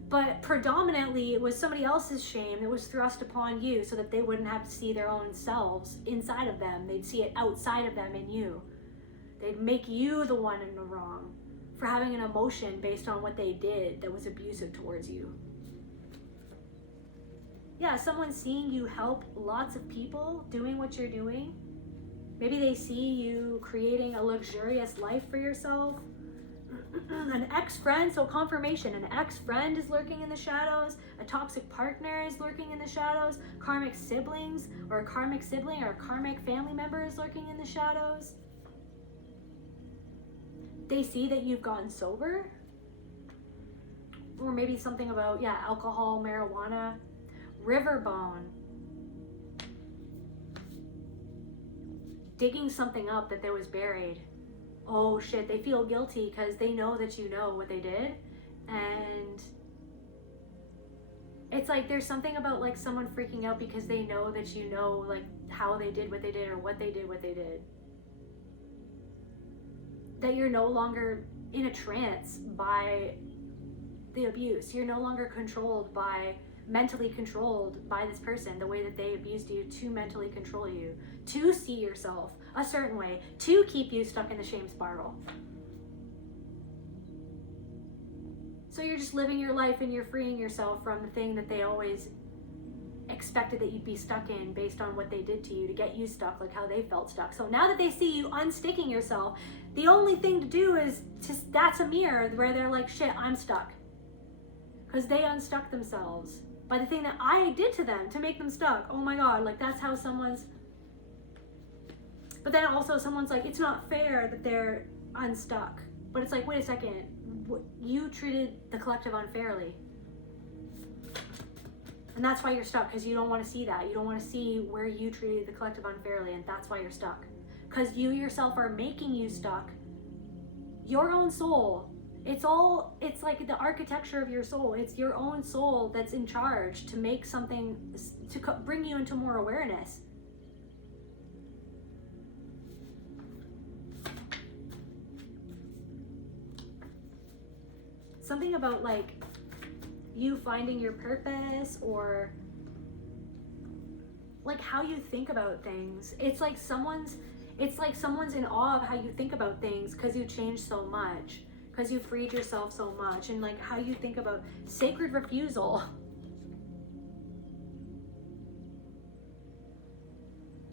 but predominantly it was somebody else's shame that was thrust upon you so that they wouldn't have to see their own selves inside of them. They'd see it outside of them in you. They'd make you the one in the wrong for having an emotion based on what they did that was abusive towards you. Yeah, someone seeing you help lots of people doing what you're doing. Maybe they see you creating a luxurious life for yourself. An ex-friend, so confirmation, an ex-friend is lurking in the shadows, a toxic partner is lurking in the shadows, karmic siblings, or a karmic sibling or a karmic family member is lurking in the shadows. They see that you've gotten sober, or maybe something about, alcohol, marijuana, riverbone, digging something up that there was buried. Oh shit, they feel guilty because they know that you know what they did. And it's like there's something about like someone freaking out because they know that you know like how they did what they did or what they did. That you're no longer in a trance by the abuse. You're no longer mentally controlled by this person the way that they abused you to mentally control you, to see yourself a certain way, to keep you stuck in the shame spiral. So you're just living your life and you're freeing yourself from the thing that they always expected that you'd be stuck in based on what they did to you to get you stuck, like how they felt stuck. So now that they see you unsticking yourself, the only thing to do is that's a mirror where they're like, shit, I'm stuck. Because they unstuck themselves by the thing that I did to them to make them stuck. Oh my God, like that's how someone's... But then also someone's like, it's not fair that they're unstuck. But it's like, wait a second, you treated the collective unfairly. And that's why you're stuck, because you don't want to see that. You don't want to see where you treated the collective unfairly, and that's why you're stuck. Because you yourself are making you stuck. Your own soul. It's like the architecture of your soul. It's your own soul that's in charge to make something, to bring you into more awareness. Something about like you finding your purpose, or like how you think about things. It's like someone's in awe of how you think about things because you changed so much, because you freed yourself so much, and like how you think about sacred refusal.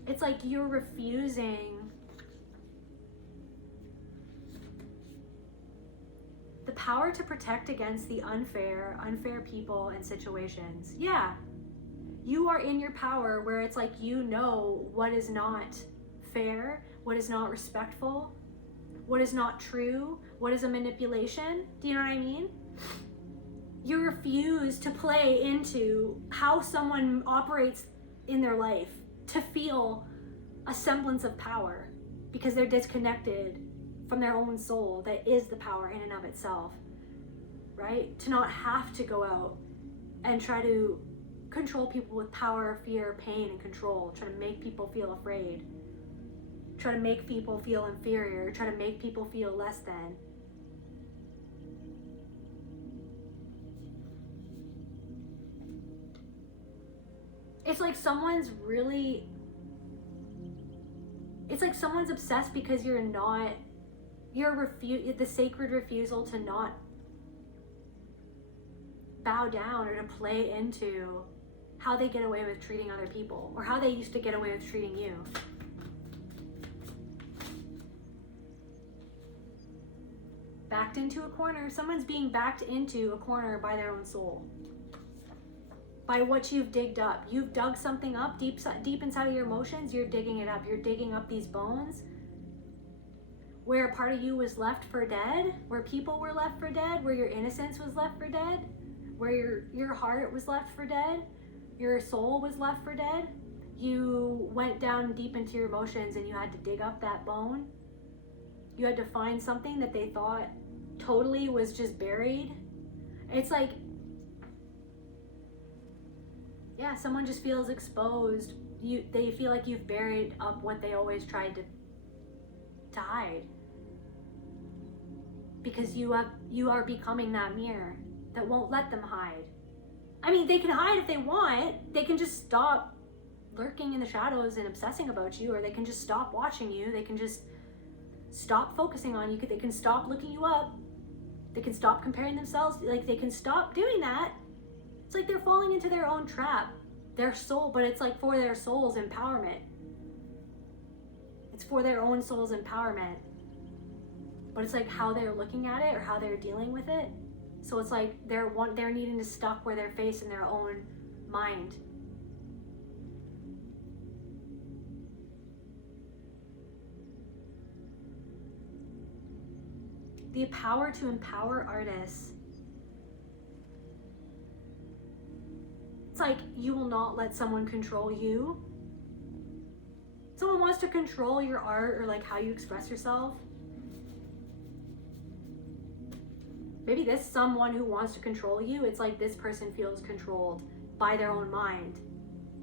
It's like you're refusing the power to protect against the unfair people and situations. Yeah, you are in your power where it's like you know what is not fair, what is not respectful, what is not true, what is a manipulation. Do you know what I mean? You refuse to play into how someone operates in their life to feel a semblance of power because they're disconnected from their own soul that is the power in and of itself, right? To not have to go out and try to control people with power, fear, pain, and control, try to make people feel afraid, try to make people feel inferior, try to make people feel less than. It's like someone's obsessed because the sacred refusal to not bow down or to play into how they get away with treating other people, or how they used to get away with treating you. Backed into a corner. Someone's being backed into a corner by their own soul. By what you've digged up. You've dug something up deep inside of your emotions. You're digging it up. You're digging up these bones where a part of you was left for dead, where people were left for dead, where your innocence was left for dead, where your heart was left for dead, your soul was left for dead. You went down deep into your emotions and you had to dig up that bone. You had to find something that they thought totally was just buried. It's like, Yeah, someone just feels exposed. They feel like you've buried up what they always tried to hide. Because you are becoming that mirror that won't let them hide. I mean, they can hide if they want. They can just stop lurking in the shadows and obsessing about you, or they can just stop watching you. They can just stop focusing on you. They can stop looking you up. They can stop comparing themselves. Like, they can stop doing that. It's like they're falling into their own trap, their soul, but it's like for their soul's empowerment. It's for their own soul's empowerment. But it's like how they're looking at it or how they're dealing with it. So it's like they're needing to stuck where they're facing their own mind. The power to empower artists. It's like you will not let someone control you. Someone wants to control your art or like how you express yourself. Maybe this someone who wants to control you, it's like this person feels controlled by their own mind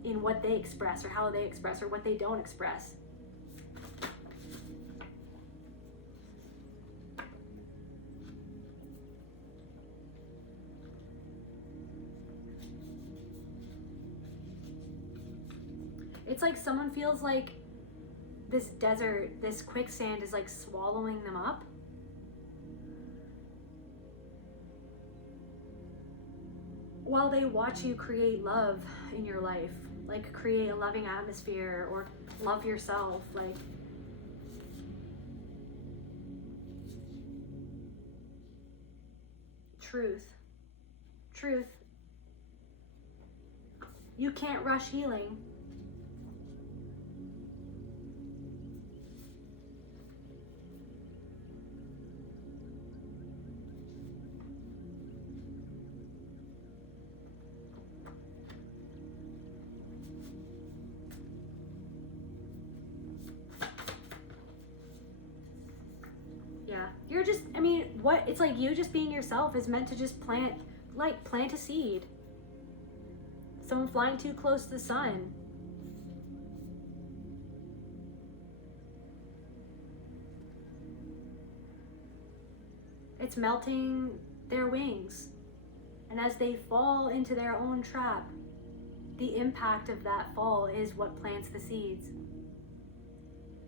in what they express or how they express or what they don't express. It's like someone feels like this desert, this quicksand is like swallowing them up. While they watch you create love in your life, like create a loving atmosphere or love yourself, like truth. You can't rush healing. You're just, I mean, what, it's like you just being yourself is meant to just plant a seed. Someone flying too close to the sun. It's melting their wings. And as they fall into their own trap, the impact of that fall is what plants the seeds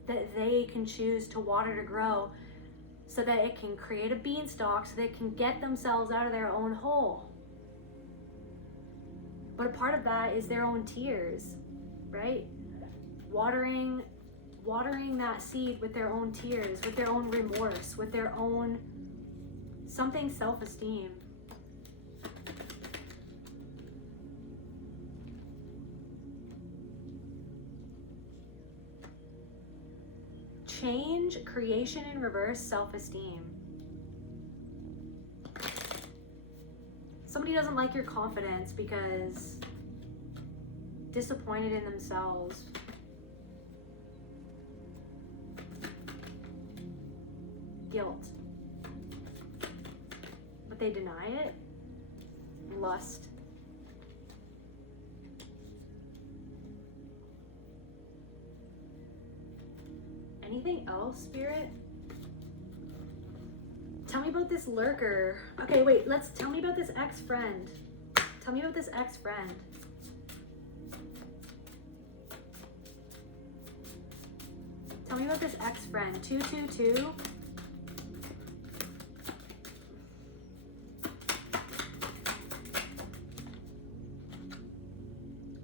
that they can choose to water to grow, so that it can create a beanstalk, so they can get themselves out of their own hole. But a part of that is their own tears, right? Watering that seed with their own tears, with their own remorse, with their own something self-esteem. Change, creation in reverse, self-esteem. Somebody doesn't like your confidence because disappointed in themselves. Guilt. But they deny it. Lust. Anything else, Spirit? Tell me about this lurker. Okay, wait, tell me about this ex-friend. Tell me about this ex-friend. Tell me about this ex-friend. 222.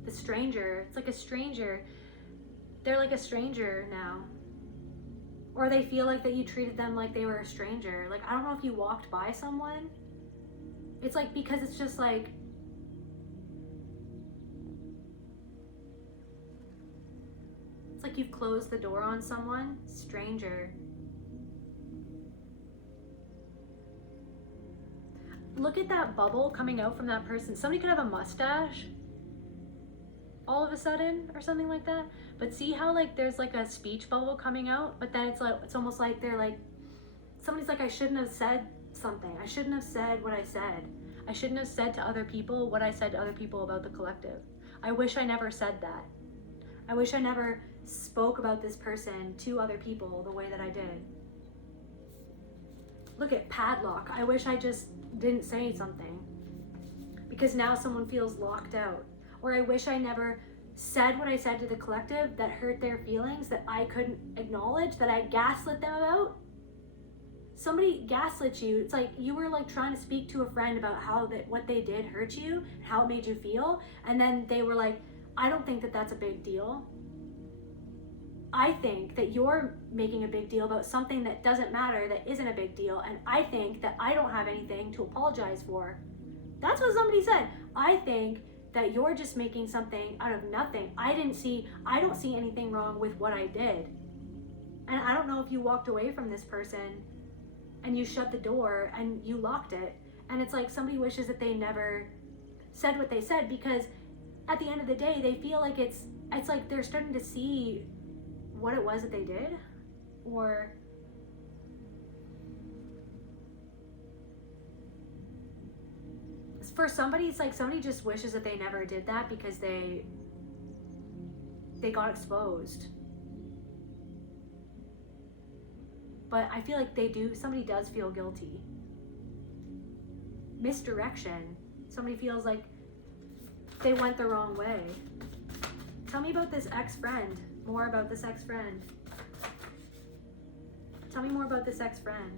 The stranger. It's like a stranger. They're like a stranger now. Or they feel like that you treated them like they were a stranger. Like, I don't know if you walked by someone. It's like, because it's just like, it's like you've closed the door on someone. Stranger. Look at that bubble coming out from that person. Somebody could have a mustache all of a sudden or something like that, but see how like there's like a speech bubble coming out, but then it's almost like they're like, somebody's like, I shouldn't have said something. I shouldn't have said what I said. I shouldn't have said to other people what I said to other people about the collective. I wish I never said that. I wish I never spoke about this person to other people the way that I did. Look at padlock. I wish I just didn't say something, because now someone feels locked out. Or I wish I never said what I said to the collective that hurt their feelings, that I couldn't acknowledge, that I gaslit them about. Somebody gaslit you. It's like you were like trying to speak to a friend about how that what they did hurt you, how it made you feel, and then they were like, I don't think that that's a big deal. I think that you're making a big deal about something that doesn't matter, that isn't a big deal, and I think that I don't have anything to apologize for. That's what somebody said. I think that you're just making something out of nothing. I don't see anything wrong with what I did. And I don't know if you walked away from this person and you shut the door and you locked it. And it's like somebody wishes that they never said what they said, because at the end of the day, they feel like it's like they're starting to see what it was that they did, or for somebody, it's like somebody just wishes that they never did that because they got exposed. But I feel like somebody does feel guilty. Misdirection. Somebody feels like they went the wrong way. Tell me about this ex-friend. More about this ex-friend. Tell me more about this ex-friend.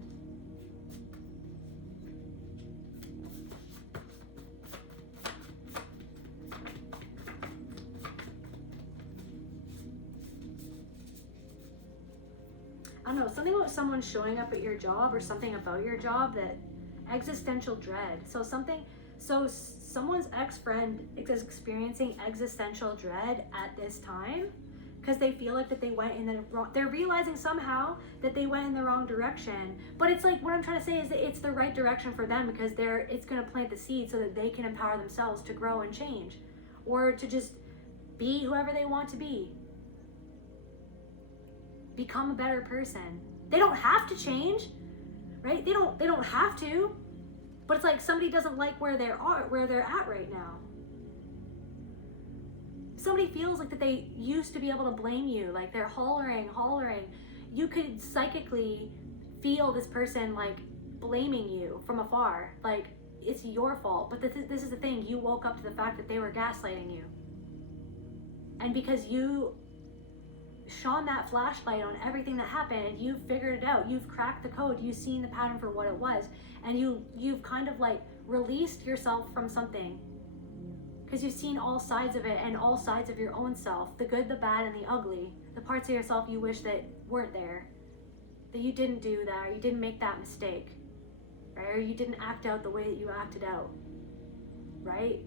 I don't know, something about someone showing up at your job, or something about your job, that existential dread. So someone's ex-friend is experiencing existential dread at this time because they feel like that they went in the wrong, they're realizing somehow that they went in the wrong direction. But it's like, what I'm trying to say is that it's the right direction for them, because it's going to plant the seed so that they can empower themselves to grow and change, or to just be whoever they want to be. Become a better person. They don't have to change, right? They don't have to, but it's like somebody doesn't like where they're at right now. Somebody feels like that they used to be able to blame you, like they're hollering. You could psychically feel this person like blaming you from afar, like it's your fault. But this is the thing, you woke up to the fact that they were gaslighting you. And because you shone that flashlight on everything that happened, and you've figured it out, you've cracked the code, you've seen the pattern for what it was, and you've kind of like released yourself from something, because you've seen all sides of it, and all sides of your own self, the good, the bad, and the ugly, the parts of yourself you wish that weren't there, that you didn't do that, or you didn't make that mistake, right? Or you didn't act out the way that you acted out, right?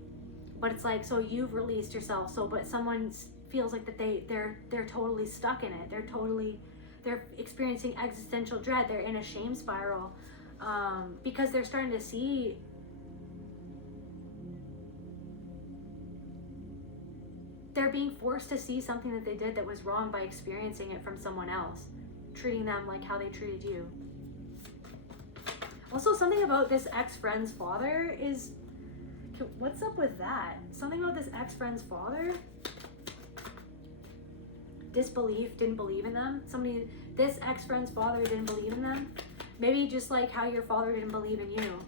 But it's like, so you've released yourself, but someone feels like that they're totally stuck in it. They're experiencing existential dread. They're in a shame spiral, because they're starting to see they're being forced to see something that they did that was wrong by experiencing it from someone else, treating them like how they treated you. Also, something about this ex-friend's father is, what's up with that? Something about this ex-friend's father? Disbelief, didn't believe in them. This ex-friend's father didn't believe in them. Maybe just like how your father didn't believe in you.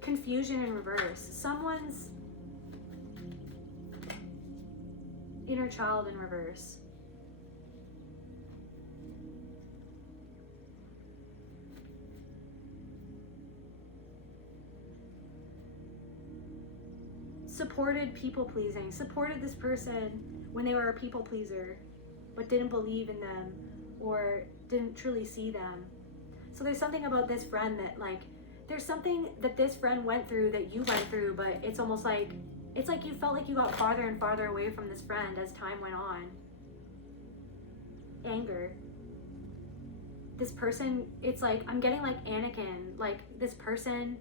Confusion in reverse. Someone's inner child in reverse. Supported people pleasing. Supported this person when they were a people pleaser, but didn't believe in them or didn't truly see them. So there's something about this friend that like, there's something that this friend went through that you went through, but it's almost like, it's like you felt like you got farther and farther away from this friend as time went on. Anger. This person, it's like, I'm getting like Anakin, like this person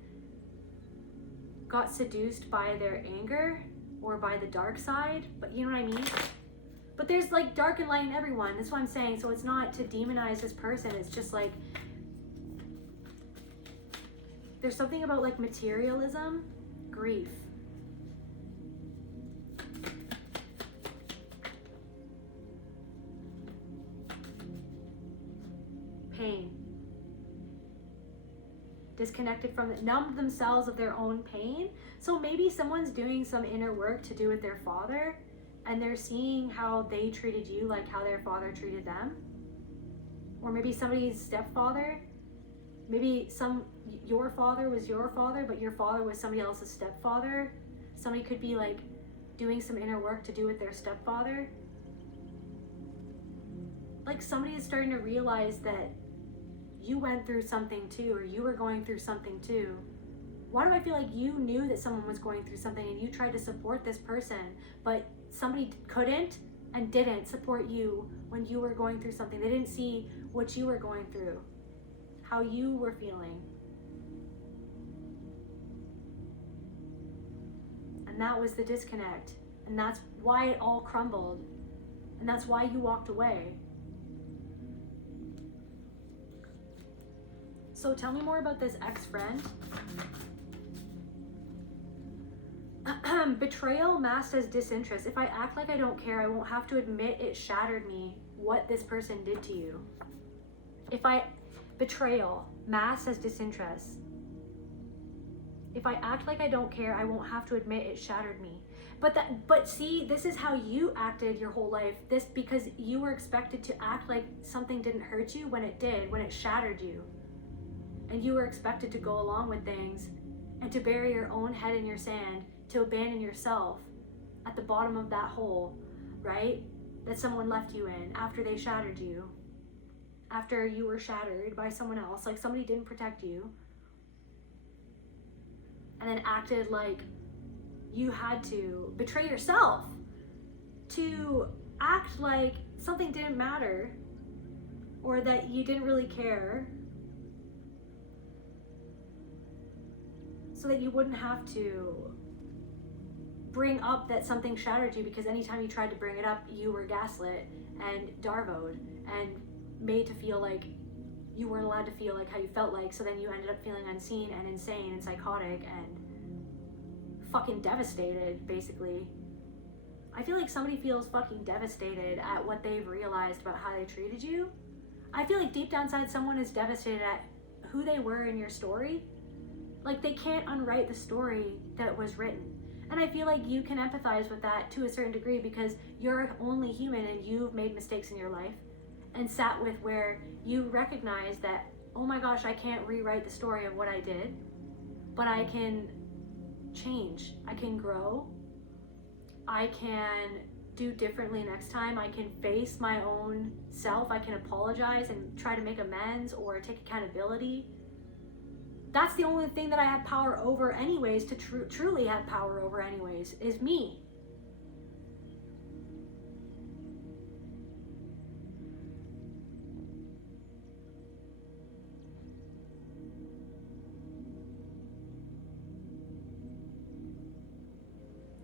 got seduced by their anger or by the dark side, but you know what I mean? But there's like dark and light in everyone. That's what I'm saying. So it's not to demonize this person. It's just like, There's something about like materialism, grief. Pain. Disconnected from it, numbed themselves of their own pain. So maybe someone's doing some inner work to do with their father, and they're seeing how they treated you like how their father treated them. Or maybe somebody's stepfather. Maybe your father was your father, but your father was somebody else's stepfather. Somebody could be like doing some inner work to do with their stepfather. Like somebody is starting to realize that you went through something too, or you were going through something too. Why do I feel like you knew that someone was going through something and you tried to support this person, but somebody couldn't and didn't support you when you were going through something? They didn't see what you were going through, how you were feeling. And that was the disconnect. And that's why it all crumbled. And that's why you walked away. So tell me more about this ex-friend. Betrayal masked as disinterest. If I act like I don't care, I won't have to admit it shattered me what this person did to you. Betrayal masked as disinterest. If I act like I don't care, I won't have to admit it shattered me. But see, this is how you acted your whole life. This because you were expected to act like something didn't hurt you when it did, when it shattered you. And you were expected to go along with things and to bury your own head in your sand, to abandon yourself at the bottom of that hole, right? That someone left you in after they shattered you, after you were shattered by someone else, like somebody didn't protect you, and then acted like you had to betray yourself, to act like something didn't matter, or that you didn't really care, so that you wouldn't have to bring up that something shattered you, because anytime you tried to bring it up, you were gaslit and darvoed and made to feel like you weren't allowed to feel like how you felt like, so then you ended up feeling unseen and insane and psychotic and fucking devastated, basically. I feel like somebody feels fucking devastated at what they've realized about how they treated you. I feel like deep down inside someone is devastated at who they were in your story. Like they can't unwrite the story that was written. And I feel like you can empathize with that to a certain degree, because you're only human and you've made mistakes in your life and sat with where you recognize that, oh my gosh, I can't rewrite the story of what I did, but I can change, I can grow, I can do differently next time, I can face my own self, I can apologize and try to make amends or take accountability. That's the only thing that I have power over anyways, to truly have power over anyways, is me.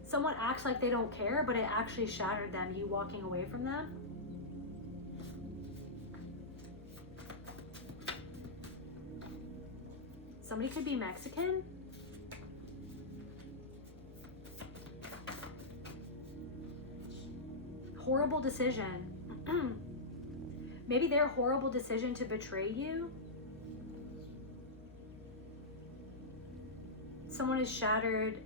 Someone acts like they don't care, but it actually shattered them, you walking away from them. Somebody could be Mexican. Horrible decision. Maybe their horrible decision to betray you. Someone is shattered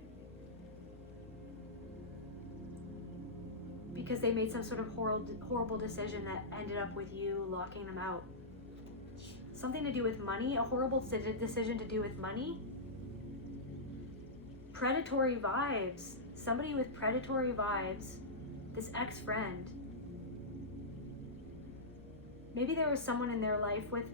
because they made some sort of horrible decision that ended up with you locking them out. Something to do with money, a horrible decision to do with money. Predatory vibes. Somebody with predatory vibes. This ex-friend. Maybe there was someone in their life with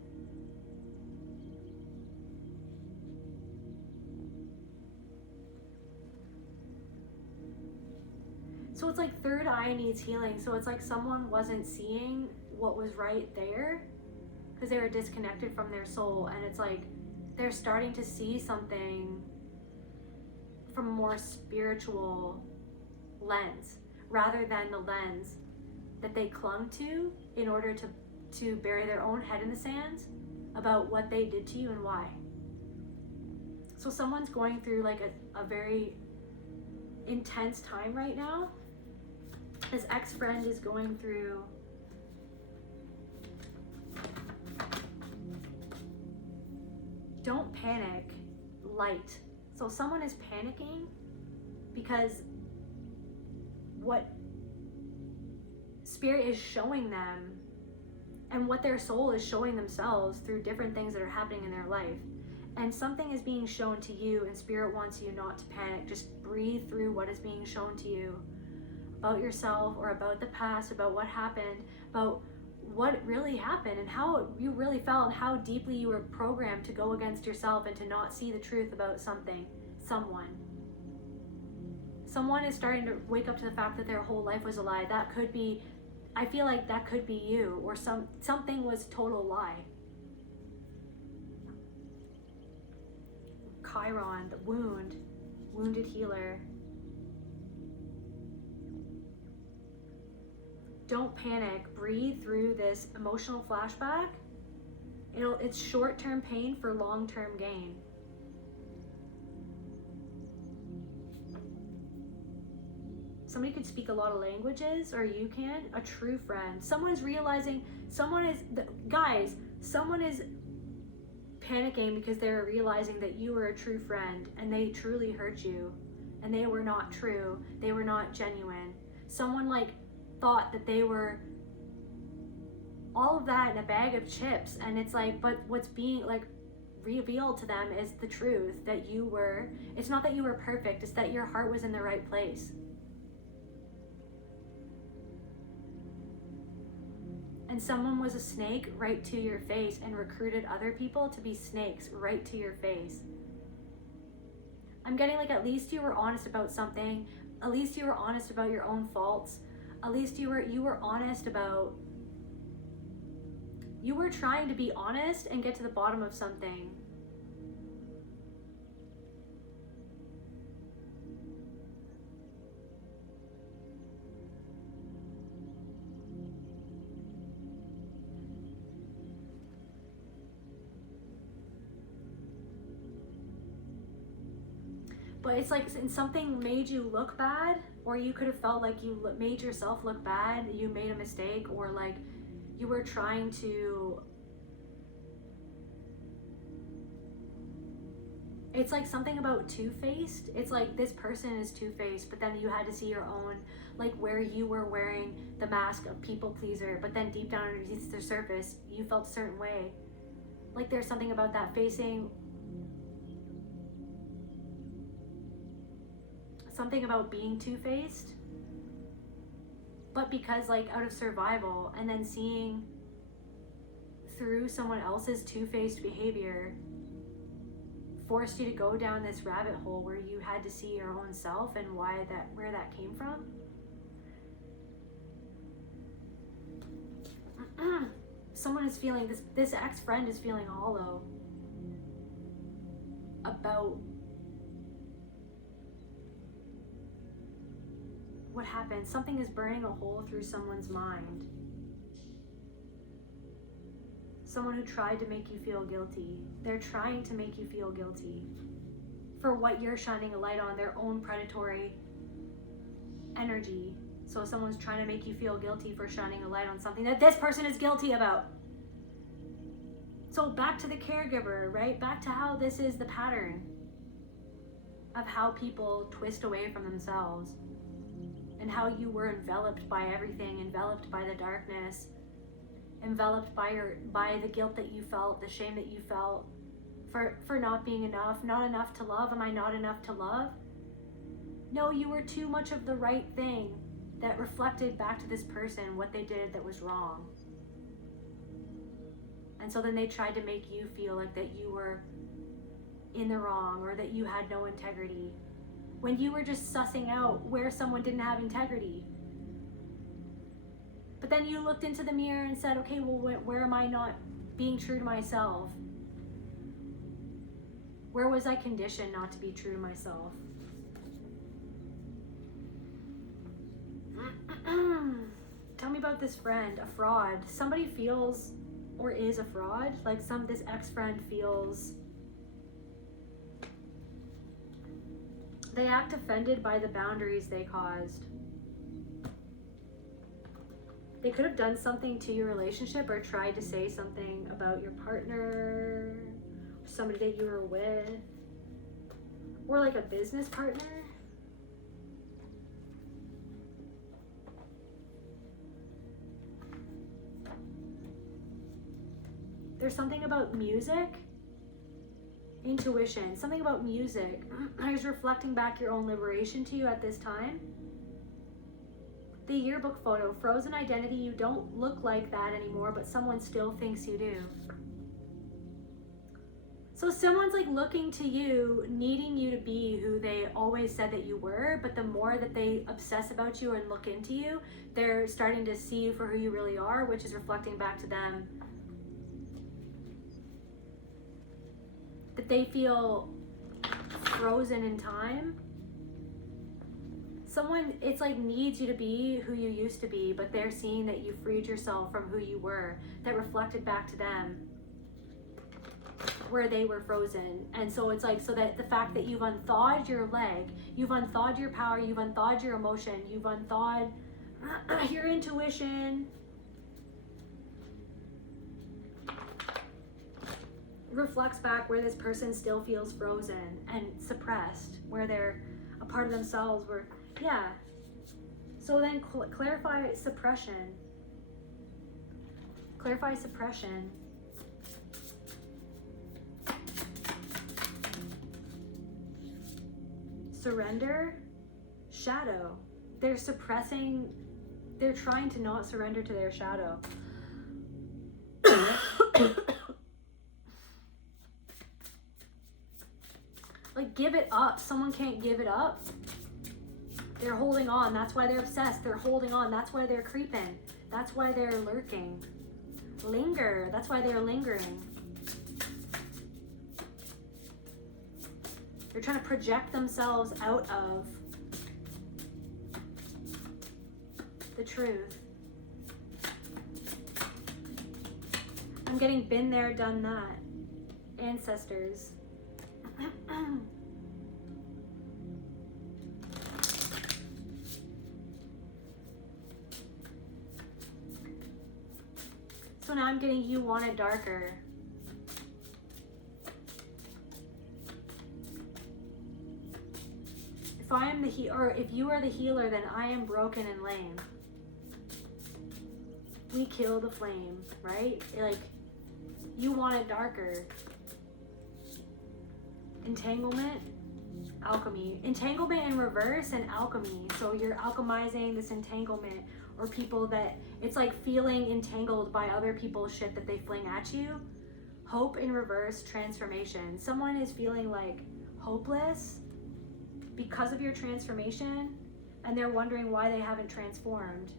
so it's like third eye needs healing. So it's like someone wasn't seeing what was right there because they were disconnected from their soul, and it's like they're starting to see something from a more spiritual lens rather than the lens that they clung to in order to bury their own head in the sand about what they did to you and why. So someone's going through like a very intense time right now. His ex-friend is going through don't panic, light. So someone is panicking because what spirit is showing them and what their soul is showing themselves through different things that are happening in their life. And something is being shown to you, and spirit wants you not to panic. Just breathe through what is being shown to you about yourself or about the past, about what happened, about what really happened and how you really felt and how deeply you were programmed to go against yourself and to not see the truth about something, someone. Someone is starting to wake up to the fact that their whole life was a lie. That could be, I feel like that could be you, or something was total lie. Chiron, the wounded healer. Don't panic. Breathe through this emotional flashback. It's short-term pain for long-term gain. Somebody could speak a lot of languages, or you can. A true friend. Someone is realizing, someone is panicking because they're realizing that you were a true friend and they truly hurt you and they were not true. They were not genuine. Someone like thought that they were all of that in a bag of chips, and it's like, but what's being like revealed to them is the truth that you were, it's not that you were perfect, it's that your heart was in the right place. And someone was a snake right to your face and recruited other people to be snakes right to your face. I'm getting like, at least you were honest about something. At least you were honest about your own faults. At least you were honest about, you were trying to be honest and get to the bottom of something. But it's like, and something made you look bad, or you could have felt like you made yourself look bad, you made a mistake, or like you were trying to, it's like something about two-faced. It's like this person is two-faced, but then you had to see your own, like where you were wearing the mask of people pleaser, but then deep down underneath the surface, you felt a certain way. Like there's something about that facing, something about being two-faced, but because like out of survival, and then seeing through someone else's two-faced behavior forced you to go down this rabbit hole where you had to see your own self and where that came from. Someone is feeling this ex-friend is feeling hollow about what happened. Something is burning a hole through someone's mind. Someone who tried to make you feel guilty. They're trying to make you feel guilty for what you're shining a light on, their own predatory energy. So someone's trying to make you feel guilty for shining a light on something that this person is guilty about. So back to the caregiver, right? Back to how this is the pattern of how people twist away from themselves. And how you were enveloped by everything, enveloped by the darkness, enveloped by the guilt that you felt, the shame that you felt for not being enough, not enough to love. Am I not enough to love? No, you were too much of the right thing that reflected back to this person what they did that was wrong. And so then they tried to make you feel like that you were in the wrong or that you had no integrity, when you were just sussing out where someone didn't have integrity. But then you looked into the mirror and said, okay, well, where am I not being true to myself? Where was I conditioned not to be true to myself? Tell me about this friend, a fraud. Somebody feels or is a fraud. Like this ex-friend feels They act offended by the boundaries they caused. They could have done something to your relationship or tried to say something about your partner, somebody that you were with, or like a business partner. There's something about music, intuition, something about music is reflecting back your own liberation to you at this time. The yearbook photo, frozen identity, you don't look like that anymore, but someone still thinks you do. So someone's like looking to you, needing you to be who they always said that you were, but the more that they obsess about you and look into you, they're starting to see you for who you really are, which is reflecting back to them that they feel frozen in time. Someone, it's like needs you to be who you used to be, but they're seeing that you freed yourself from who you were. That reflected back to them where they were frozen. And so it's like, so that the fact that you've unthawed your leg, you've unthawed your power, you've unthawed your emotion, you've unthawed your intuition, reflects back where this person still feels frozen and suppressed, where they're a part of themselves where, yeah. So then clarify suppression. Clarify suppression. Surrender, shadow. They're suppressing, they're trying to not surrender to their shadow. Like, give it up. Someone can't give it up. They're holding on. That's why they're obsessed. They're holding on. That's why they're creeping. That's why they're lurking. Linger. That's why they're lingering. They're trying to project themselves out of the truth. I'm getting been there, done that. Ancestors. So now I'm getting you want it darker. If I am the or if you are the healer, then I am broken and lame. We kill the flame, right? Like, you want it darker. Entanglement, alchemy. Entanglement in reverse and alchemy. So you're alchemizing this entanglement, or people that it's like feeling entangled by other people's shit that they fling at you. Hope in reverse, transformation. Someone is feeling like hopeless because of your transformation, and they're wondering why they haven't transformed.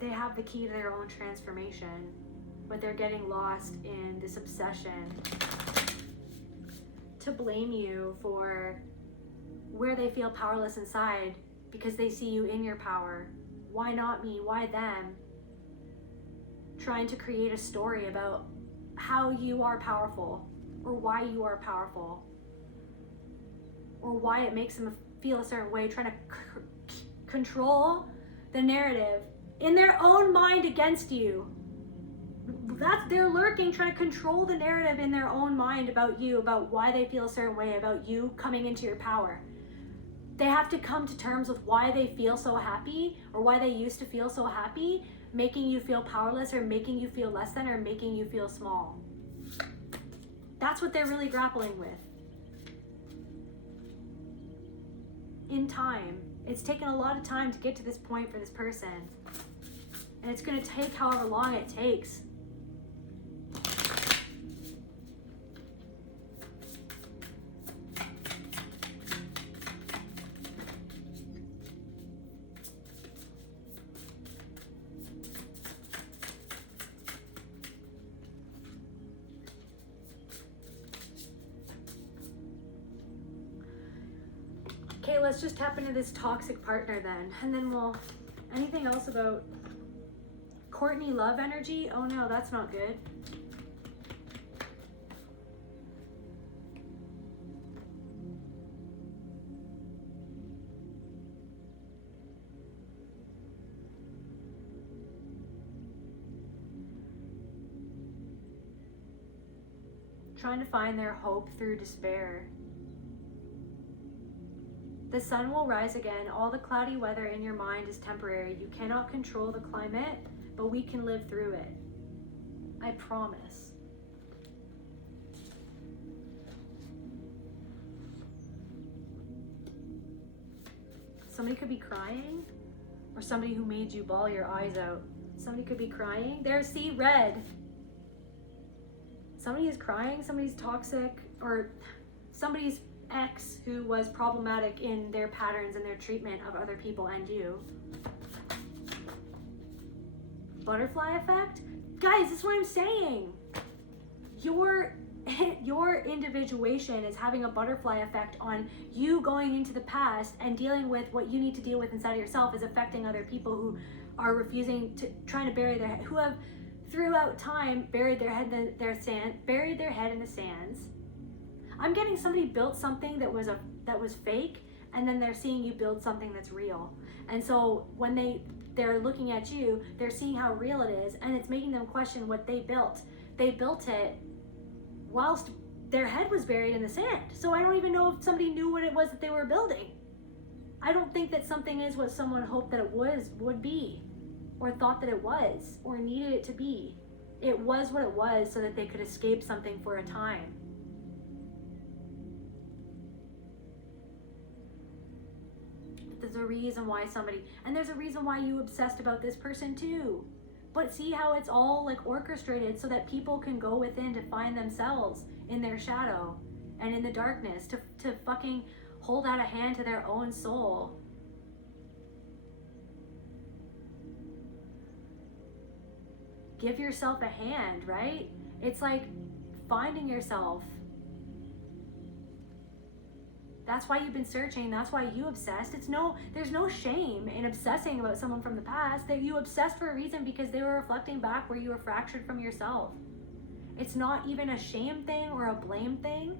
They have the key to their own transformation, but they're getting lost in this obsession to blame you for where they feel powerless inside because they see you in your power. Why not me? Why them? Trying to create a story about how you are powerful, or why you are powerful, or why it makes them feel a certain way, trying to control the narrative in their own mind against you. They're lurking, trying to control the narrative in their own mind about you, about why they feel a certain way, about you coming into your power. They have to come to terms with why they feel so happy, or why they used to feel so happy, making you feel powerless, or making you feel less than, or making you feel small. That's what they're really grappling with. In time. It's taken a lot of time to get to this point for this person. And it's going to take however long it takes. Okay, let's just tap into this toxic partner then, and then we'll Anything else about Courtney Love energy? Oh no, that's not good. Trying to find their hope through despair. The sun will rise again. All the cloudy weather in your mind is temporary. You cannot control the climate, but we can live through it. I promise. Somebody could be crying, or somebody who made you bawl your eyes out. Somebody could be crying. There's, see, red. Somebody is crying, somebody's toxic, or somebody's ex who was problematic in their patterns and their treatment of other people and you. Butterfly effect? Guys, this is what I'm saying. Your individuation is having a butterfly effect on you going into the past, and dealing with what you need to deal with inside of yourself is affecting other people who are refusing to, trying to bury their head, who have throughout time buried their head in the sands. I'm getting somebody built something that was fake, and then they're seeing you build something that's real. And so when they're looking at you, they're seeing how real it is, and it's making them question what they built. They built it whilst their head was buried in the sand. So I don't even know if somebody knew what it was that they were building. I don't think that something is what someone hoped that it would be, or thought that it was, or needed it to be. It was what it was so that they could escape something for a time. There's a reason why there's a reason why you obsessed about this person too. But see how it's all like orchestrated so that people can go within to find themselves in their shadow and in the darkness, to fucking hold out a hand to their own soul. Give yourself a hand, right? It's like finding yourself. That's why you've been searching. That's why you obsessed. There's no shame in obsessing about someone from the past. That you obsessed for a reason, because they were reflecting back where you were fractured from yourself. It's not even a shame thing or a blame thing.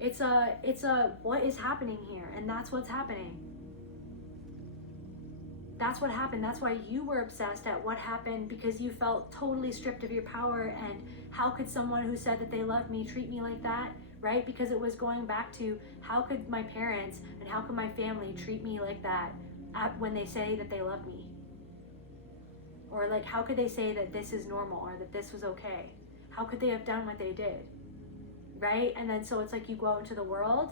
It's a what is happening here, and that's what's happening. That's what happened. That's why you were obsessed at what happened, because you felt totally stripped of your power. And how could someone who said that they loved me treat me like that, right? Because it was going back to, how could my parents and how could my family treat me like that when they say that they love me? Or like, how could they say that this is normal, or that this was okay? How could they have done what they did, right? And then so it's like you go out into the world,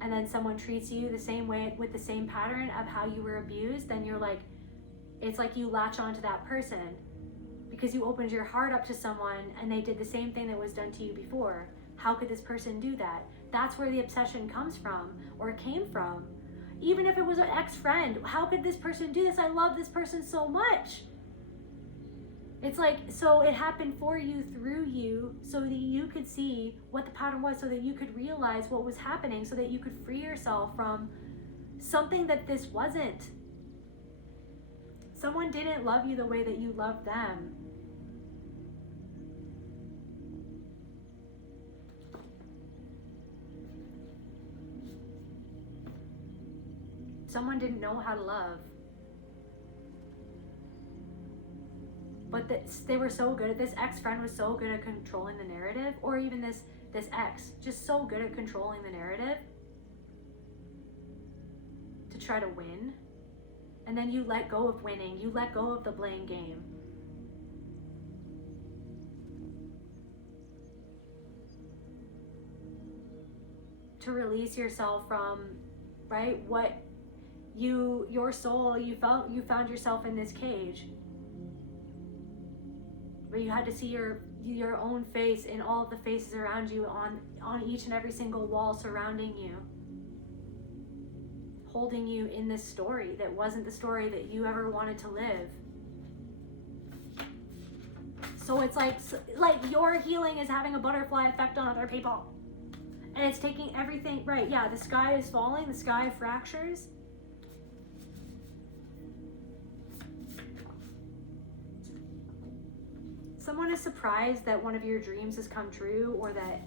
and then someone treats you the same way, with the same pattern of how you were abused, then you're like, it's like you latch onto that person because you opened your heart up to someone and they did the same thing that was done to you before. How could this person do that? That's where the obsession comes from, or came from. Even if it was an ex-friend, how could this person do this? I love this person so much. It's like, so it happened for you, through you, so that you could see what the pattern was, so that you could realize what was happening, so that you could free yourself from something that this wasn't. Someone didn't love you the way that you loved them. Someone didn't know how to love. But they were so good at this. Ex-friend was so good at controlling the narrative, or even this ex, just so good at controlling the narrative to try to win. And then you let go of winning. You let go of the blame game. To release yourself from, right, what your soul, you found yourself in this cage. Where you had to see your own face in all of the faces around you, on each and every single wall surrounding you, holding you in this story that wasn't the story that you ever wanted to live. So it's like your healing is having a butterfly effect on other people, and it's taking everything, right? Yeah, the sky is falling, the sky fractures. someone is surprised that one of your dreams has come true, or that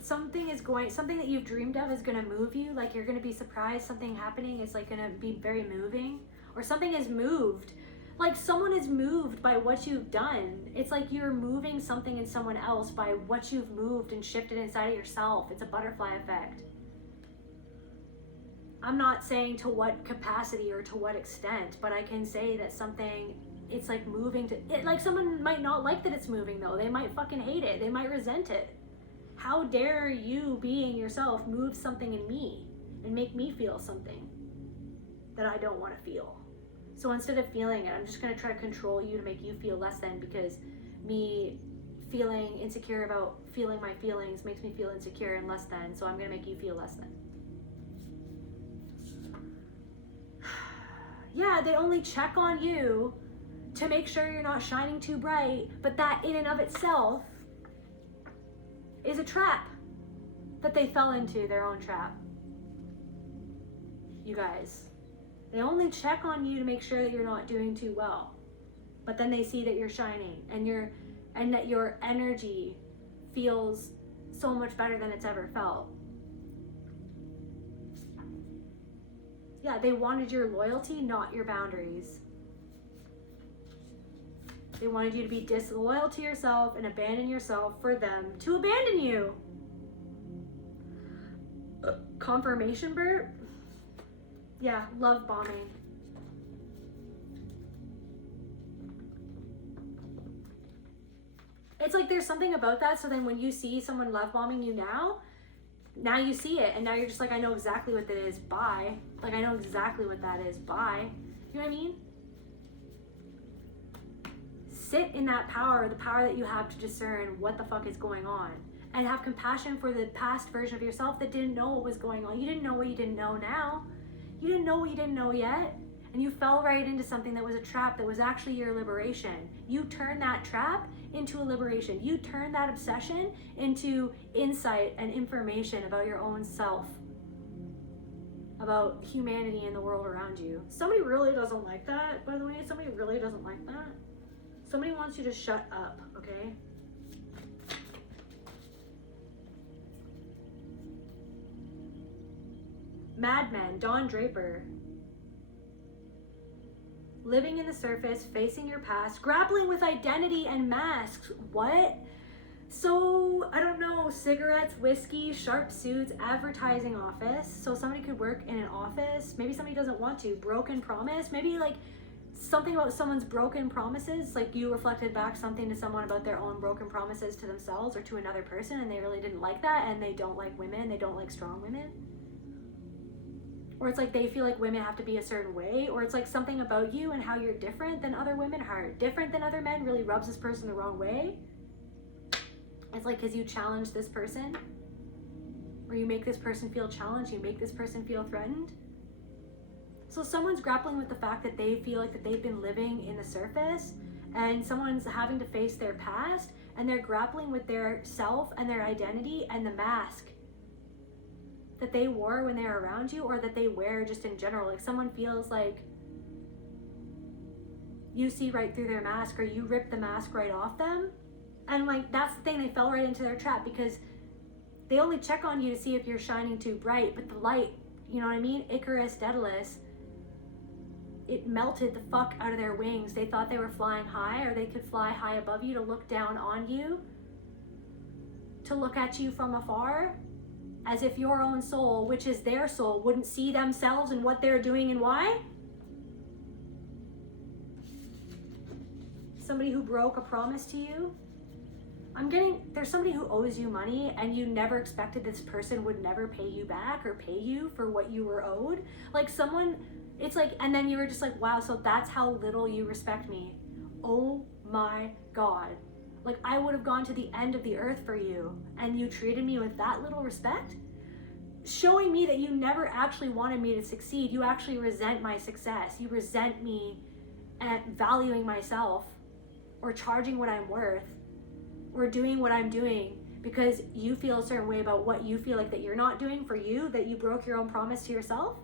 something that you've dreamed of is going to move you. Like you're going to be surprised something happening is like going to be very moving, or something is moved. Like someone is moved by what you've done. It's like you're moving something in someone else by what you've moved and shifted inside of yourself. It's a butterfly effect. I'm not saying to what capacity or to what extent, but I can say that something, it's like moving to it. Like someone might not like that it's moving though. They might fucking hate it. They might resent it. How dare you, being yourself, move something in me and make me feel something that I don't want to feel? So instead of feeling it, I'm just going to try to control you to make you feel less than, because me feeling insecure about feeling my feelings makes me feel insecure and less than. So I'm going to make you feel less than. Yeah, they only check on you to make sure you're not shining too bright, but that in and of itself is a trap that they fell into, their own trap. You guys, they only check on you to make sure that you're not doing too well, but then they see that you're shining and that your energy feels so much better than it's ever felt. Yeah, they wanted your loyalty, not your boundaries. They wanted you to be disloyal to yourself and abandon yourself for them to abandon you. Confirmation burp? Yeah, love bombing. It's like there's something about that, so then when you see someone love bombing you now you see it, and now you're just like, I know exactly what that is, bye. Like, I know exactly what that is, bye. You know what I mean? Sit in that power, the power that you have to discern what the fuck is going on, and have compassion for the past version of yourself that didn't know what was going on. You didn't know what you didn't know now. You didn't know what you didn't know yet, and you fell right into something that was a trap that was actually your liberation. You turned that trap into a liberation. You turned that obsession into insight and information about your own self, about humanity and the world around you. Somebody really doesn't like that, by the way. Somebody really doesn't like that. Somebody wants you to shut up, okay? Mad Men, Don Draper. Living in the surface, facing your past, grappling with identity and masks. What? So, I don't know, cigarettes, whiskey, sharp suits, advertising office. So somebody could work in an office. Maybe somebody doesn't want to. Broken promise. Maybe like something about someone's broken promises. Like you reflected back something to someone about their own broken promises to themselves or to another person, and they really didn't like that, and they don't like women. They don't like strong women. Or it's like they feel like women have to be a certain way, or it's like something about you and how you're different than other women, how you're different than other men really rubs this person the wrong way. It's like because you challenge this person, or you make this person feel challenged, you make this person feel threatened. So someone's grappling with the fact that they feel like that they've been living in the surface, and someone's having to face their past, and they're grappling with their self and their identity and the mask that they wore when they're around you, or that they wear just in general. Like someone feels like you see right through their mask, or you rip the mask right off them. And like that's the thing, they fell right into their trap, because they only check on you to see if you're shining too bright, but the light, you know what I mean? Icarus, Daedalus, it melted the fuck out of their wings. They thought they were flying high, or they could fly high above you to look down on you, to look at you from afar, as if your own soul, which is their soul, wouldn't see themselves and what they're doing and why. Somebody who broke a promise to you. There's somebody who owes you money, and you never expected this person would never pay you back or pay you for what you were owed. Like someone, it's like, and then you were just like, wow, so that's how little you respect me. Oh my God. Like I would have gone to the end of the earth for you, and you treated me with that little respect? Showing me that you never actually wanted me to succeed. You actually resent my success. You resent me at valuing myself, or charging what I'm worth, or doing what I'm doing, because you feel a certain way about what you feel like that you're not doing for you, that you broke your own promise to yourself.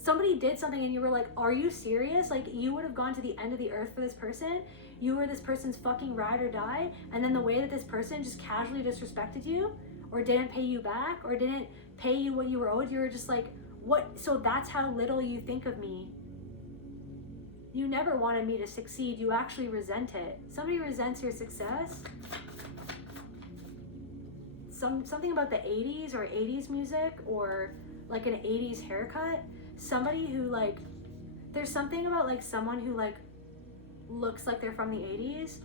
Somebody did something and you were like, are you serious? Like, you would have gone to the end of the earth for this person. You were this person's fucking ride or die. And then the way that this person just casually disrespected you, or didn't pay you back, or didn't pay you what you were owed, you were just like, what? So that's how little you think of me. You never wanted me to succeed. You actually resent it. Somebody resents your success. Something about the 80s or 80s music, or like an 80s haircut. Somebody who like, there's something about like someone who like looks like they're from the 80s.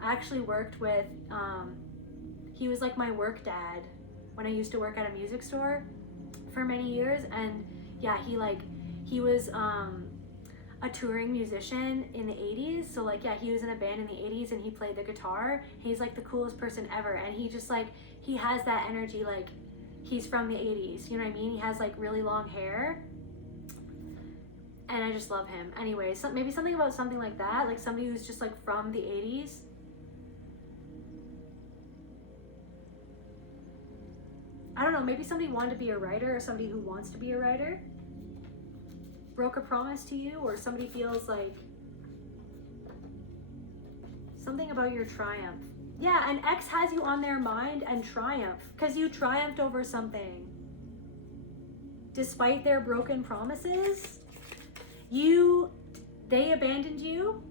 I actually worked with, he was like my work dad when I used to work at a music store for many years. And yeah, he was a touring musician in the 80s. So like, yeah, he was in a band in the 80s and he played the guitar. He's like the coolest person ever. And he just like, he has that energy, like he's from the 80s, you know what I mean? He has like really long hair. And I just love him. Anyway, so maybe something about something like that, like somebody who's just like from the 80s. I don't know, maybe somebody wanted to be a writer, or somebody who wants to be a writer broke a promise to you, or somebody feels like something about your triumph. Yeah, an ex has you on their mind and triumph, because you triumphed over something. Despite their broken promises, they abandoned you,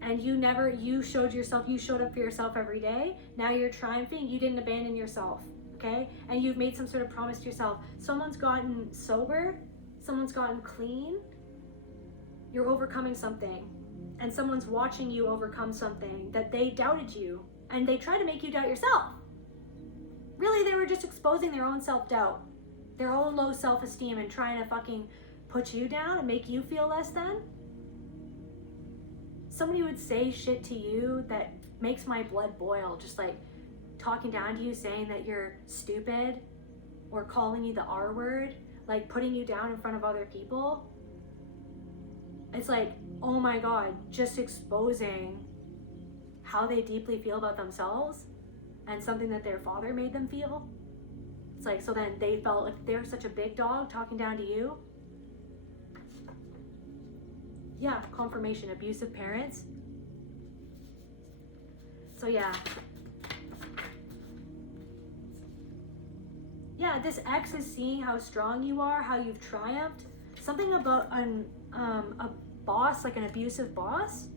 and you showed up for yourself every day. Now you're triumphing. You didn't abandon yourself, okay? And you've made some sort of promise to yourself. Someone's gotten sober, someone's gotten clean. You're overcoming something, and someone's watching you overcome something that they doubted you, and they try to make you doubt yourself. Really, they were just exposing their own self-doubt, their own low self-esteem, and trying to fucking put you down and make you feel less than. Somebody would say shit to you that makes my blood boil, just like talking down to you, saying that you're stupid, or calling you the R word, like putting you down in front of other people. It's like, oh my God, just exposing how they deeply feel about themselves and something that their father made them feel. It's like, so then they felt like they're such a big dog talking down to you. Yeah, confirmation, abusive parents. So yeah. Yeah, this ex is seeing how strong you are, how you've triumphed. Something about a boss, like an abusive boss.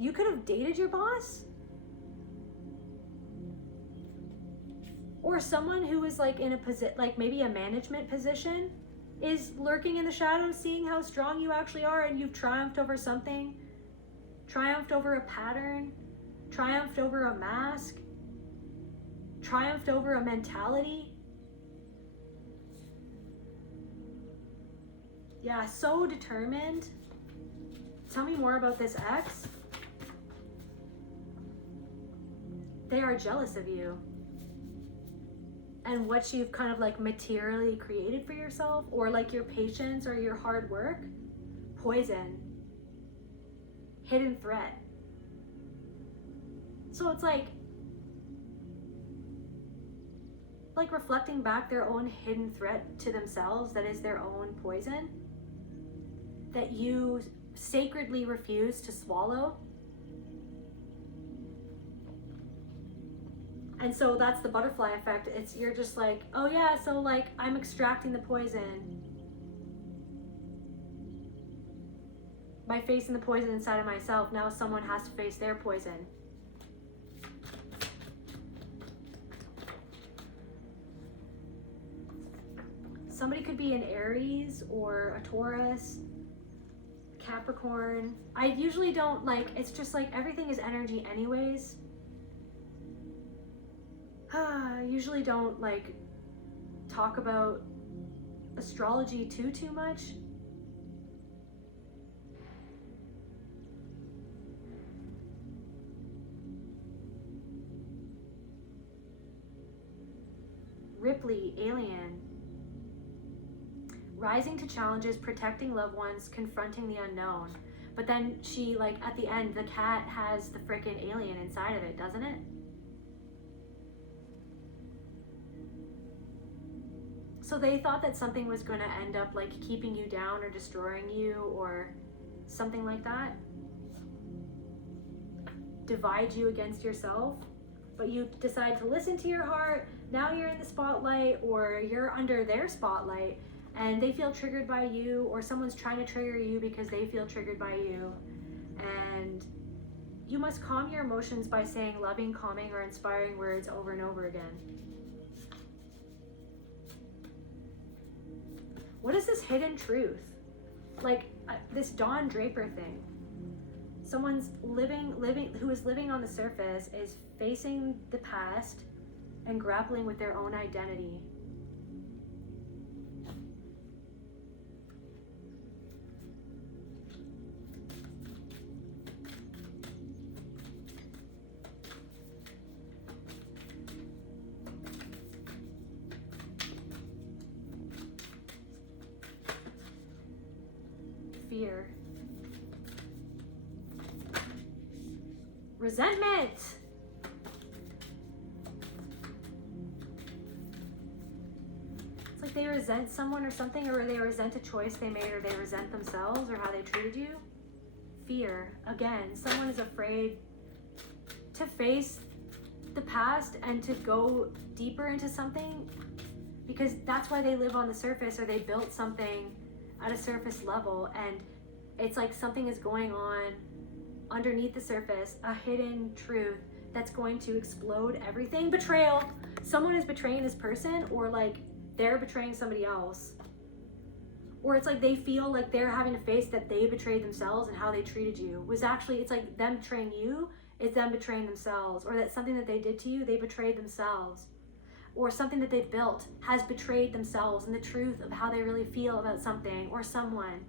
You could have dated your boss. Or someone who is like in a position, like maybe a management position, is lurking in the shadows, seeing how strong you actually are, and you've triumphed over something, triumphed over a pattern, triumphed over a mask, triumphed over a mentality. Yeah, so determined. Tell me more about this ex. They are jealous of you and what you've kind of like materially created for yourself, or like your patience or your hard work. Poison. Hidden threat. So it's like reflecting back their own hidden threat to themselves, that is their own poison, that you sacredly refuse to swallow. And so that's the butterfly effect. You're just like, oh yeah, so like I'm extracting the poison by facing the poison inside of myself. Now someone has to face their poison. Somebody could be an Aries or a Taurus, Capricorn. I usually don't like, it's just like everything is energy anyways. I usually don't like talk about astrology too much. Ripley, alien. Rising to challenges, protecting loved ones, confronting the unknown. But then she, like, at the end, the cat has the frickin' alien inside of it, doesn't it? So they thought that something was going to end up like keeping you down or destroying you or something like that. Divide you against yourself. But you decide to listen to your heart. Now you're in the spotlight, or you're under their spotlight, and they feel triggered by you, or someone's trying to trigger you because they feel triggered by you. And you must calm your emotions by saying loving, calming, or inspiring words over and over again. What is this hidden truth? Like this Don Draper thing. Someone's who is living on the surface is facing the past and grappling with their own identity. Fear. Resentment. It's like they resent someone or something, or they resent a choice they made, or they resent themselves or how they treated you. Fear. Again, someone is afraid to face the past and to go deeper into something because that's why they live on the surface, or they built something at a surface level, and it's like something is going on underneath the surface, a hidden truth that's going to explode everything. Betrayal. Someone is betraying this person, or like they're betraying somebody else. Or it's like they feel like they're having to face that they betrayed themselves and how they treated you. Was actually, it's like them betraying you is them betraying themselves. Or that something that they did to you, they betrayed themselves. Or something that they've built has betrayed themselves and the truth of how they really feel about something or someone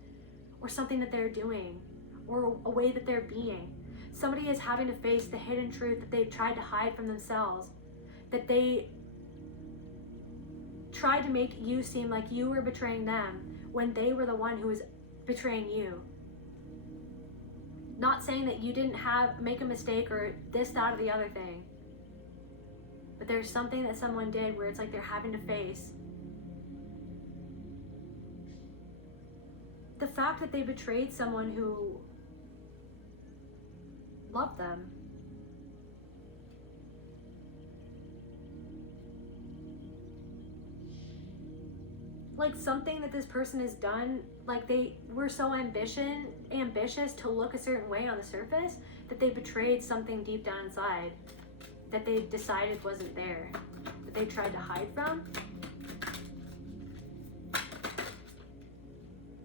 or something that they're doing, or a way that they're being. Somebody is having to face the hidden truth that they've tried to hide from themselves, that they tried to make you seem like you were betraying them when they were the one who was betraying you. Not saying that you didn't make a mistake or this, that, or the other thing, but there's something that someone did where it's like they're having to face the fact that they betrayed someone who loved them. Like something that this person has done, like they were so ambitious to look a certain way on the surface that they betrayed something deep down inside that they decided wasn't there, that they tried to hide from.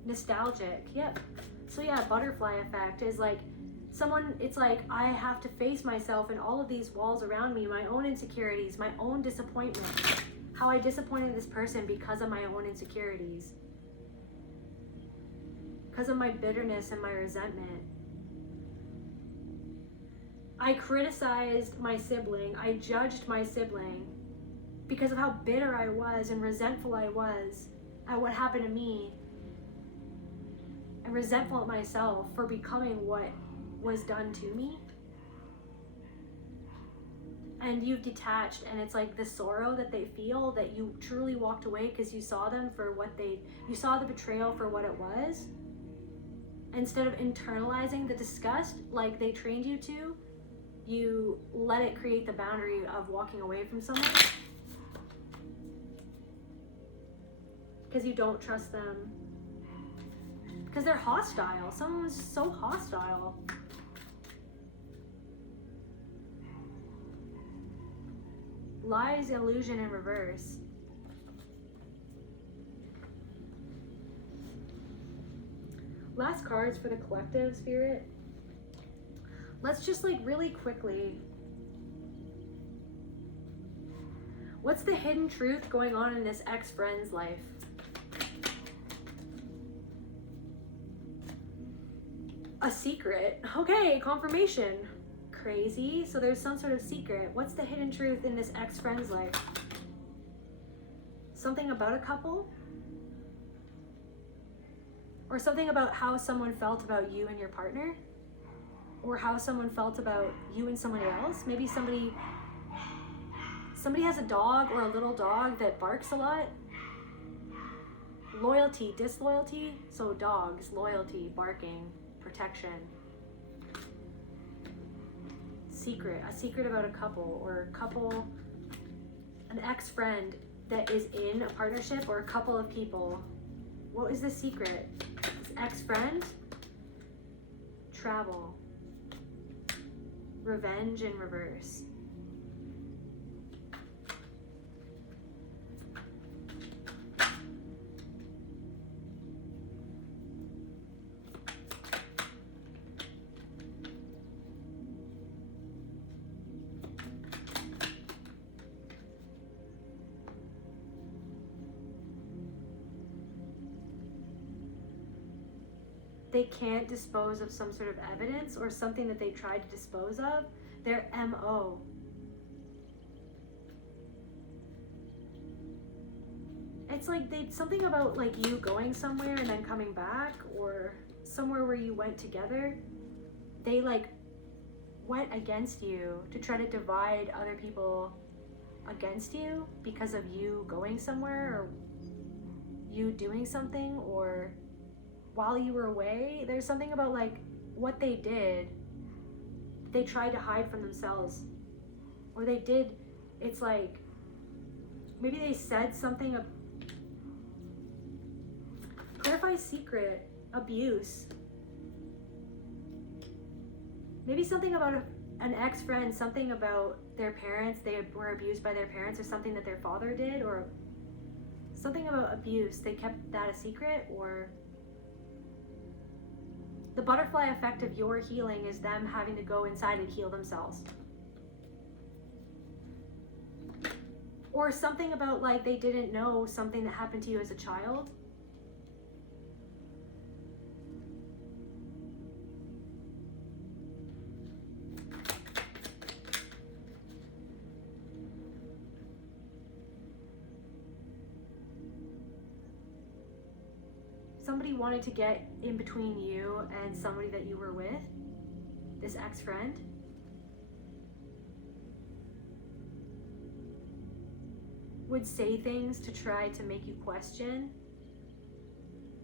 Nostalgic. Yep. So yeah, butterfly effect is like someone, it's like I have to face myself and all of these walls around me, my own insecurities, my own disappointment, how I disappointed this person because of my own insecurities, because of my bitterness and my resentment. I criticized my sibling, I judged my sibling because of how bitter I was and resentful I was at what happened to me, and resentful at myself for becoming what was done to me. And you've detached, and it's like the sorrow that they feel, that you truly walked away because you saw them for you saw the betrayal for what it was. Instead of internalizing the disgust like they trained you to, you let it create the boundary of walking away from someone because you don't trust them. Because they're hostile. Someone was so hostile. Lies, illusion, and reverse. Last cards for the collective, Spirit. Let's just like really quickly. What's the hidden truth going on in this ex-friend's life? A secret. Okay, confirmation. Crazy. So there's some sort of secret. What's the hidden truth in this ex-friend's life? Something about a couple? Or something about how someone felt about you and your partner? Or how someone felt about you and somebody else? Maybe somebody has a dog or a little dog that barks a lot. Loyalty, disloyalty. So dogs, loyalty, barking, protection. Secret, a secret about a couple, or a couple, an ex-friend that is in a partnership, or a couple of people. What is the secret? This ex-friend? Travel. Revenge in reverse. They can't dispose of some sort of evidence or something that they tried to dispose of. Their MO. It's like something about like you going somewhere and then coming back, or somewhere where you went together. They like went against you to try to divide other people against you because of you going somewhere or you doing something, or while you were away. There's something about like what they did, they tried to hide from themselves, or they did, it's like maybe they said something. Clarify secret, abuse. Maybe something about an ex-friend, something about their parents, they were abused by their parents, or something that their father did, or something about abuse. They kept that a secret, or the butterfly effect of your healing is them having to go inside and heal themselves. Or something about like they didn't know something that happened to you as a child. Somebody wanted to get in between you and somebody that you were with, this ex-friend. Would say things to try to make you question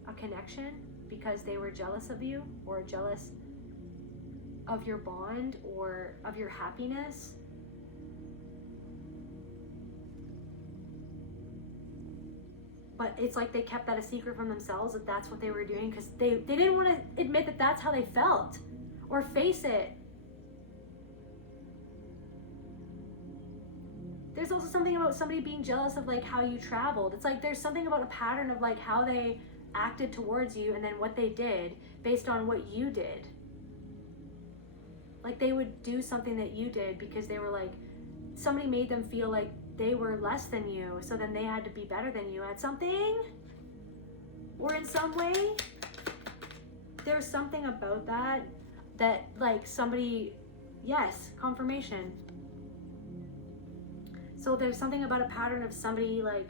a connection because they were jealous of you, or jealous of your bond, or of your happiness. But it's like they kept that a secret from themselves, that that's what they were doing, because they didn't want to admit that that's how they felt, or face it. There's also something about somebody being jealous of like how you traveled. It's like there's something about a pattern of like how they acted towards you and then what they did based on what you did. Like they would do something that you did because they were like, somebody made them feel like they were less than you, so then they had to be better than you at something, or in some way. There's something about that like somebody, yes, confirmation. So there's something about a pattern of somebody like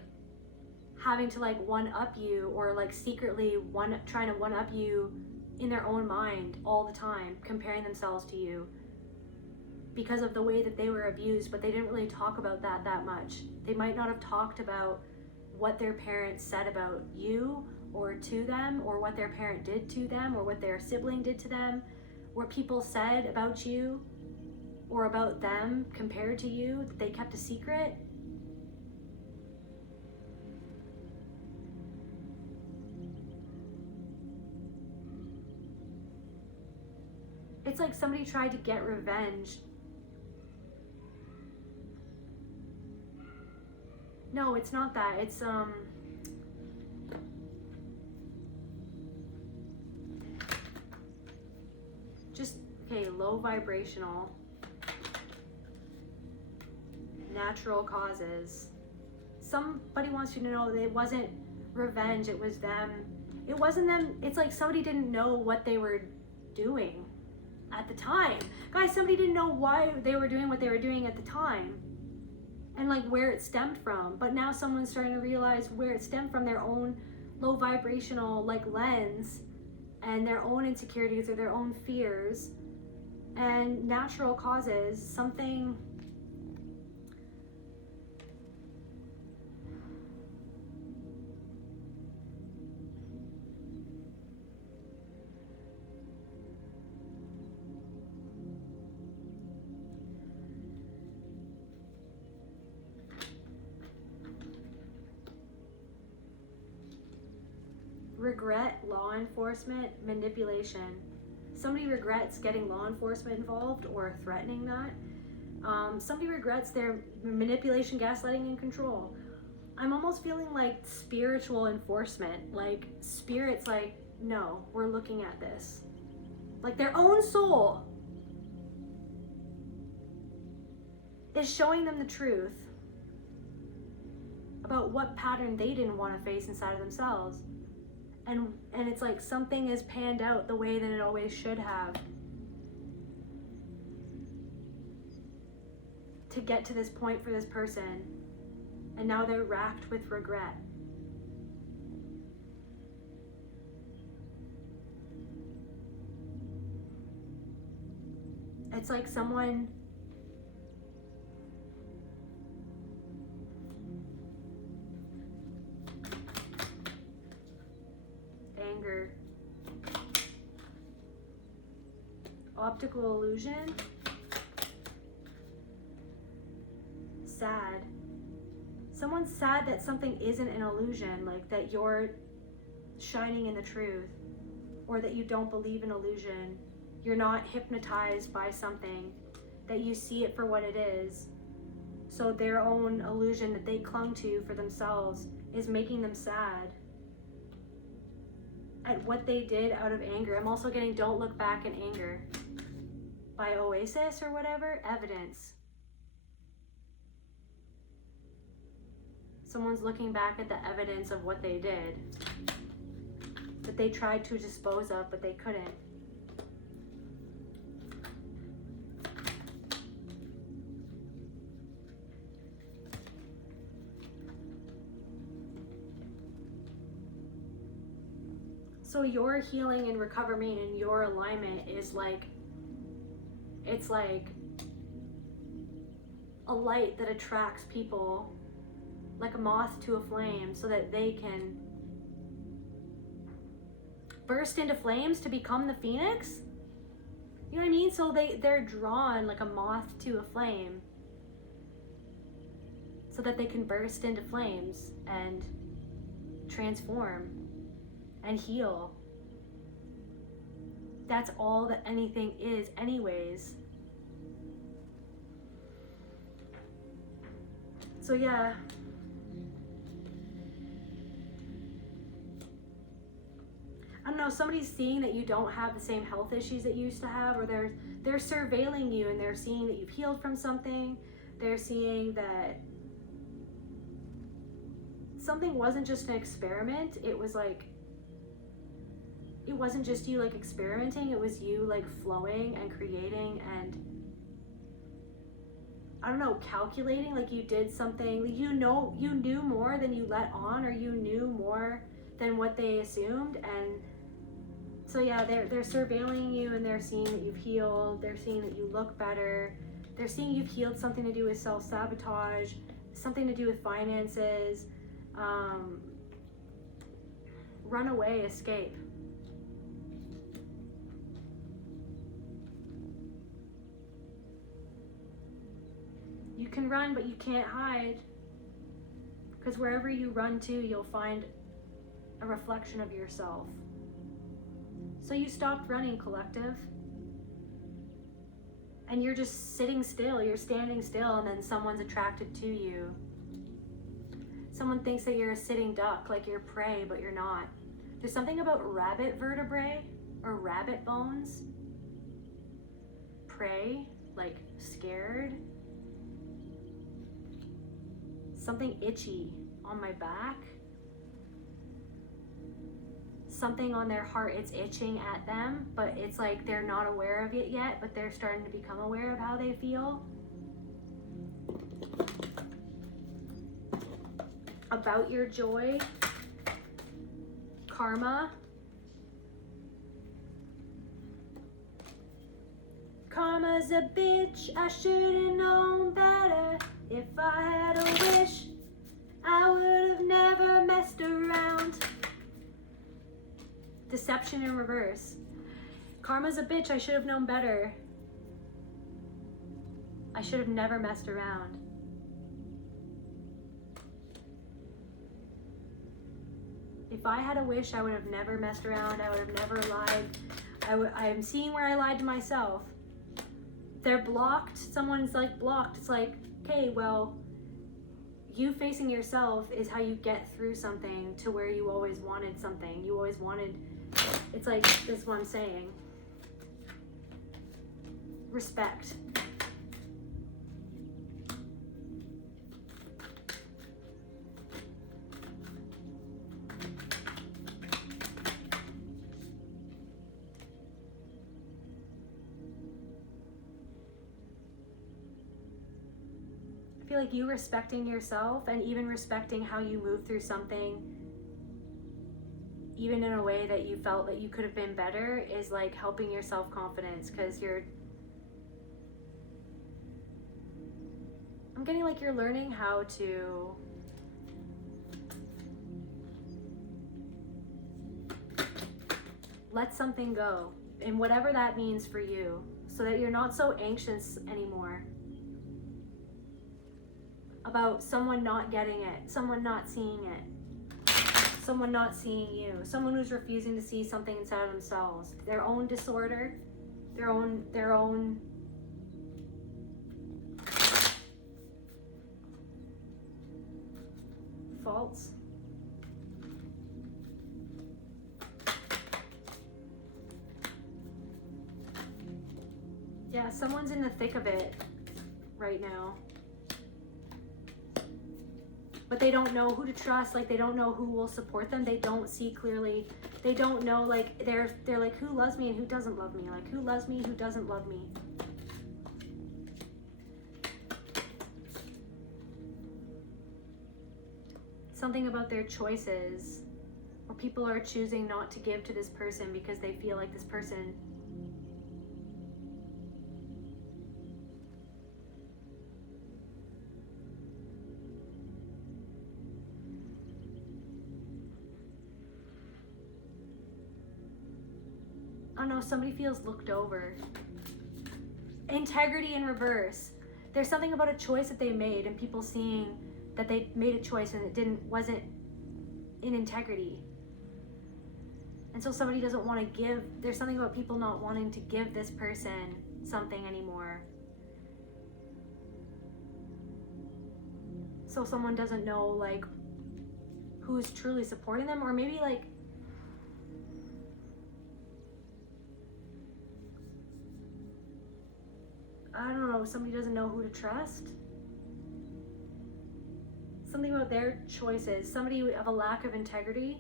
having to like one up you, or like secretly trying to one up you in their own mind all the time, comparing themselves to you because of the way that they were abused. But they didn't really talk about that much. They might not have talked about what their parents said about you or to them, or what their parent did to them, or what their sibling did to them, what people said about you or about them compared to you, that they kept a secret. It's like somebody tried to get revenge. No, it's not that. It's just, okay, low vibrational, natural causes. Somebody wants you to know that it wasn't revenge, it was them. It wasn't them. It's like somebody didn't know what they were doing at the time. Guys, somebody didn't know why they were doing what they were doing at the time, and like where it stemmed from. But now someone's starting to realize where it stemmed from, their own low vibrational like lens, and their own insecurities or their own fears, and natural causes. Something, regret, law enforcement, manipulation. Somebody regrets getting law enforcement involved or threatening that. Somebody regrets their manipulation, gaslighting, and control. I'm almost feeling like spiritual enforcement. Like spirits like, no, we're looking at this. Like their own soul is showing them the truth about what pattern they didn't want to face inside of themselves. And it's like something is panned out the way that it always should have to get to this point for this person. And now they're racked with regret. It's like someone anger, optical illusion, sad. Someone's sad that something isn't an illusion, like that you're shining in the truth, or that you don't believe in illusion. You're not hypnotized by something, that you see it for what it is. So their own illusion that they clung to for themselves is making them sad at what they did out of anger. I'm also getting Don't Look Back in Anger by Oasis or whatever. Evidence. Someone's looking back at the evidence of what they did, that they tried to dispose of, but they couldn't. So your healing and recovery and your alignment is like, it's like a light that attracts people like a moth to a flame, so that they can burst into flames to become the phoenix. You know what I mean? So they're drawn like a moth to a flame so that they can burst into flames and transform and heal. That's all that anything is anyways. So yeah, I don't know, somebody's seeing that you don't have the same health issues that you used to have, or they're surveilling you and they're seeing that you've healed from something. They're seeing that something wasn't just an experiment. It was like, it wasn't just you like experimenting, it was you like flowing and creating and, I don't know, calculating, like you did something, you knew more than you let on, or you knew more than what they assumed. And so yeah, they're surveilling you and they're seeing that you've healed, they're seeing that you look better, they're seeing you've healed something to do with self-sabotage, something to do with finances, run away, escape. You can run, but you can't hide, because wherever you run to, you'll find a reflection of yourself. So you stopped running, collective, and you're just sitting still, you're standing still, and then someone's attracted to you. Someone thinks that you're a sitting duck, like you're prey, but you're not. There's something about rabbit vertebrae or rabbit bones. Prey, like scared. Something itchy on my back. Something on their heart, it's itching at them, but it's like they're not aware of it yet, but they're starting to become aware of how they feel. About your joy. Karma. Karma's a bitch, I should've known better. If I had a wish, I would've never messed around. Deception in reverse. Karma's a bitch, I should have known better. I should have never messed around. If if I had a wish, I would have never messed around. I would have never lied. I'm seeing where I lied to myself. They're blocked. Someone's like blocked. It's like, okay, well, you facing yourself is how you get through something to where you always wanted something. You always wanted, it's like, this is what I'm saying. Respect. I feel like you respecting yourself and even respecting how you move through something, even in a way that you felt that you could have been better, is like helping your self-confidence, because I'm getting like you're learning how to let something go, and whatever that means for you, so that you're not so anxious anymore about someone not getting it, someone not seeing it, someone not seeing you, someone who's refusing to see something inside of themselves, their own disorder, their own faults. Yeah, someone's in the thick of it right now. But they don't know who to trust, like they don't know who will support them. They don't see clearly. They don't know, like they're like, who loves me and who doesn't love me? Like, who loves me, who doesn't love me? Something about their choices, or people are choosing not to give to this person because they feel like this person I don't know, somebody feels looked over. Integrity in reverse. There's something about a choice that they made and people seeing that they made a choice and it wasn't in integrity. And so somebody doesn't want to give, there's something about people not wanting to give this person something anymore. So someone doesn't know like who's truly supporting them, or maybe like I don't know, somebody doesn't know who to trust. Something about their choices. Somebody of a lack of integrity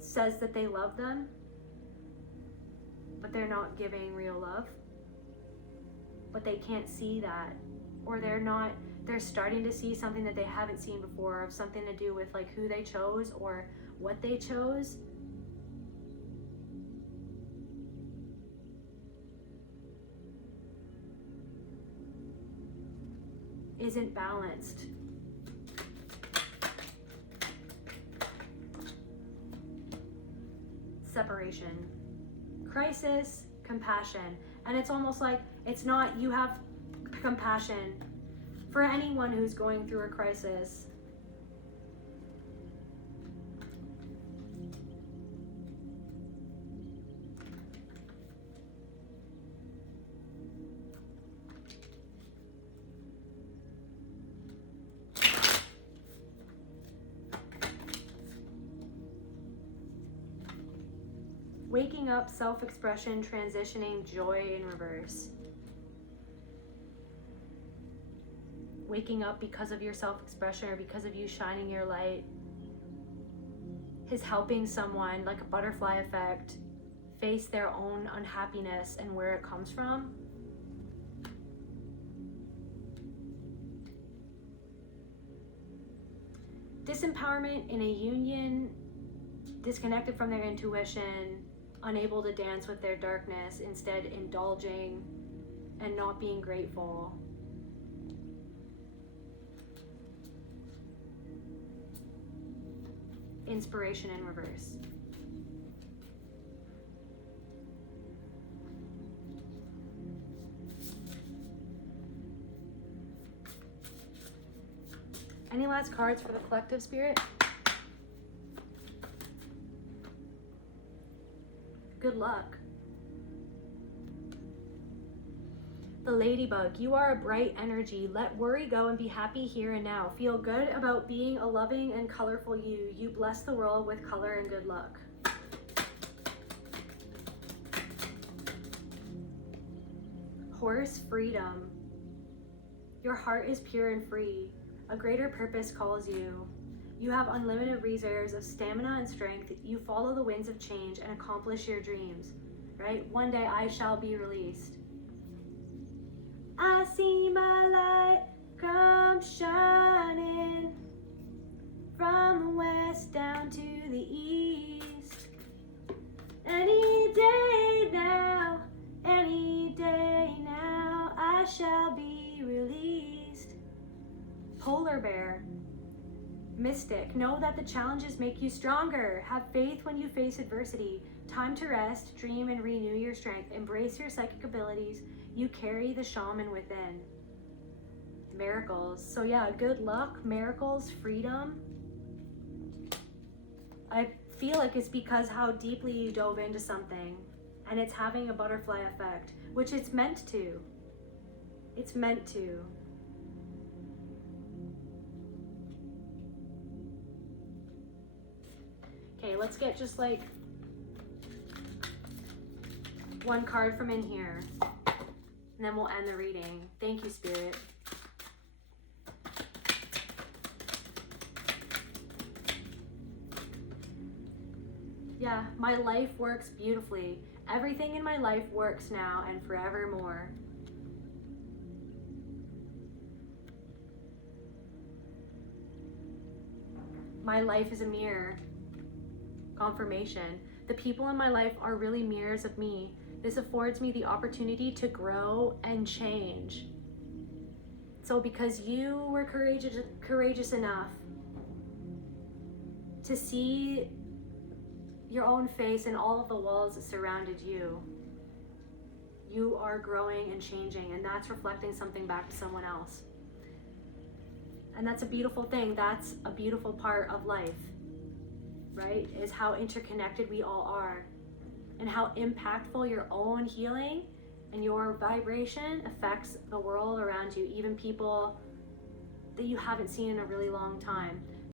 says that they love them, but they're not giving real love. But they can't see that. Or they're starting to see something that they haven't seen before, of something to do with like who they chose or what they chose. Isn't balanced. Separation. Crisis, compassion. And it's almost like it's not, you have compassion for anyone who's going through a crisis. Waking up, self-expression, transitioning, joy in reverse. Waking up because of your self-expression or because of you shining your light is helping someone, like a butterfly effect, face their own unhappiness and where it comes from. Disempowerment in a union, disconnected from their intuition, unable to dance with their darkness, instead indulging and not being grateful. Inspiration in reverse. Any last cards for the collective, Spirit? Good luck. The ladybug, you are a bright energy. Let worry go and be happy here and now. Feel good about being a loving and colorful you. You bless the world with color and good luck. Horse, freedom. Your heart is pure and free. A greater purpose calls you. You have unlimited reserves of stamina and strength. You follow the winds of change and accomplish your dreams, right? One day I shall be released. I see my light come shining from the west down to the east. Any day now, I shall be released. Polar bear. Mystic, know that the challenges make you stronger. Have faith when you face adversity. Time to rest, dream, and renew your strength. Embrace your psychic abilities. You carry the shaman within. Miracles. So yeah, good luck, miracles, freedom. I feel like it's because how deeply you dove into something, and it's having a butterfly effect, which it's meant to. It's meant to. Okay, let's get just like one card from in here, and then we'll end the reading. Thank you, Spirit. Yeah, my life works beautifully. Everything in my life works now and forevermore. My life is a mirror. Confirmation. The people in my life are really mirrors of me. This affords me the opportunity to grow and change. So because you were courageous enough to see your own face and all of the walls that surrounded you, you are growing and changing, and that's reflecting something back to someone else. And that's a beautiful thing. That's a beautiful part of life, right? Is how interconnected we all are, and how impactful your own healing and your vibration affects the world around you, even people that you haven't seen in a really long time.